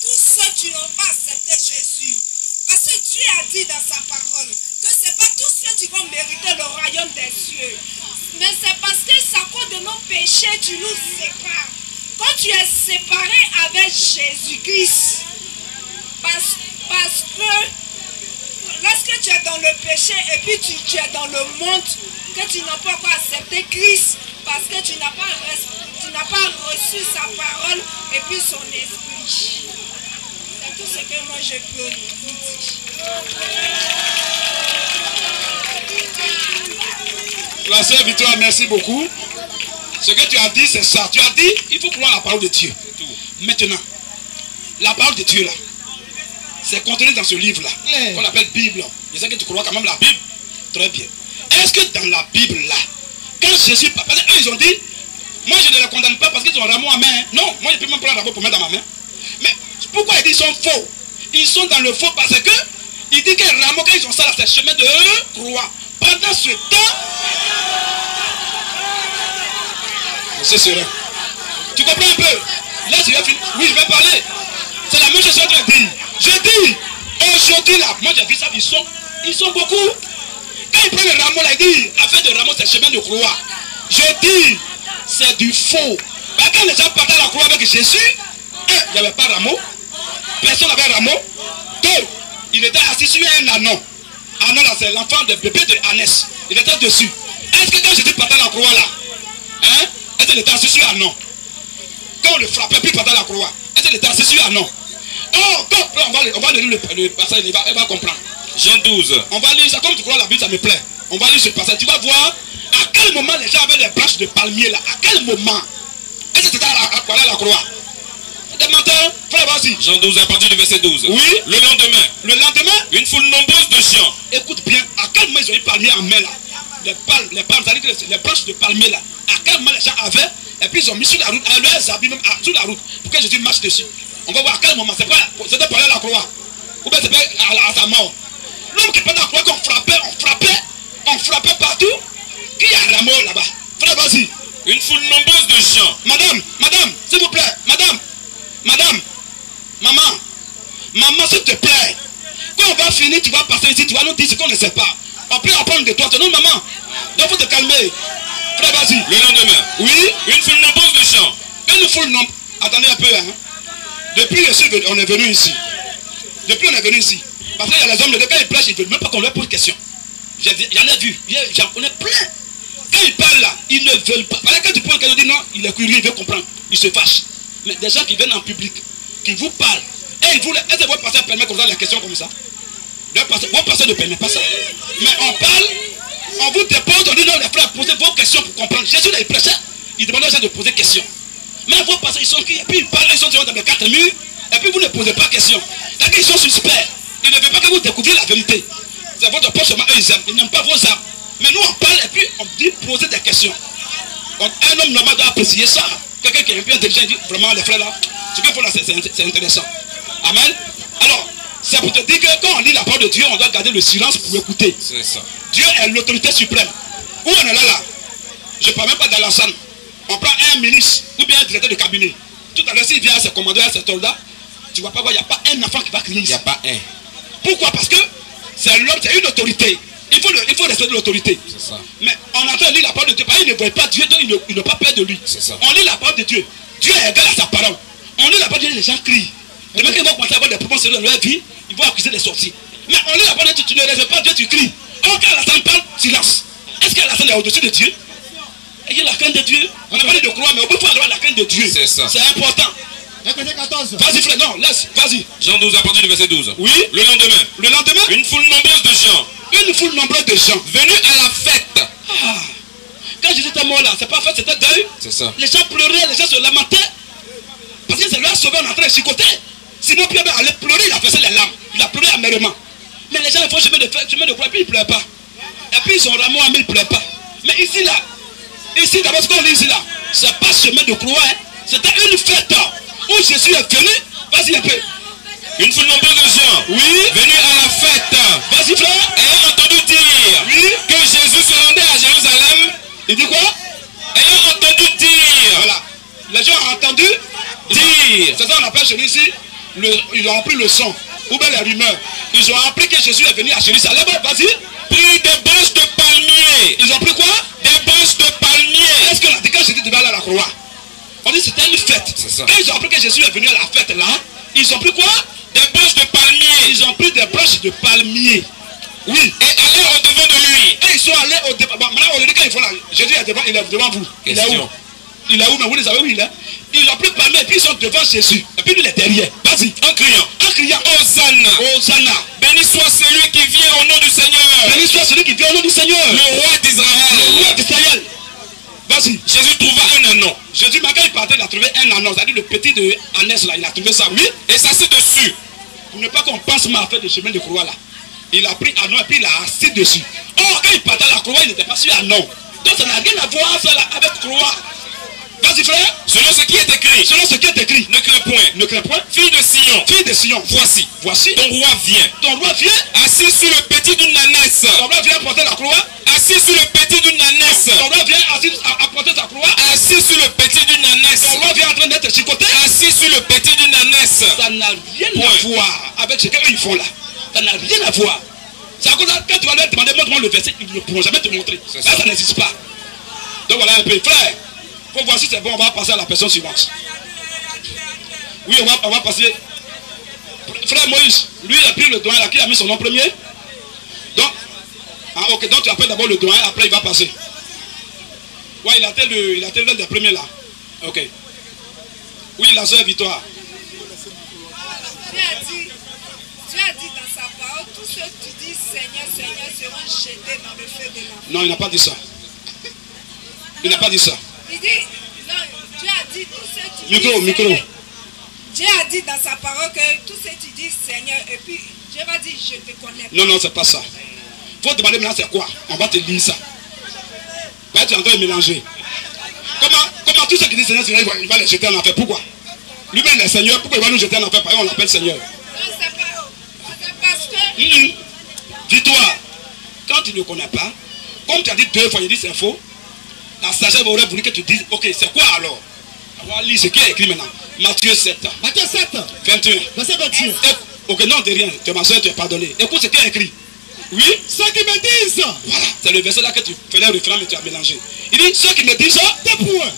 tous ceux qui n'ont pas accepté Jésus, parce que Dieu a dit dans sa parole que ce n'est pas tous ceux qui vont mériter le royaume des cieux. Mais c'est parce que c'est à cause de nos péchés tu nous sépares. Quand tu es séparé avec Jésus-Christ, parce que lorsque tu es dans le péché et puis tu es dans le monde, que tu n'as pas encore accepté Christ, parce que tu n'as pas reçu sa parole et puis son esprit. C'est tout ce que moi je peux vous dire. La sœur Victoire, merci beaucoup. Ce que tu as dit, c'est ça. Tu as dit, il faut croire à la parole de Dieu. Maintenant, la parole de Dieu là, c'est contenu dans ce livre-là, qu'on appelle Bible. Je sais que tu crois quand même la Bible. Très bien. Est-ce que dans la Bible-là, quand Jésus, parce qu'eux ils ont dit, moi je ne les condamne pas parce qu'ils ont un rameau en main. Non, moi je peux même prendre un rameau pour mettre dans ma main. Mais pourquoi ils disent qu'ils sont faux? Ils sont dans le faux parce que il dit que les rameaux, quand ils ont ça là, c'est le chemin de croix. Pendant ce temps, c'est serein. Tu comprends un peu? Là, je vais finir. Oui, je vais parler. C'est la même chose que je dis. Je dis, aujourd'hui là, moi j'ai vu ça, ils sont beaucoup. Quand ils prennent le rameau là, ils disent, affaire de rameau, c'est le chemin de croix. Je dis, c'est du faux. Mais quand les gens partaient à la croix avec Jésus, un, il n'y avait pas rameau. Personne n'avait rameau. Deux, il était assis sur un anon. Anon là, c'est l'enfant de bébé de Annès. Il était dessus. Est-ce que quand Jésus partait à la croix là, hein, Est-ce qu'il était assis sur un non? Quand on le frappait, puis pendant la croix, est-ce qu'il était assis sur un non? Oh, quand on va lire le passage, elle va comprendre. Jean 12. On va lire ça, comme tu crois la Bible, ça me plaît. On va lire ce passage, tu vas voir à quel moment les gens avaient des branches de palmier là. À quel moment? Est-ce que c'était à la croix? Des menteurs, frère, vas-y. Jean 12 à partir du verset 12. Oui. Le lendemain, une foule nombreuse de gens. Écoute bien, à quel moment ils ont eu palmier en main là? Les palmes, c'est-à-dire les branches de palmier là. À quel moment les gens avaient? Et puis ils ont mis sur la route, leurs habits même sur la route, pour que Jésus marche dessus. On va voir à quel moment. C'était pour aller à la croix. Ou bien c'était à sa mort. L'homme qui pendant la croix, on frappait partout. Qui a la mort là-bas? Frère, vas-y. Une foule nombreuse de gens. Madame, s'il vous plaît, madame, maman, s'il te plaît. Quand on va finir, tu vas passer ici, tu vas nous dire ce qu'on ne sait pas. On peut apprendre de toi, c'est nous, maman. Donc, il faut te calmer. Frère, vas-y. Le lendemain. Oui. Une foule nombreuse de gens. Une foule nombreuse. Attendez un peu, hein. Depuis on est venu ici. Parce qu'il y a les hommes, quand ils plâchent, ils ne veulent même pas qu'on leur pose question. J'en ai vu. J'en connais plein. Quand ils parlent là, ils ne veulent pas. Quand tu poses quelqu'un, dit non, il est curieux, il veut comprendre. Il se fâche. Mais des gens qui viennent en public, qui vous parlent, et ils voulaient. Est-ce que votre pasteur permet comme ça la question comme ça? Votre pasteur ne permet pas ça. Mais on parle, on vous dépose, on dit non, les frères, posez vos questions pour comprendre. Jésus, là, il prêchait, il demandait aux gens de poser questions. Mais vos pasteurs, ils sont qui? Et puis ils parlent, ils sont dans les 4 murs, et puis vous ne posez pas question. C'est-à-dire qu'ils sont suspects. Ils ne veulent pas que vous découvriez la vérité. C'est votre poste seulement, eux, ils aiment. Ils n'aiment pas vos âmes. Mais nous, on parle et puis on dit poser des questions. Donc, un homme normal doit apprécier ça. Quelqu'un qui est un peu intelligent dit vraiment, les frères là, ce qu'il faut là, c'est intéressant. Amen. Alors, c'est pour te dire que quand on lit la parole de Dieu, on doit garder le silence pour écouter. C'est ça. Dieu est l'autorité suprême. Où on est là? Je ne parle même pas dans la salle. On prend un ministre ou bien un directeur de cabinet. Tout à l'heure, s'il vient à ses commandeurs, à ses soldats, tu ne vas pas voir, il n'y a pas un enfant qui va crier ici. Il n'y a pas un. Pourquoi? Parce que c'est l'homme, c'est une autorité. Il faut respecter l'autorité. C'est ça. Mais on entend lire la parole de Dieu. Parce qu'il ne voit pas Dieu, donc il n'a pas peur de lui. C'est ça. On lit la parole de Dieu. Dieu est égal à sa parole. On lit la parole de Dieu, les gens crient. Les mecs qui vont commencer à avoir des problèmes sérieux dans leur vie, ils vont accuser les sorciers. Mais on lit la parole de Dieu, tu ne respectes pas Dieu, tu cries. Or, quand la sainte parle, silence. Est-ce que la sainte est au-dessus de Dieu? Ayez la crainte de Dieu. On a parlé de croix, mais au bout, il faut avoir la crainte de Dieu. C'est ça. C'est important. Vas-y, frère, non, laisse, vas-y. Jean 12 à partir du verset 12. Oui. Le lendemain, une foule nombreuse de gens. Une foule nombreuse de gens venus à la fête. Ah. Quand Jésus était mort là, c'est pas fête, c'était deuil. C'est ça. Les gens pleuraient, les gens se lamentaient. Parce que c'est leur sauveur en train de chicoter. Sinon Pierre allait pleurer, il a versé les larmes. Il a pleuré amèrement. Mais les gens ils font chemin de croix, puis ils ne pleurent pas. Et puis ils ont rameau à mais ils ne pleurent pas. Mais ici là, d'abord ce qu'on lit ici là, c'est pas chemin de croix, hein. C'était une fête où Jésus est venu. Vas-y un peu. Une foule nombreuse de gens, oui, venus à la fête. Vas-y frère. Ayant entendu dire, oui, que Jésus se rendait à Jérusalem. Il dit quoi? Ayant entendu dire. Voilà. Les gens ont entendu dire. C'est ça qu'on appelle chez nous ici. Ils ont appris le son. Ou bien les rumeurs. Ils ont appris que Jésus est venu à Jérusalem. Vas-y. Pris des branches de palmier. Ils ont pris quoi? Des branches de palmier. Est-ce qu'on a dit quand Jésus devait aller à la croix? On dit c'était une fête. Ça. Quand ils ont appris que Jésus est venu à la fête là, ils ont pris quoi? Des branches de palmier. Ils ont pris des branches de palmier. Oui. Et allés au devant de lui. Et ils sont allés au devant. Bon, maintenant, on dit quand ils font là, Jésus est devant, il est devant vous. Il est où? Il est où? Mais vous les savez où il est? Ils ont pris palmier et puis ils sont devant Jésus. Et puis lui il est derrière. Vas-y. En criant. Hosanna. Hosanna. Béni soit celui qui vient au nom du Seigneur. Béni soit celui qui vient au nom du Seigneur. Le roi d'Israël. Le roi d'Israël. Vas-y. Jésus trouva un anon. Jésus, quand il partait, il a trouvé un anon. C'est-à-dire le petit de Annès là, il a trouvé ça, oui. Et s'assit dessus. Pour ne pas qu'on pense mal à faire le chemin de croix là. Il a pris anon et puis il a assis dessus. Or, quand il partait à la croix, il n'était pas sur anon. Donc ça n'a rien à voir ça, là, avec croix. Vas-y frère. Selon ce qui est écrit. Selon ce qui est écrit. Ne crains point. Ne crains point. Fille de Sion. Fille de Sion. Voici. Ton roi vient. Ton roi vient. Assis sur le petit d'une ânesse. Ton roi vient porter la croix. Assis sur le petit d'une ânesse. Ton roi vient à porter sa croix. Assis sur le petit d'une ânesse. Ton roi vient en train d'être chicoté. Assis sur le petit d'une ânesse. Ça n'a rien à voir avec ce qu'ils font là. Ça n'a rien à voir. C'est à cause de quand tu vas leur demander, montre-moi le verset, ils ne pourront jamais te montrer. Là, ça n'existe pas. Donc voilà un peu. Frère, pour voir si c'est bon, on va passer à la personne suivante. Oui, on va passer. Frère Moïse, lui, il a pris le doigt là, qui a mis son nom premier. Donc, ok, donc tu appelles d'abord le doigt, après il va passer. Ouais, il a été l'un des premiers là. Ok. Oui, la soeur Victoire. Tu as dit dans sa parole, tous ceux qui disent Seigneur, Seigneur seront jetés dans le feu de l'enfer. Non, il n'a pas dit ça. Il n'a pas dit ça. Il dit, non, Dieu a dit tous ceux qui Micro, disent micro. Seigneur. Dieu a dit dans sa parole que tous ceux qui disent Seigneur, et puis Dieu va dire, je te connais pas. Non, non, c'est pas ça. Il faut demander maintenant c'est quoi. On va te lire ça. Bah, tu es en train de mélanger. Comment tous ceux qui disent Seigneur, Seigneur, il va les jeter en enfer. Pourquoi? Lui-même est Seigneur, pourquoi il va nous jeter en enfer? Parce qu'on l'appelle Seigneur. Non, c'est parce que... Dis-toi, quand tu ne connais pas, comme tu as dit 2 fois, il dit c'est faux, la sagesse aurait voulu que tu dises, ok, c'est quoi alors? On va lire ce qui est écrit maintenant. Matthieu 7. Matthieu 7. 21. Verset 21. Ok, non, de rien. Tu es ma soeur, tu es pardonné. Écoute ce qui est écrit. Oui. Ceux qui me disent. Voilà, c'est le verset là que tu faisais le référent, mais tu as mélangé. Il dit, ceux qui me disent ça.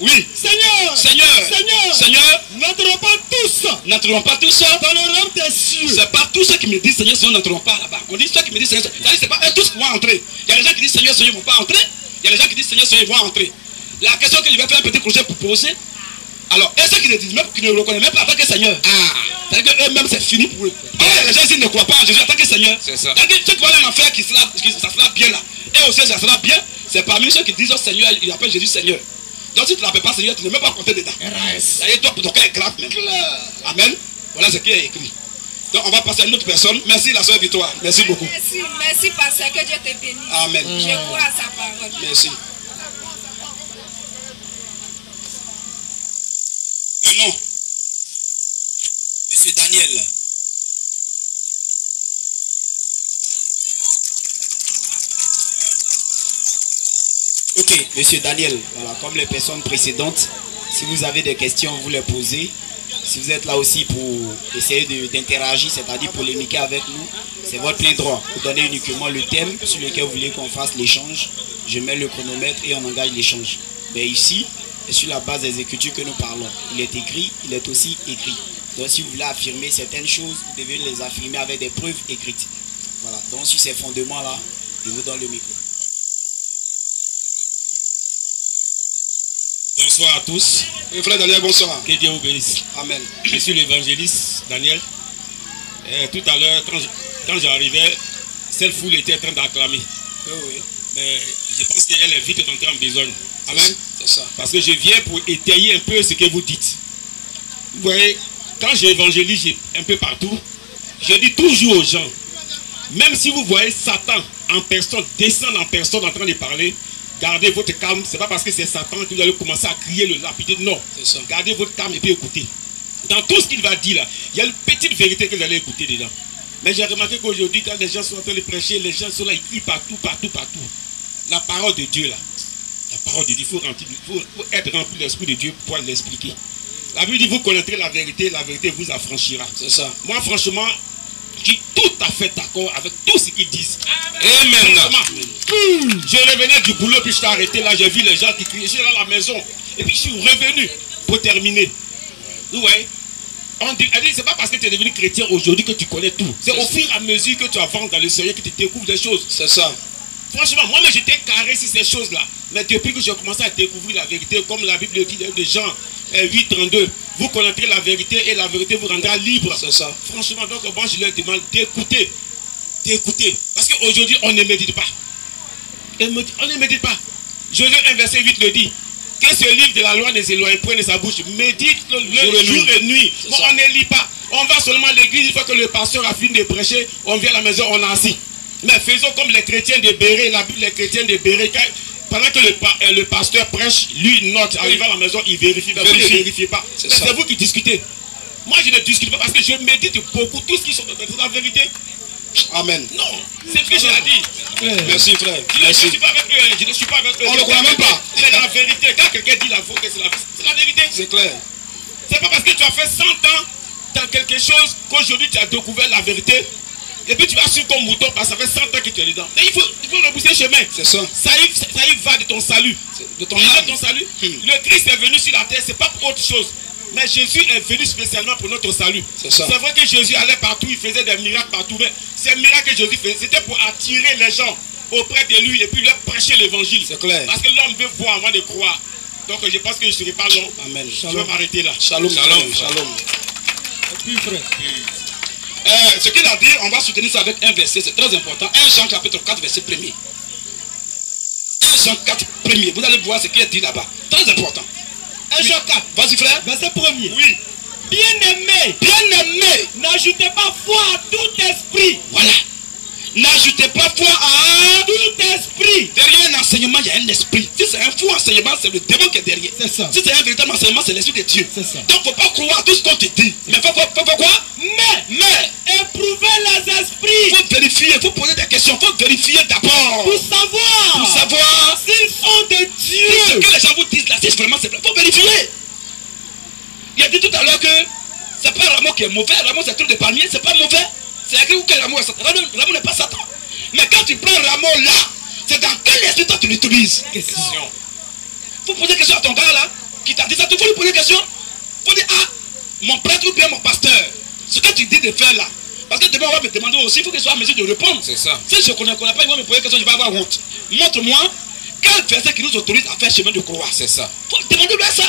Oui. Seigneur. Seigneur. Seigneur. Seigneur. N'entreront pas tous. N'entreront pas tous dans le royaume des cieux. C'est pas tous ceux qui me disent Seigneur, Seigneur, n'entreront pas là-bas. On dit ceux qui me disent Seigneur, Seigneur. C'est pas eux tous qui vont entrer. Il y a des gens qui disent Seigneur, Seigneur, ils ne vont pas entrer. Il y a des gens qui disent Seigneur, Seigneur, ils vont entrer. La question que je vais faire un petit crochet pour poser. Alors, et ceux qui ne disent même, qui ne le reconnaissent même pas en tant que Seigneur. C'est-à-dire qu'eux-mêmes, c'est fini pour eux. Les gens ici ne croient pas en Jésus en tant que Seigneur. C'est ça. C'est-à-dire que ceux qui vont aller en enfer, ça sera bien là. Et aussi, ça sera bien. C'est parmi ceux qui disent au Seigneur, ils appellent Jésus Seigneur. Donc, si tu ne l'appelles pas Seigneur, tu ne peux même pas compter dedans. C'est-à-dire, toi, pour ton cas est grave même. Amen. Voilà ce qui est écrit. Donc, on va passer à une autre personne. Merci, la soeur Victoire. Merci beaucoup. Merci, parce que Dieu te bénisse. Amen. Je crois à sa parole. Merci. Le nom. Monsieur Daniel. Ok, Monsieur Daniel, voilà, comme les personnes précédentes, si vous avez des questions, vous les posez. Si vous êtes là aussi pour essayer d'interagir, c'est-à-dire polémiquer avec nous, c'est votre plein droit. Vous donnez uniquement le thème sur lequel vous voulez qu'on fasse l'échange. Je mets le chronomètre et on engage l'échange. Mais ici, c'est sur la base des écritures que nous parlons. Il est écrit, il est aussi écrit. Donc si vous voulez affirmer certaines choses, vous devez les affirmer avec des preuves écrites. Voilà. Donc sur ces fondements-là, je vous donne le micro. Bonsoir à tous. Et frère Daniel, bonsoir. Que Dieu vous bénisse. Amen. Je suis l'évangéliste Daniel. Et tout à l'heure, quand j'arrivais, cette foule était en train d'acclamer. Oui. Mais je pense qu'elle est vite entrée en besogne. Amen. C'est ça. Parce que je viens pour étayer un peu ce que vous dites. Vous voyez, quand j'évangélise un peu partout, je dis toujours aux gens, même si vous voyez Satan en personne, descendre en personne en train de parler, gardez votre calme. Ce n'est pas parce que c'est Satan que vous allez commencer à crier le lapidé. Non. Gardez votre calme et puis écoutez. Dans tout ce qu'il va dire là, il y a une petite vérité que vous allez écouter dedans. Mais j'ai remarqué qu'aujourd'hui, quand les gens sont en train de prêcher, les gens sont là, ils crient partout. La parole de Dieu là. La parole de Dieu, il faut être rempli de l'Esprit de Dieu pour pouvoir l'expliquer. La Bible dit, vous connaîtrez la vérité vous affranchira. C'est ça. Moi, franchement, je suis tout à fait d'accord avec tout ce qu'ils disent. Amen. Je revenais du boulot, puis je t'ai arrêté là, j'ai vu les gens qui criaient, je suis là à la maison. Et puis je suis revenu pour terminer. Vous voyez, c'est pas parce que tu es devenu chrétien aujourd'hui que tu connais tout. C'est au fur et à mesure que tu avances dans le Seigneur que tu découvres des choses. C'est ça. Franchement, moi-même j'étais carré sur ces choses-là. Mais depuis que j'ai commencé à découvrir la vérité, comme la Bible dit de Jean 8:32, vous connaîtrez la vérité et la vérité vous rendra libre. C'est ça. Franchement, donc moi je leur demande d'écouter. Parce qu'aujourd'hui on ne médite pas. On ne médite pas. Josué 1 verset 8 le dit. Que ce livre de la loi ne s'éloigne point de sa bouche. Médite le jour et nuit. Bon, on ne lit pas. On va seulement à l'église. Une fois que le pasteur a fini de prêcher, on vient à la maison, on est assis. Mais faisons comme les chrétiens de Béret. La Bible, les chrétiens de Béret, pendant que le pasteur prêche, lui il note. Arrivé à la maison, il vérifie. Vous ne vérifiez pas. C'est vous qui discutez. Moi je ne discute pas parce que je médite beaucoup. Tout ce qui sont dans la vérité. Amen. Non, c'est ce que j'ai dit. Merci frère. Je ne suis pas avec eux. On ne le croit même pas. C'est la vérité. Quand quelqu'un dit la vérité, c'est la vérité. C'est clair. C'est pas parce que tu as fait 100 ans dans quelque chose qu'aujourd'hui tu as découvert la vérité. Et puis tu vas suivre comme mouton parce que ça fait 100 ans que tu es dedans. Mais il faut repousser le chemin. C'est ça. Ça y va de ton salut. De ton âme. De ton salut. Le Christ est venu sur la terre, c'est pas pour autre chose. Mais Jésus est venu spécialement pour notre salut. C'est vrai que Jésus allait partout, il faisait des miracles partout. Mais ces miracles que Jésus faisait, c'était pour attirer les gens. auprès de lui et puis leur prêcher l'évangile. C'est clair. Parce que l'homme veut voir avant de croire. Donc je pense que je ne serai pas long. Amen. Je vais m'arrêter là. Shalom. Shalom. Shalom. Et puis frère. Ce qu'il a dit, on va soutenir ça avec un verset, c'est très important. 1 Jean chapitre 4, verset 1er. 1 Jean 4, 1er. Vous allez voir ce qu'il est dit là-bas. Très important. 1 Jean 4. Vas-y frère. Verset 1er. Oui. Bien-aimé. Bien-aimé. N'ajoutez pas foi à tout esprit. Voilà. N'ajoutez pas foi à tout esprit. Derrière un enseignement, il y a un esprit. Si c'est un faux enseignement, c'est le démon qui est derrière. C'est ça. Si c'est un véritable enseignement, c'est l'esprit de Dieu. C'est ça. Donc, il ne faut pas croire à tout ce qu'on te dit. Mais il faut quoi? Mais éprouvez les esprits. Il faut vérifier, il faut poser des questions. Il faut vérifier d'abord. Pour savoir s'ils sont de Dieu. Ce que les gens vous disent là, si vraiment c'est vrai, il faut vérifier. Il a dit tout à l'heure que c'est pas Rameau qui est mauvais. Rameau, c'est un truc de palmier, c'est pas mauvais. C'est écrit où que Rameau est Satan. Rameau n'est pas Satan. Mais quand tu prends Rameau là, c'est dans quel esprit toi tu l'utilises? Question. Il faut poser des questions à ton gars là, qui t'a dit ça. Il faut lui poser des questions. Il faut dire, ah, mon prêtre ou bien mon pasteur, ce que tu dis de faire là. Parce que demain on va me demander aussi, il faut qu'il soit en mesure de répondre. C'est ça. Si je ne connais pas, il va me poser des questions, je vais avoir honte. Montre-moi quel verset qui nous autorise à faire chemin de croix. C'est ça. Il faut demander-lui ça.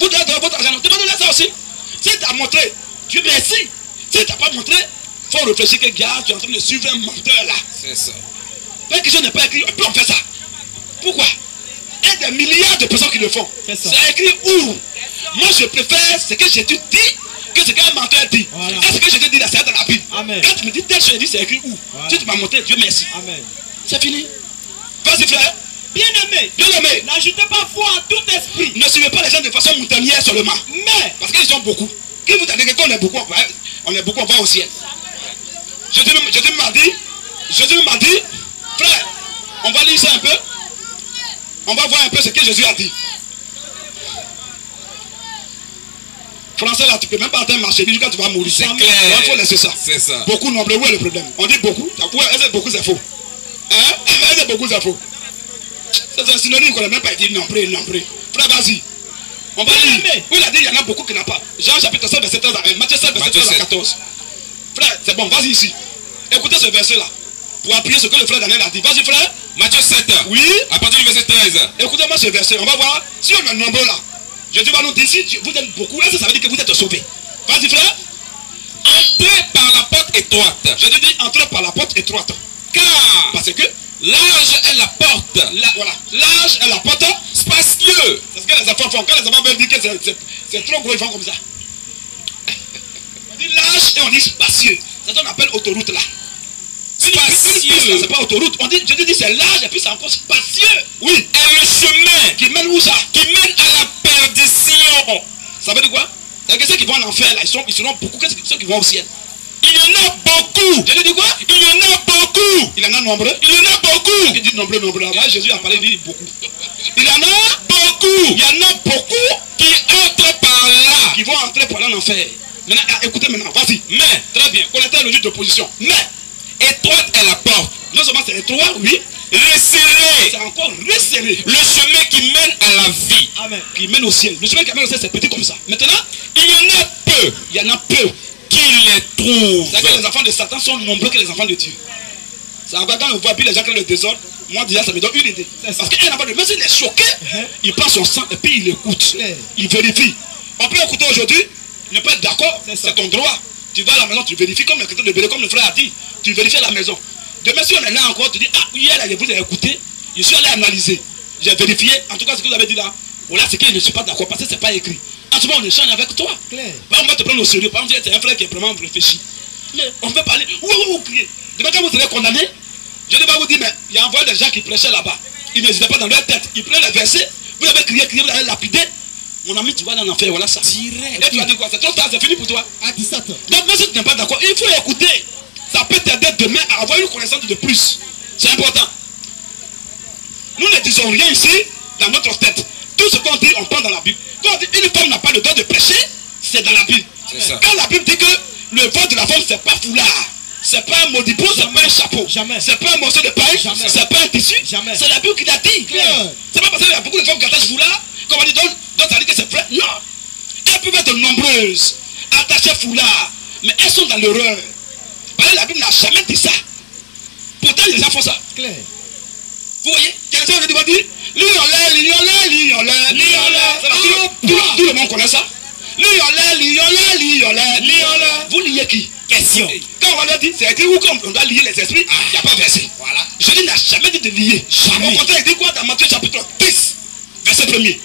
Vous donnez votre argent, demandez-lui ça aussi. Si tu as montré, Dieu merci. Si tu n'as pas montré, il faut réfléchir que gars, tu es en train de suivre un menteur là. C'est ça. Parce que je n'ai pas écrit, et puis on fait ça. Pourquoi? Il y a des milliards de personnes qui le font. C'est écrit où? Moi je préfère ce que Jésus dit que ce qu'un menteur dit. Voilà. Et ce que Jésus dit là, c'est dans la Bible. Amen. Quand tu me dis telle chose, je dis c'est écrit où? Voilà. Si tu m'as montré, Dieu merci. Amen. C'est fini. Vas-y frère. Bien-aimé. Bien-aimé. N'ajoutez pas foi à tout esprit. Ne suivez pas les gens de façon moutonnière seulement. Mais. Parce qu'ils sont beaucoup. Qui vous a dit qu'on est beaucoup, on va au ciel. Jésus m'a dit, frère, on va lire ça un peu. On va voir un peu ce que Jésus a dit. Français là, tu peux même pas entrer marcher jusqu'à tu vas mourir. C'est clair. Il faut laisser ça. C'est ça. Beaucoup nombreux, où est le problème? On dit beaucoup. Ouais, est-ce que beaucoup c'est faux? Hein? Est-ce que beaucoup c'est faux? C'est un synonyme qu'on n'a même pas dit nombreux. Frère, vas-y. On va lire. Oui, il a dit, il y en a beaucoup qui n'ont pas. Jean chapitre 7, verset 13 à 1. Matthieu 7, verset 13 à 14. Frère, c'est bon, vas-y ici. Écoutez ce verset-là. Pour appuyer ce que le frère Daniel a dit. Vas-y, frère. Matthieu 7. Oui. À partir du verset 13. Écoutez-moi ce verset. On va voir si on est nombreux là. Jésus va nous dire si vous êtes beaucoup. Là, ça veut dire que vous êtes sauvés. Vas-y, frère. Entrez par la porte étroite. Jésus dit entrez par la porte étroite. Car parce que l'âge est la porte. Voilà. L'âge est la porte spacieux. C'est ce que les enfants font. Quand les enfants veulent dire que c'est trop gros, ils font comme ça. On dit l'âge et on dit spacieux. C'est ce qu'on appelle autoroute là. Spacieux. C'est pas autoroute. On dit, Jésus dit c'est large et puis c'est encore spacieux. Oui. Et le chemin qui mène où ça? Qui mène à la perdition. Ça veut dire quoi? C'est que ceux qui vont en enfer là, ils seront beaucoup que ceux qui vont au ciel. Il y en a beaucoup. Jésus dit quoi? Il y en a beaucoup. Il y en a nombreux. Il y en a beaucoup. Qui dit nombreux. Là, Jésus a parlé, il dit beaucoup. Il y en a beaucoup. Il y en a beaucoup qui entrent par là. Qui vont entrer par là en enfer. Maintenant, écoutez maintenant, vas-y. Mais, très bien, connaissez le juge d'opposition. Mais, étroite est la porte. Non seulement c'est étroit, oui. Resserré. C'est encore resserré. Le chemin qui mène à la vie. Amen. Qui mène au ciel. Le chemin qui mène au ciel, c'est petit comme ça. Maintenant, il y en a peu. Il y en a peu. Qui les trouvent. C'est-à-dire que les enfants de Satan sont nombreux que les enfants de Dieu. C'est encore quand on voit puis les gens qui ont le désordre, moi déjà ça me donne une idée. Parce qu'un enfant de Dieu, même s'il est choqué, il prend son sang et puis il écoute. Il vérifie. On peut écouter aujourd'hui, ne pas être d'accord, c'est ton droit. Tu vas à la maison, tu vérifies comme le chrétien de Bélé, comme le frère a dit, tu vérifies à la maison. Demain si on est là encore, tu dis, ah hier là, je vous ai écouté, je suis allé analyser, j'ai vérifié, en tout cas ce que vous avez dit là, voilà c'est que je ne suis pas d'accord parce que c'est pas écrit. En tout cas on échange avec toi. On va te prendre au sérieux, par exemple c'est un frère qui est vraiment réfléchi. Mais on peut parler, ou crier. Demain quand vous serez condamné, je ne vais pas vous dire, mais il y a envoyé des gens qui prêchaient là-bas, ils n'hésitaient pas dans leur tête, ils prenaient les versets, vous avez crié, vous avez lapidé. Mon ami, tu vas dans l'enfer, voilà ça. Direct. Et tu vas dire quoi? C'est trop tard, c'est fini pour toi. À 17 ans. Donc, même si tu n'es pas d'accord, il faut écouter. Ça peut t'aider demain à avoir une connaissance de plus. C'est important. Nous ne disons rien ici dans notre tête. Tout ce qu'on dit, on prend dans la Bible. Quand on dit une femme n'a pas le droit de prêcher, c'est dans la Bible. Quand la Bible dit que le voile de la femme, c'est pas foulard, c'est pas un modipo, c'est pas un chapeau, c'est pas un morceau de paille, c'est pas un tissu, c'est la Bible qui l'a dit. C'est pas parce qu'il y a beaucoup de femmes qui attachent foulard, comme on dit, donc ça dit que c'est vrai. Non. Elles peuvent être nombreuses, attachées foulard, mais elles sont dans l'erreur. Parce que la Bible n'a jamais dit ça. Pourtant, les gens font ça. Vous voyez, quelqu'un va dire, l'ignolet. Tout le monde connaît ça. L'ignolet. Vous liez qui? Question. Quand on va leur dire, c'est écrit où comme on doit lier les esprits, il n'y a pas versé. Voilà. Jésus n'a jamais dit de lier. Jamais. Au contraire, il dit quoi dans Matthieu chapitre 10, verset 1er?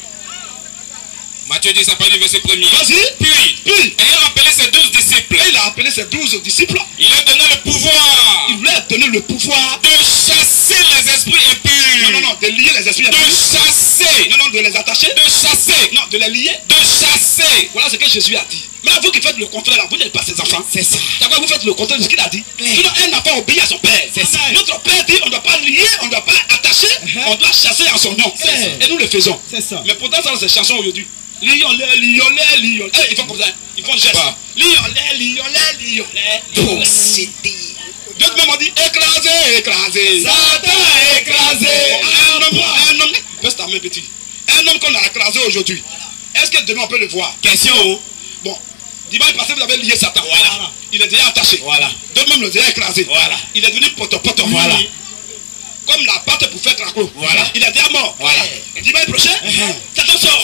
Matthieu 10 à partir du verset 1er. Vas-y. Puis, ayant appelé ses 12 disciples, Et il a appelé ses 12 disciples. il leur donna le pouvoir Il leur a donné le pouvoir de chasser les esprits impurs. non, de lier les esprits. De chasser. Non, de les attacher. De chasser. Non, de les lier. De chasser. Voilà ce que Jésus a dit. Mais vous qui faites le contraire, là, vous n'êtes pas ses enfants. C'est ça. D'accord, vous faites le contraire de ce qu'il a dit. Sinon, un enfant obéit à son père. C'est ça. Notre père dit on ne doit pas lier, on ne doit pas attacher, on doit chasser en son nom. Et nous le faisons. C'est ça. Mais pourtant, ça, c'est chanson aujourd'hui. Lionlet. Ils font comme ça. Ils font geste. Lionlet. Possédé. D'autres même ont dit écrasé. Satan écrasé. Un homme. Baisse ta main, petit. Un homme qu'on a écrasé aujourd'hui. Est-ce que demain on peut le voir? Question. Bon. Dimanche passé, vous avez lié Satan. Voilà. Il est déjà attaché. Voilà. D'autres même l'ont déjà écrasé. Voilà. Il est devenu poto. Voilà. Comme la pâte pour faire craquelot. Voilà. Il est déjà mort. Voilà. Dimanche prochain, Satan sort.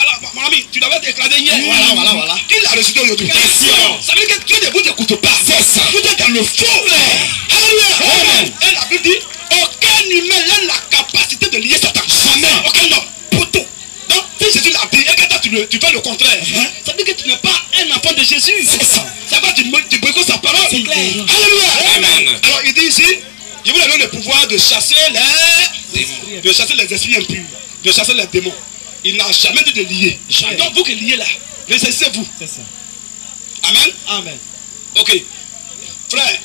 Alors, mon ami, tu l'avais écrasé hier. Voilà. Qui l'a ressuscité aujourd'hui? Question. Ça veut dire que Dieu ne vous écoute pas. C'est ça. Vous êtes dans le faux. Alléluia. Et la Bible dit, aucun humain n'a la capacité de lier Satan. Jamais. Aucun homme. Poto. Donc, si Jésus l'a dit et que toi tu fais le contraire, ça veut dire que tu n'es pas un enfant de Jésus. C'est ça. Ça va, tu boycottes sa parole. C'est clair. Alléluia. Amen. Alors, il dit ici, je vous donne le pouvoir de chasser les esprits impurs, de chasser les démons. Il n'a jamais dit de lier. Donc, vous qui liez là, laissez-vous. C'est ça. Amen. Amen. Ok. Frère.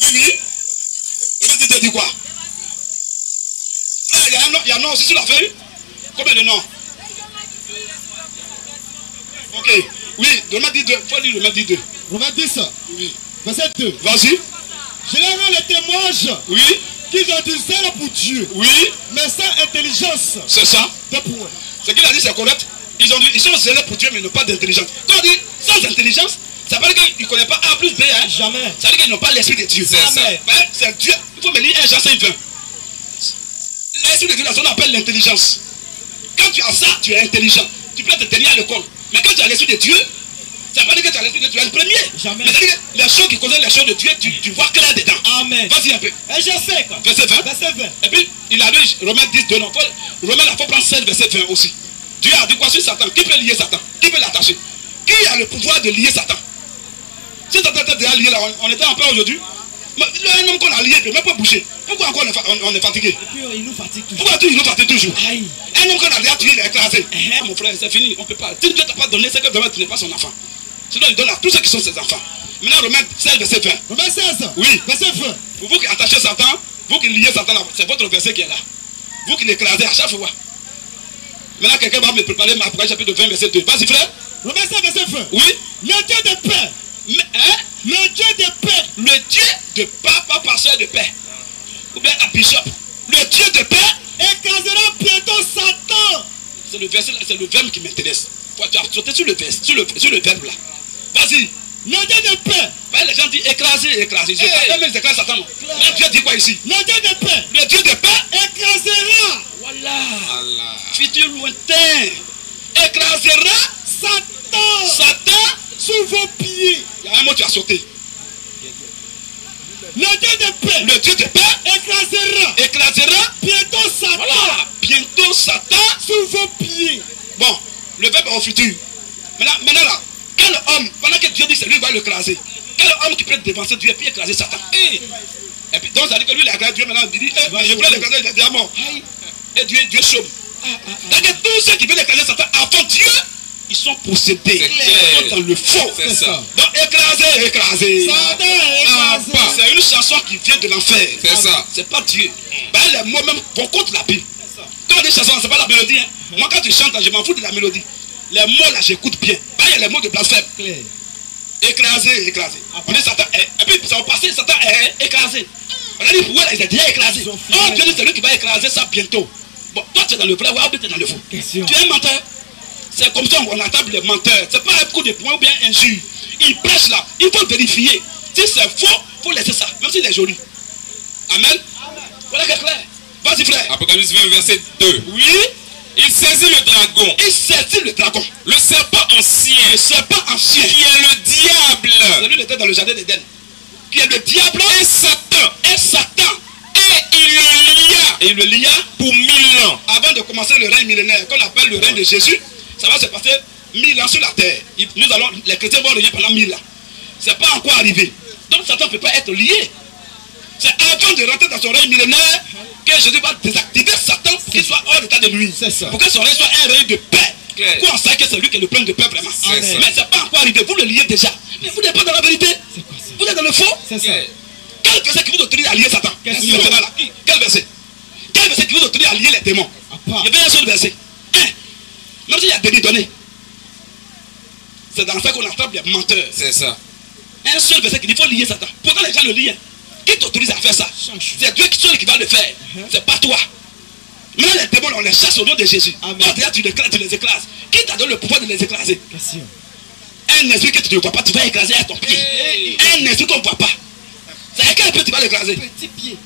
Oui. On dit quoi? Frère, il y a un nom aussi sur la feuille. Combien de noms? Ok. Oui, Romains 10, 2. Faut lire Romains 10, 2. Romains 10, Oui. verset 2. Vas-y. Je leur rends les témoignages Oui. qu'ils ont du zèle pour Dieu, Oui. mais sans intelligence. C'est ça. Deux points. Ce qu'il a dit, c'est correct. Ils sont zélés pour Dieu, mais ils n'ont pas d'intelligence. Quand on dit sans intelligence, ça veut dire qu'ils ne connaissent pas A plus B. Hein? Jamais. Ça veut dire qu'ils n'ont pas l'esprit de Dieu. C'est ça. Ouais, c'est Dieu. Il faut me lire 1 Jean 5, 20. L'esprit de Dieu, là, ça on appelle l'intelligence. Quand tu as ça, tu es intelligent. Tu peux te tenir à l'école. Mais quand tu as l'esprit de Dieu, ça veut pas dire que tu as l'esprit de Dieu, tu es le premier. Jamais. Mais ça veut dire que les choses qui concernent les choses de Dieu, tu vois clair dedans. Amen. Vas-y un peu. Et je sais quoi. Verset 20. Verset 20. Et puis, il a dit Romains 10, 2. Non, Romains, il faut prendre 16, verset 20 aussi. Dieu a dit quoi sur Satan? Qui peut lier Satan? Qui peut l'attacher? Qui a le pouvoir de lier Satan? Si Satan était déjà lié là, on était en paix aujourd'hui. Un homme qu'on a lié, il ne peut même pas bouger. Pourquoi encore on est fatigué? Et puis il nous fatigue toujours. Pourquoi il nous fatigue toujours? Aïe. Un homme qu'on a déjà tué, il est écrasé. Mon frère, c'est fini, on ne peut pas. Si Dieu ne t'a pas donné, c'est que vraiment tu n'es pas son enfant. Sinon, il donne à tous ceux qui sont ses enfants. Maintenant, Romains 16, verset 20. Romains 16. Oui. Verset 20. Pour vous qui attachez Satan, vous qui liez Satan, c'est votre verset qui est là. Vous qui l'écrasez à chaque fois. Maintenant, quelqu'un va me préparer ma Apocalypse chapitre 20, verset 2. Vas-y, frère. Romains 16, verset 20. Oui. Le Dieu de paix. Mais, hein? Le Dieu de paix. Le Dieu de pas pasteur de paix. Ou bien à bishop. Le Dieu de paix Écrasera bientôt Satan. c'est le verset, c'est le verbe qui m'intéresse. Tu as sauté sur le verbe là. Vas-y. Le Dieu de paix. Ben, les gens disent écraser. Ils écrasent Satan. Non. Mais Dieu dit quoi ici? Le Dieu de paix. Le Dieu de paix Écrasera voilà. Futur lointain. Écrasera Satan sous vos pieds. Il y a un mot tu as sauté. Le Dieu de paix. Le Dieu de paix écrasera bientôt Satan. Voilà. Bientôt Satan sous vos pieds. Bon, le verbe est au futur. Maintenant là, quel homme, pendant que Dieu dit que c'est lui qui va l'écraser, quel homme qui peut dévancer Dieu et puis écraser Satan? Et puis donc ça dit que lui il a écrasé Dieu, maintenant il dit, je peux l'écraser, il est déjà mort. Et Dieu chôme. C'est-à-dire que tous ceux qui veulent écraser Satan avant Dieu, ils sont possédés. Ils sont dans le faux. C'est ça. Donc écraser. Satan écrasé. C'est une chanson qui vient de l'enfer. C'est ça. C'est pas Dieu. Ben, les mots même vont contre la Bible. Quand on dit chanson, c'est pas la mélodie. Hein. Moi quand tu chantes, je m'en fous de la mélodie. Les mots là, j'écoute bien. Ben, il y a les mots de blasphème. Écraser. On dit Satan est. Et puis ça va passer, Satan est écrasé. On a dit pour eux, il est déjà écrasé. Oh, Dieu dit c'est lui qui va écraser ça bientôt. Bon, toi tu es dans le vrai, ou tu es dans le faux. Tu es un menteur. C'est comme ça qu'on attaque les menteurs. C'est pas un coup de poing ou bien injure. Il prêche là, il faut vérifier. Si c'est faux, il faut laisser ça. Même s'il est joli. Amen. Voilà que clair. Vas-y frère. Apocalypse 20, verset 2. Oui. Il saisit le dragon. Il saisit le dragon. Le serpent ancien. Le serpent ancien. Qui est le diable. C'est lui qui était dans le jardin d'Éden. Qui est le diable et Satan. Et Satan. Et il le lia. Et il le lia pour 1000 ans. Avant de commencer le règne millénaire, qu'on appelle le règne de Jésus, ça va se passer 1000 ans sur la terre. Nous allons, les chrétiens vont régner pendant 1000 ans. C'est pas encore arrivé. Donc Satan ne peut pas être lié. C'est avant de rentrer dans son règne millénaire que Jésus va désactiver Satan pour qu'il soit hors d'état de nuit. Pour que son règne soit un règne de paix. Quoi, on sait que c'est lui qui est le plein de paix vraiment. Mais c'est pas encore arrivé. Vous le liez déjà. Mais vous n'êtes pas dans la vérité. Vous êtes dans le faux. C'est ça. Quel verset qui vous autorise à lier Satan? Quel verset? Quel verset qui vous autorise à lier les démons? Il y avait un seul verset. Même s'il y a des données. C'est dans ça qu'on attrape les menteurs. C'est ça. Un seul verset qui dit qu'il faut lier Satan. Pourtant les gens le lient. Qui t'autorise à faire ça? C'est Dieu qui va le faire. C'est pas toi. Maintenant les démons on les chasse au nom de Jésus. Quand déjà tu les écrases. Qui t'a donné le pouvoir de les écraser? Un esprit que tu ne vois pas, tu vas écraser à ton pied. Un esprit qu'on ne voit pas. C'est à quel pied tu vas l'écraser? Petit pied.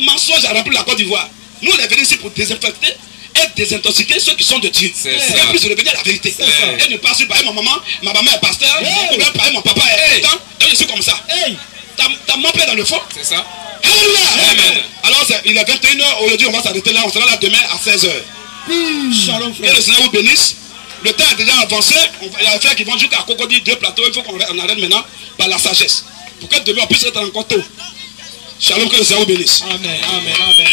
Mensonge a rempli la Côte d'Ivoire. Nous on est venus ici pour désinfecter et désintoxiquer ceux qui sont de Dieu. C'est et ça. puis se revenir à la vérité. Et ne pas sur par ma maman est pasteur, ou bien par mon papa est donc je suis comme ça. T'as montré dans le fond. C'est ça. Alléluia. Amen. Alors il est 21h, aujourd'hui on va s'arrêter là, on sera là demain à 16h. Shalom Que frère. le Seigneur vous bénisse. Le temps est déjà avancé. Il y a des frères qui vont jusqu'à Cocody, 2 plateaux. Il faut qu'on arrête maintenant par la sagesse. Pour que demain on puisse être encore tôt. Shalom, que le Seigneur vous bénisse. Amen. Amen. Amen.